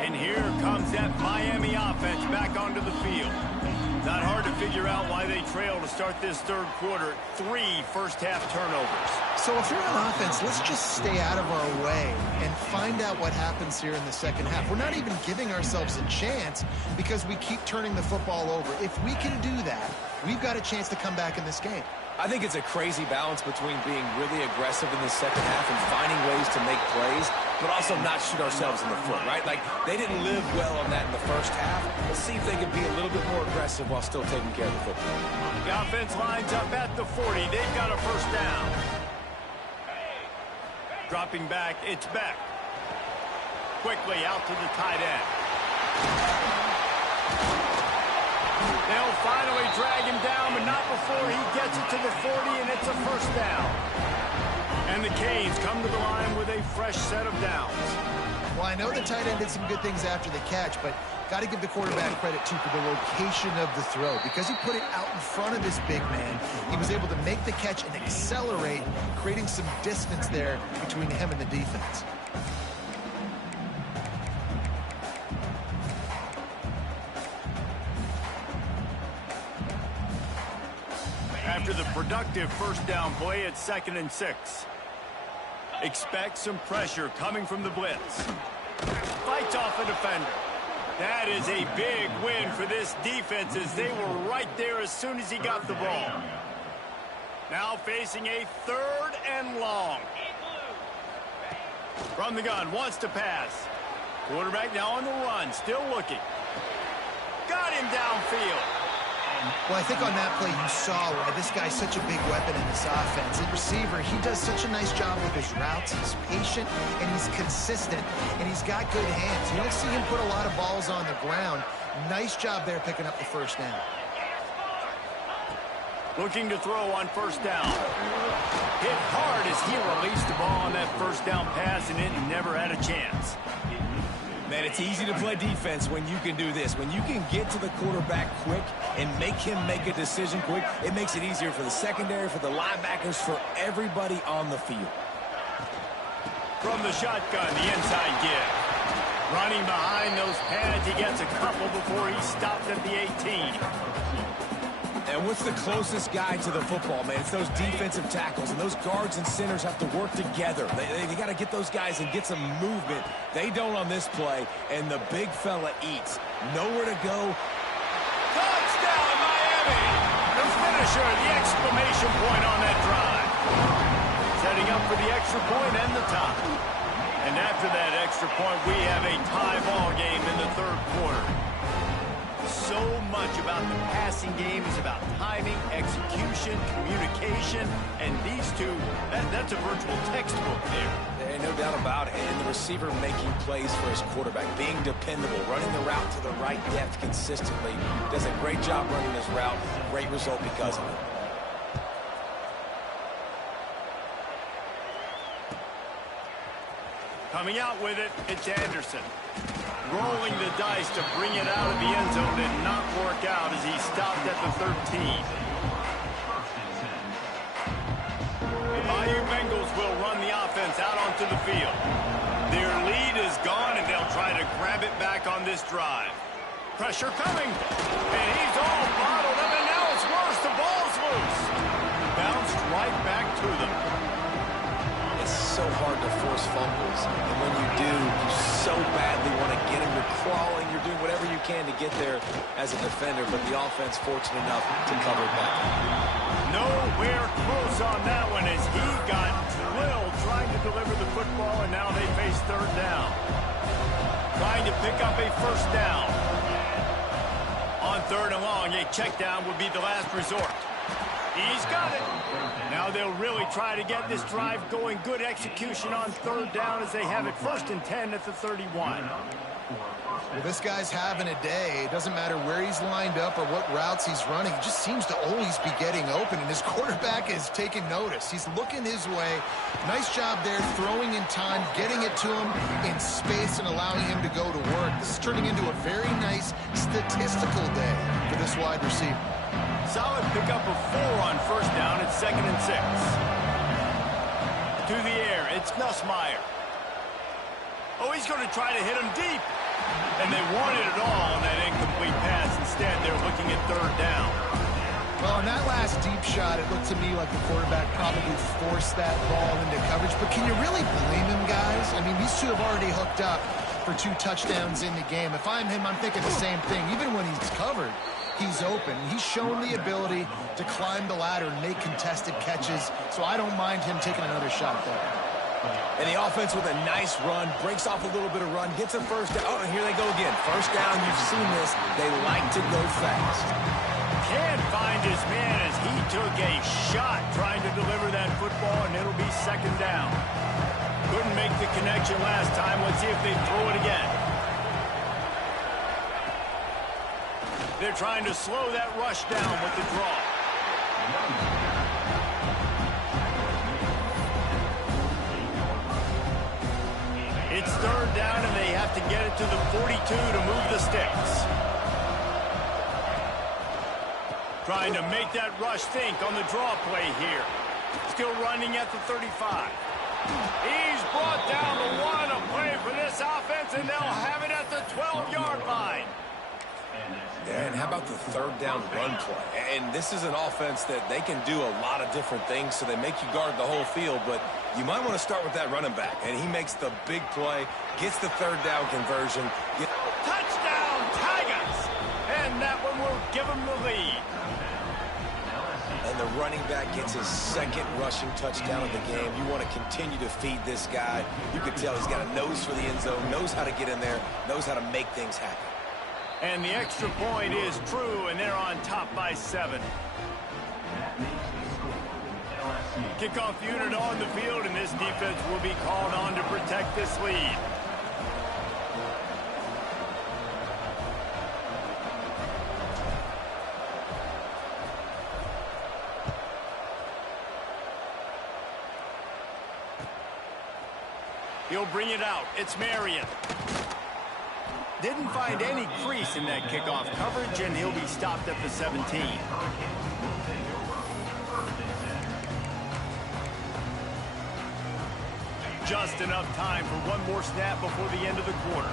And here comes that Miami offense back onto the field. Not hard to figure out why they trail to start this 3rd quarter. 3 first-half turnovers. So if you're on offense, let's just stay out of our way and find out what happens here in the second half. We're not even giving ourselves a chance because we keep turning the football over. If we can do that, we've got a chance to come back in this game. I think it's a crazy balance between being really aggressive in the second half and finding ways to make plays, but also not shoot ourselves in the foot, right? Like, they didn't live well on that in the first half. Let's see if they can be a little bit more aggressive while still taking care of the football. The offense lines up at the 40. They've got a first down. Dropping back, it's Beck. Quickly out to the tight end. They'll finally drag him down, but not before he gets it to the 40, and it's a first down. And the Canes come to the line with a fresh set of downs. Well, I know the tight end did some good things after the catch, but got to give the quarterback credit, too, for the location of the throw. Because he put it out in front of his big man, he was able to make the catch and accelerate, creating some distance there between him and the defense. After the productive first down play, it's 2nd and 6. Expect some pressure coming from the blitz. Fights off a defender. That is a big win for this defense as they were right there as soon as he got the ball. Now facing a 3rd and long. From the gun, wants to pass. Quarterback now on the run, still looking. Got him downfield. Well, I think on that play you saw why this guy's such a big weapon in this offense. At receiver, he does such a nice job with his routes. He's patient, and he's consistent, and he's got good hands. You don't see him put a lot of balls on the ground. Nice job there picking up the first down. Looking to throw on first down. Hit hard as he released the ball on that first down pass, and it never had a chance. Man, it's easy to play defense when you can do this. When you can get to the quarterback quick and make him make a decision quick, it makes it easier for the secondary, for the linebackers, for everybody on the field. From the shotgun, the inside give. Running behind those pads, he gets a couple before he stopped at the 18. And what's the closest guy to the football, man? It's those defensive tackles, and those guards and centers have to work together. They got to get those guys and get some movement. They don't on this play, and the big fella eats. Nowhere to go. Touchdown, Miami! The finisher, the exclamation point on that drive. Setting up for the extra point and the tie. And after that extra point, we have a tie ball game in the third quarter. So much about the passing game is about timing, execution, communication, and these two, that's a virtual textbook there. And no doubt about it. And the receiver making plays for his quarterback, being dependable, running the route to the right depth consistently. Does a great job running his route. Great result because of it. Coming out with it, it's Anderson. Rolling the dice to bring it out of the end zone did not work out as he stopped at the 13. The Bayou Bengals will run the offense out onto the field. Their lead is gone, and they'll try to grab it back on this drive. Pressure coming, and he's all bottled up, and now it's worse. The ball's loose. Bounced right back to them. So hard to force fumbles, and when you do, you so badly want to get him. You're crawling, you're doing whatever you can to get there as a defender, but the offense fortunate enough to cover it back. Nowhere close on that one as he got drilled trying to deliver the football, and now they face third down. Trying to pick up a first down. On third and long, a check down would be the last resort. He's got it. Now they'll really try to get this drive going. Good execution on third down as they have it 1st and 10 at the 31. Well, this guy's having a day. It doesn't matter where he's lined up or what routes he's running. He just seems to always be getting open, and his quarterback is taking notice. He's looking his way. Nice job there, throwing in time, getting it to him in space and allowing him to go to work. This is turning into a very nice statistical day for this wide receiver. Solid pickup of 4 on first down. It's 2nd and 6. To the air, it's Nussmeier. Oh, he's going to try to hit him deep. And they wanted it all on that incomplete pass. Instead, they're looking at third down. Well, on that last deep shot, it looked to me like the quarterback probably forced that ball into coverage. But can you really blame him, guys? I mean, these two have already hooked up for 2 touchdowns in the game. If I'm him, I'm thinking the same thing. Even when he's covered, he's open. He's shown the ability to climb the ladder and make contested catches, so I don't mind him taking another shot there. And the offense with a nice run, breaks off a little bit of run, gets a first down. Oh, and here they go again. First down, you've seen this. They like to go fast. Can't find his man as he took a shot trying to deliver that football, and it'll be 2nd down. Couldn't make the connection last time. Let's see if they throw it again. They're trying to slow that rush down with the draw. It's third down, and they have to get it to the 42 to move the sticks. Trying to make that rush think on the draw play here. Still running at the 35. He's brought down the 1, a play for this offense, and they'll have it at the 12-yard line. And how about the third down run play? And this is an offense that they can do a lot of different things, so they make you guard the whole field, but you might want to start with that running back. And he makes the big play, gets the third down conversion. Touchdown, Tigers! And that one will give them the lead. And the running back gets his 2nd rushing touchdown of the game. You want to continue to feed this guy. You can tell he's got a nose for the end zone, knows how to get in there, knows how to make things happen. And the extra point is true, and they're on top by 7. Kickoff unit on the field, and this defense will be called on to protect this lead. He'll bring it out. It's Marion. Didn't find any crease in that kickoff coverage, and he'll be stopped at the 17. Just enough time for one more snap before the end of the quarter.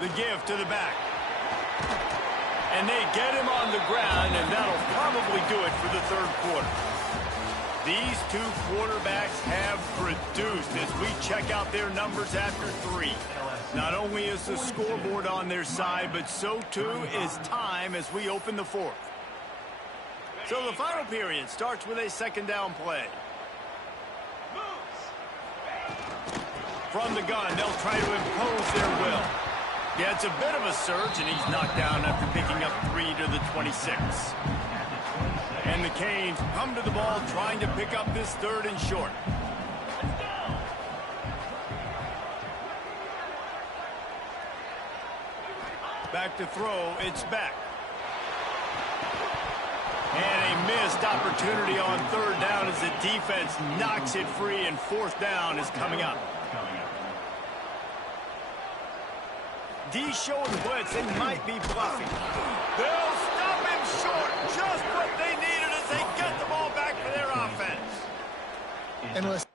The give to the back. And they get him on the ground, and that'll probably do it for the third quarter. These two quarterbacks have produced as we check out their numbers after 3. Not only is the scoreboard on their side, but so too is time as we open the fourth. So the final period starts with a second down play. From the gun, they'll try to impose their will. Yeah, it's a bit of a surge, and he's knocked down after picking up 3 to the 26. And the Canes come to the ball trying to pick up this 3rd and short. Back to throw, it's back. And a missed opportunity on 3rd down as the defense knocks it free, and 4th down is coming up. D showing blitz, they might be bluffing. They'll stop him short. Just what they needed as they get the ball back for their offense. And listen.